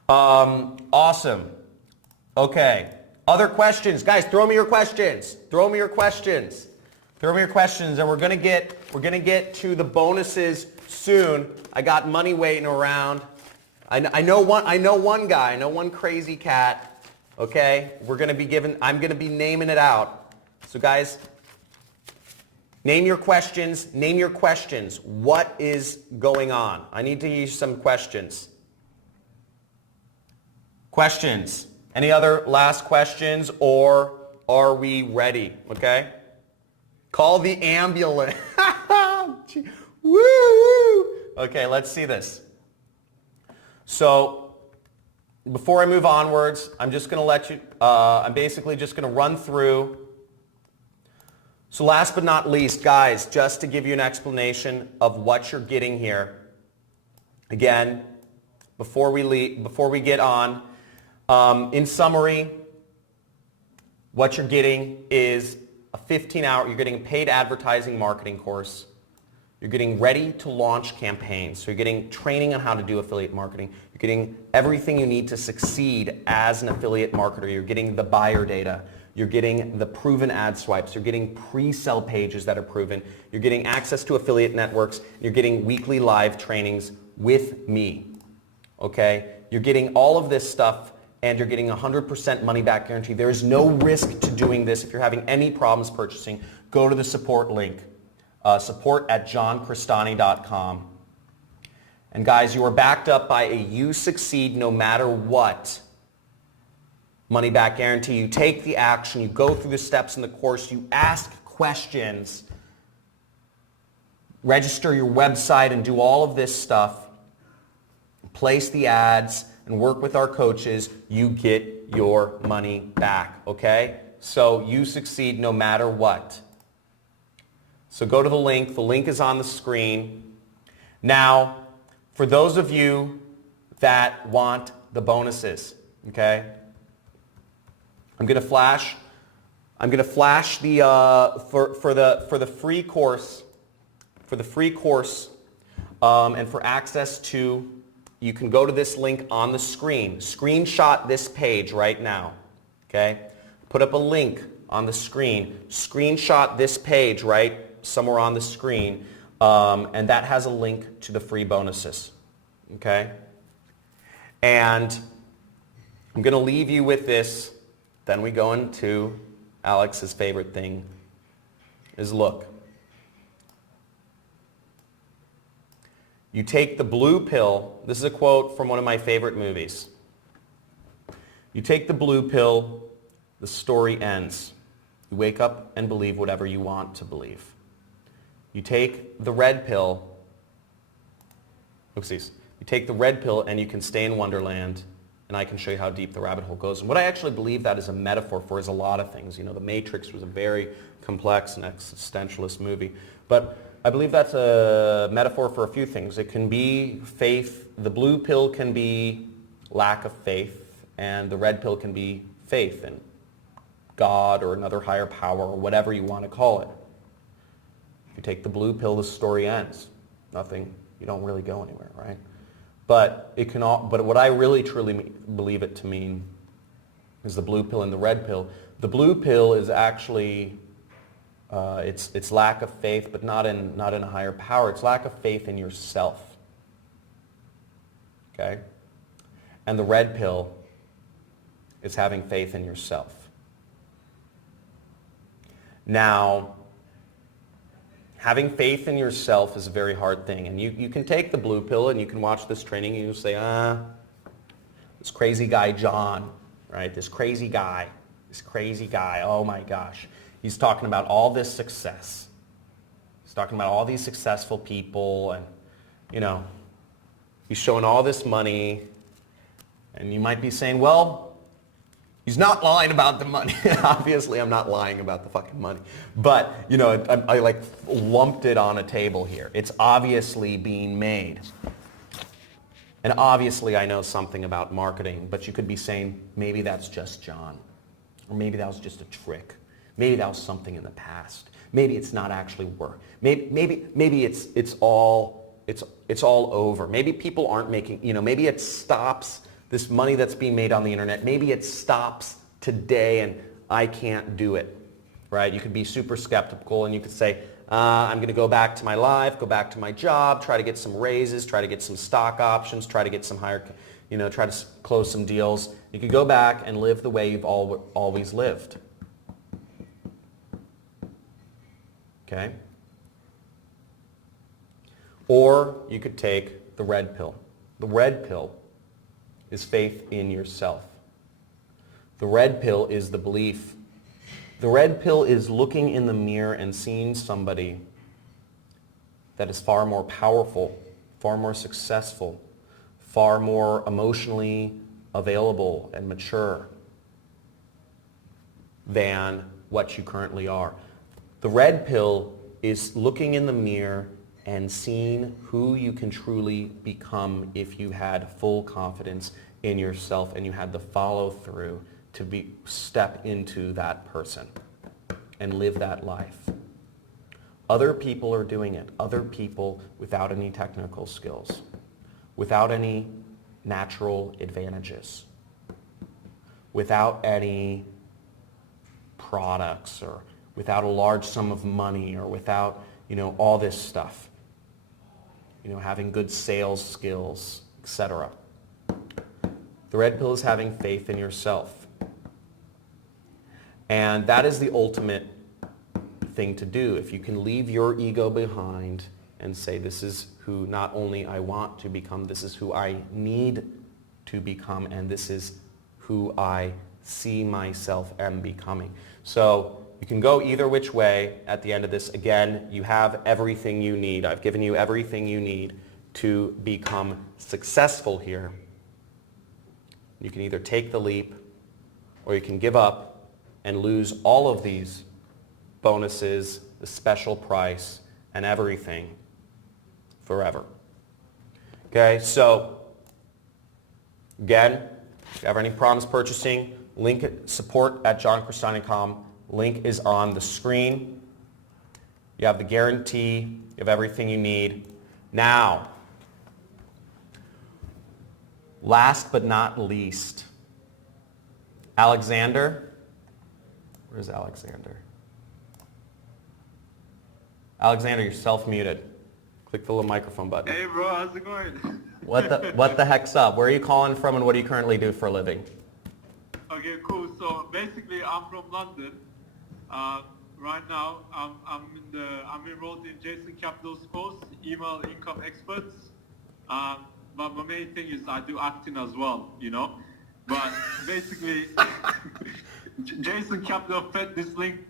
Awesome. Okay. Other questions, guys? Throw me your questions. Throw me your questions. Throw me your questions, and we're gonna get to the bonuses soon. I got money waiting around. I know one guy. I know one crazy cat. Okay. I'm gonna be naming it out. So guys, name your questions. Name your questions. What is going on? I need to use some questions. Questions. Any other last questions, or are we ready? Okay. Call the ambulance. Woo! Okay, let's see this. So, before I move onwards, I'm just going to let you, I'm basically just going to run through. So last but not least, guys, just to give you an explanation of what you're getting here. Again, before we get on, in summary, what you're getting is a 15-hour, you're getting a paid advertising marketing course. You're getting ready to launch campaigns. So you're getting training on how to do affiliate marketing. You're getting everything you need to succeed as an affiliate marketer. You're getting the buyer data. You're getting the proven ad swipes. You're getting pre-sell pages that are proven. You're getting access to affiliate networks. You're getting weekly live trainings with me. Okay? You're getting all of this stuff, and you're getting 100% money back guarantee. There is no risk to doing this. If you're having any problems purchasing, go to the support link. Support@johncrestani.com. And guys, you are backed up by a you succeed no matter what money back guarantee. You take the action, you go through the steps in the course, you ask questions, register your website and do all of this stuff, place the ads and work with our coaches, you get your money back, okay? So you succeed no matter what. So go to the link. The link is on the screen. Now, for those of you that want the bonuses, okay? I'm gonna flash the for the free course, and for access to, you can go to this link on the screen. Screenshot this page right now, okay? Put up a link on the screen. Screenshot this page right somewhere on the screen, and that has a link to the free bonuses, okay? And I'm going to leave you with this. Then we go into Alex's favorite thing, is look. You take the blue pill. This is a quote from one of my favorite movies. You take the blue pill, the story ends. You wake up and believe whatever you want to believe. You take the red pill, you take the red pill and you can stay in Wonderland, and I can show you how deep the rabbit hole goes. And what I actually believe that is a metaphor for is a lot of things. You know, The Matrix was a very complex and existentialist movie. But I believe that's a metaphor for a few things. It can be faith. The blue pill can be lack of faith, and the red pill can be faith in God or another higher power or whatever you want to call it. If you take the blue pill, the story ends. Nothing, you don't really go anywhere, right? But it can all, but what I really truly believe it to mean is the blue pill and the red pill. The blue pill is actually it's lack of faith, but not in a higher power. It's lack of faith in yourself. Okay? And the red pill is having faith in yourself. Now, having faith in yourself is a very hard thing. And you can take the blue pill and you can watch this training and you'll say, this crazy guy John, right? This crazy guy, oh my gosh. He's talking about all this success. He's talking about all these successful people and, you know, he's showing all this money. And you might be saying, well, He's not lying about the money. Obviously, I'm not lying about the fucking money. But, you know, I like lumped it on a table here. It's obviously being made. And obviously, I know something about marketing, but you could be saying, maybe that's just John. Or maybe that was just a trick. Maybe that was something in the past. Maybe it's not actually work. Maybe it's all over. Maybe people aren't making, you know, maybe it stops this money that's being made on the internet. Maybe it stops today and I can't do it, right? You could be super skeptical and you could say, I'm going to go back to my life, go back to my job, try to get some raises, try to get some stock options, try to get some higher, you know, try to close some deals. You could go back and live the way you've always lived. Okay? Or you could take the red pill. The red pill is faith in yourself. The red pill is the belief. The red pill is looking in the mirror and seeing somebody that is far more powerful, far more successful, far more emotionally available and mature than what you currently are. The red pill is looking in the mirror and seeing who you can truly become if you had full confidence in yourself and you had the follow through to step into that person and live that life. Other people are doing it. Other people without any technical skills, without any natural advantages, without any products or without a large sum of money or without, you know, all this stuff. You know, having good sales skills, etc. The red pill is having faith in yourself. And that is the ultimate thing to do. If you can leave your ego behind and say, this is who not only I want to become, this is who I need to become, and this is who I see myself am becoming. So you can go either which way at the end of this. Again, you have everything you need. I've given you everything you need to become successful here. You can either take the leap or you can give up and lose all of these bonuses, the special price, and everything forever. Okay, so again, if you have any problems purchasing, link support@johncrestani.com. Link is on the screen. You have the guarantee. You have everything you need. Now, last but not least, Alexander. Where's Alexander? Alexander, you're self-muted. Click the little microphone button. Hey bro, how's it going? What the heck's up? Where are you calling from and what do you currently do for a living? Okay, cool. So basically, I'm from London. Right now, I'm enrolled in Jason Capital's course, Email Income Experts. But my main thing is I do acting as well, you know. But basically, Jason Capital fed this link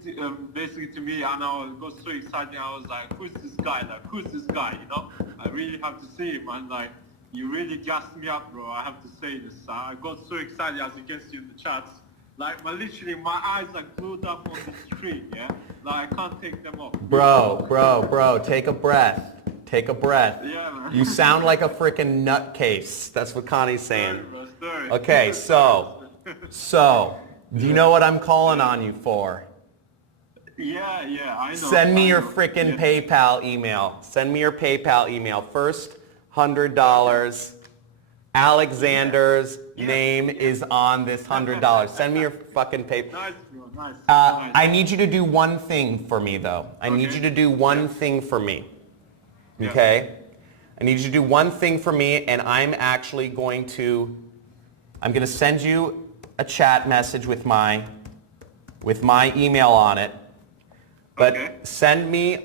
basically to me, and I got so excited. I was like, "Who's this guy? Like, who's this guy?" You know. I really have to see him, and like, you really gassed me up, bro. I have to say this. I got so excited, as you can see in the chats. Like, literally, my eyes are glued up on the screen, yeah? Like, I can't take them off. Bro, take a breath. Take a breath. Yeah, man. You sound like a freaking nutcase. That's what Connie's saying. Sorry. Okay, so, do you know what I'm calling on you for? Yeah, I know. Send me your freaking PayPal email. Send me your PayPal email. First $100. Alexander's name is on this $100. Send me your fucking PayPal. Nice, bro. Nice. I need you to do one thing for me, though. I need you to do one thing for me. Okay? I need you to do one thing for me, and I'm actually going to send you a chat message with my email on it. But send me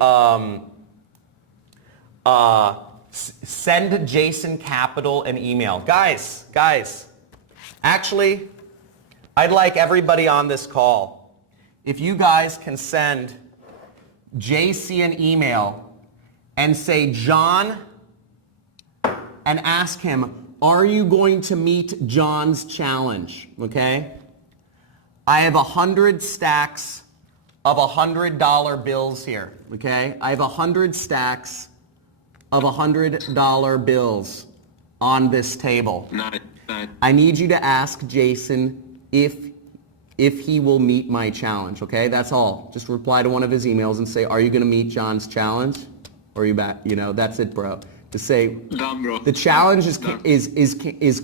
send Jason Capital an email. Guys, actually, I'd like everybody on this call, if you guys can send JC an email and say, John, and ask him, are you going to meet John's challenge? Okay? I have 100 stacks of $100 bills here, okay? I have 100 stacks of $100 bills on this table. Nice. I need you to ask Jason if he will meet my challenge, okay? That's all. Just reply to one of his emails and say, are you going to meet John's challenge? Or are you back? You know, that's it, bro. To say, Done, bro. the challenge is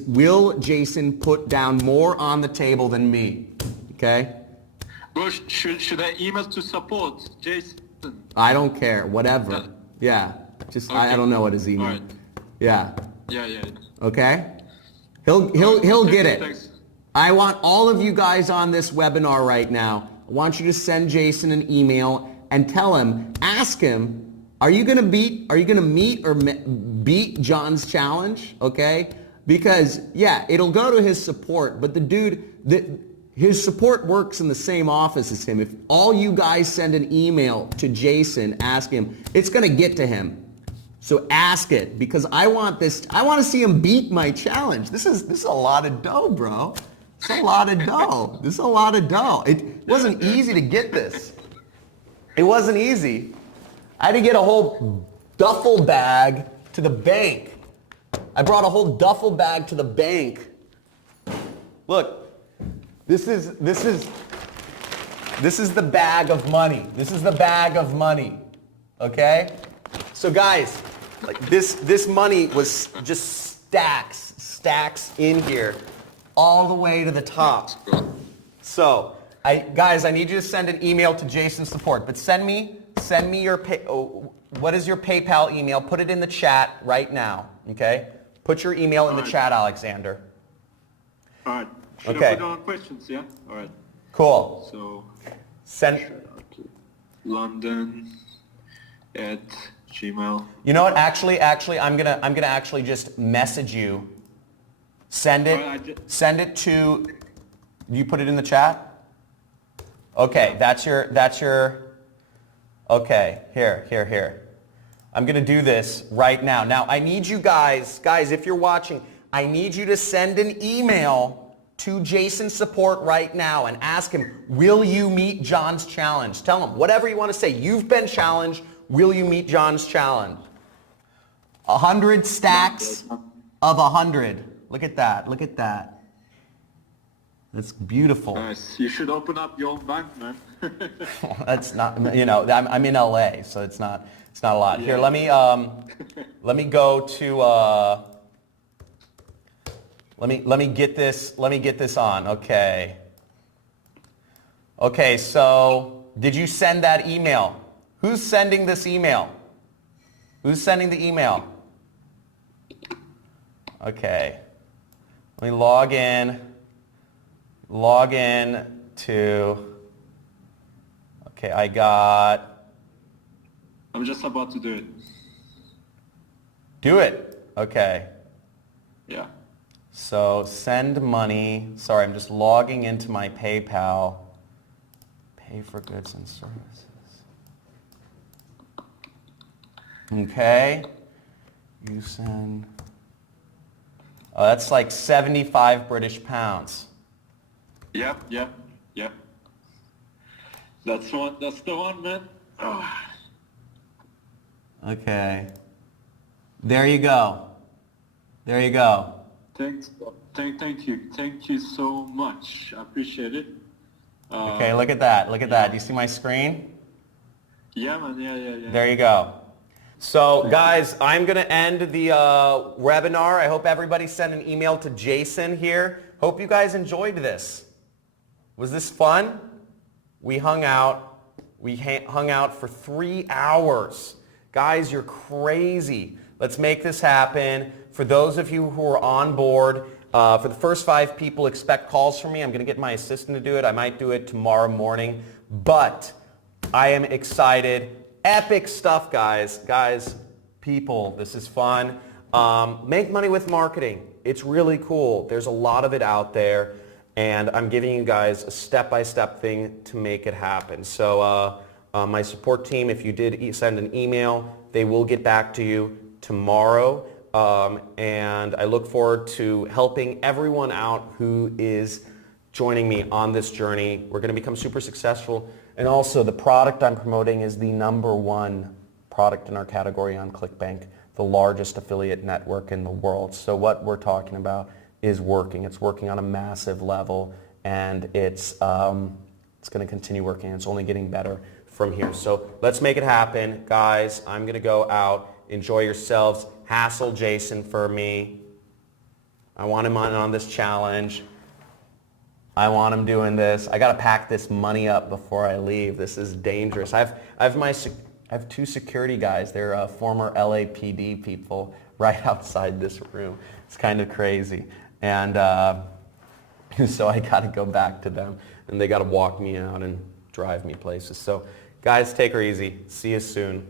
will Jason put down more on the table than me, okay? Bro, should I email to support Jason? I don't care, whatever. Yeah, just Okay. I don't know what his email. Alright. Yeah. Yeah. Okay. He'll get it. Thanks. I want all of you guys on this webinar right now. I want you to send Jason an email and tell him, ask him, are you gonna meet or beat John's challenge? Okay. Because yeah, it'll go to his support, but the dude his support works in the same office as him. If all you guys send an email to Jason, ask him, it's going to get to him. So ask it, because I want to see him beat my challenge. This is a lot of dough, bro. It's a lot of dough. This is a lot of dough. It wasn't easy to get this. It wasn't easy. I had to get a whole duffel bag to the bank. I brought a whole duffel bag to the bank. Look. This is the bag of money. This is the bag of money. Okay? So guys, like this money was just stacks in here all the way to the top. So, guys, I need you to send an email to Jason's support, but send me your what is your PayPal email? Put it in the chat right now, okay? Put your email in the chat, Alexander. All right. Should Okay. I put on questions? Yeah. All right. Cool. So send London at Gmail. You know what? Actually, I'm gonna actually just message you. Send it to. You put it in the chat. Okay, that's your. Okay, here. I'm gonna do this right now. Now I need you guys, if you're watching, I need you to send an email to Jason's support right now and ask him, will you meet John's challenge? Tell him whatever you want to say. You've been challenged. Will you meet John's challenge? 100 stacks of 100. Look at that. Look at that. That's beautiful. Nice. You should open up your own bank, man. That's not, you know, I'm in LA, so it's not a lot. Here, let me go to, let me get this on. Okay. Okay, so did you send that email? Who's sending this email? Who's sending the email? Okay. Let me log in to, okay, I'm just about to do it. Do it. Okay. Yeah. So send money. Sorry, I'm just logging into my PayPal. Pay for goods and services. Okay. You send. Oh, that's like 75 British pounds. Yep. That's the one, man. Oh. Okay. There you go. There you go. Thank you. Thank you so much. I appreciate it. Okay, look at that. Look at that. Do you see my screen? Yeah, man. Yeah. There you go. So, guys, I'm going to end the webinar. I hope everybody sent an email to Jason here. Hope you guys enjoyed this. Was this fun? We hung out. We hung out for 3 hours. Guys, you're crazy. Let's make this happen. For those of you who are on board, for the first 5 people, expect calls from me. I'm going to get my assistant to do it. I might do it tomorrow morning. But I am excited. Epic stuff, guys. Guys, people, this is fun. Make money with marketing. It's really cool. There's a lot of it out there. And I'm giving you guys a step-by-step thing to make it happen. So my support team, if you did send an email, they will get back to you tomorrow. And I look forward to helping everyone out who is joining me on this journey. We're going to become super successful. And also, the product I'm promoting is the #1 product in our category on Clickbank, the largest affiliate network in the world. So what we're talking about is working. It's working on a massive level, and it's going to continue working. It's only getting better from here. So let's make it happen. Guys, I'm going to go out. Enjoy yourselves. Hassle Jason for me. I want him on this challenge. I want him doing this. I got to pack this money up before I leave. This is dangerous. I have 2 security guys. They're former LAPD people right outside this room. It's kind of crazy. And so I got to go back to them, and they got to walk me out and drive me places. So guys, take her easy. See you soon.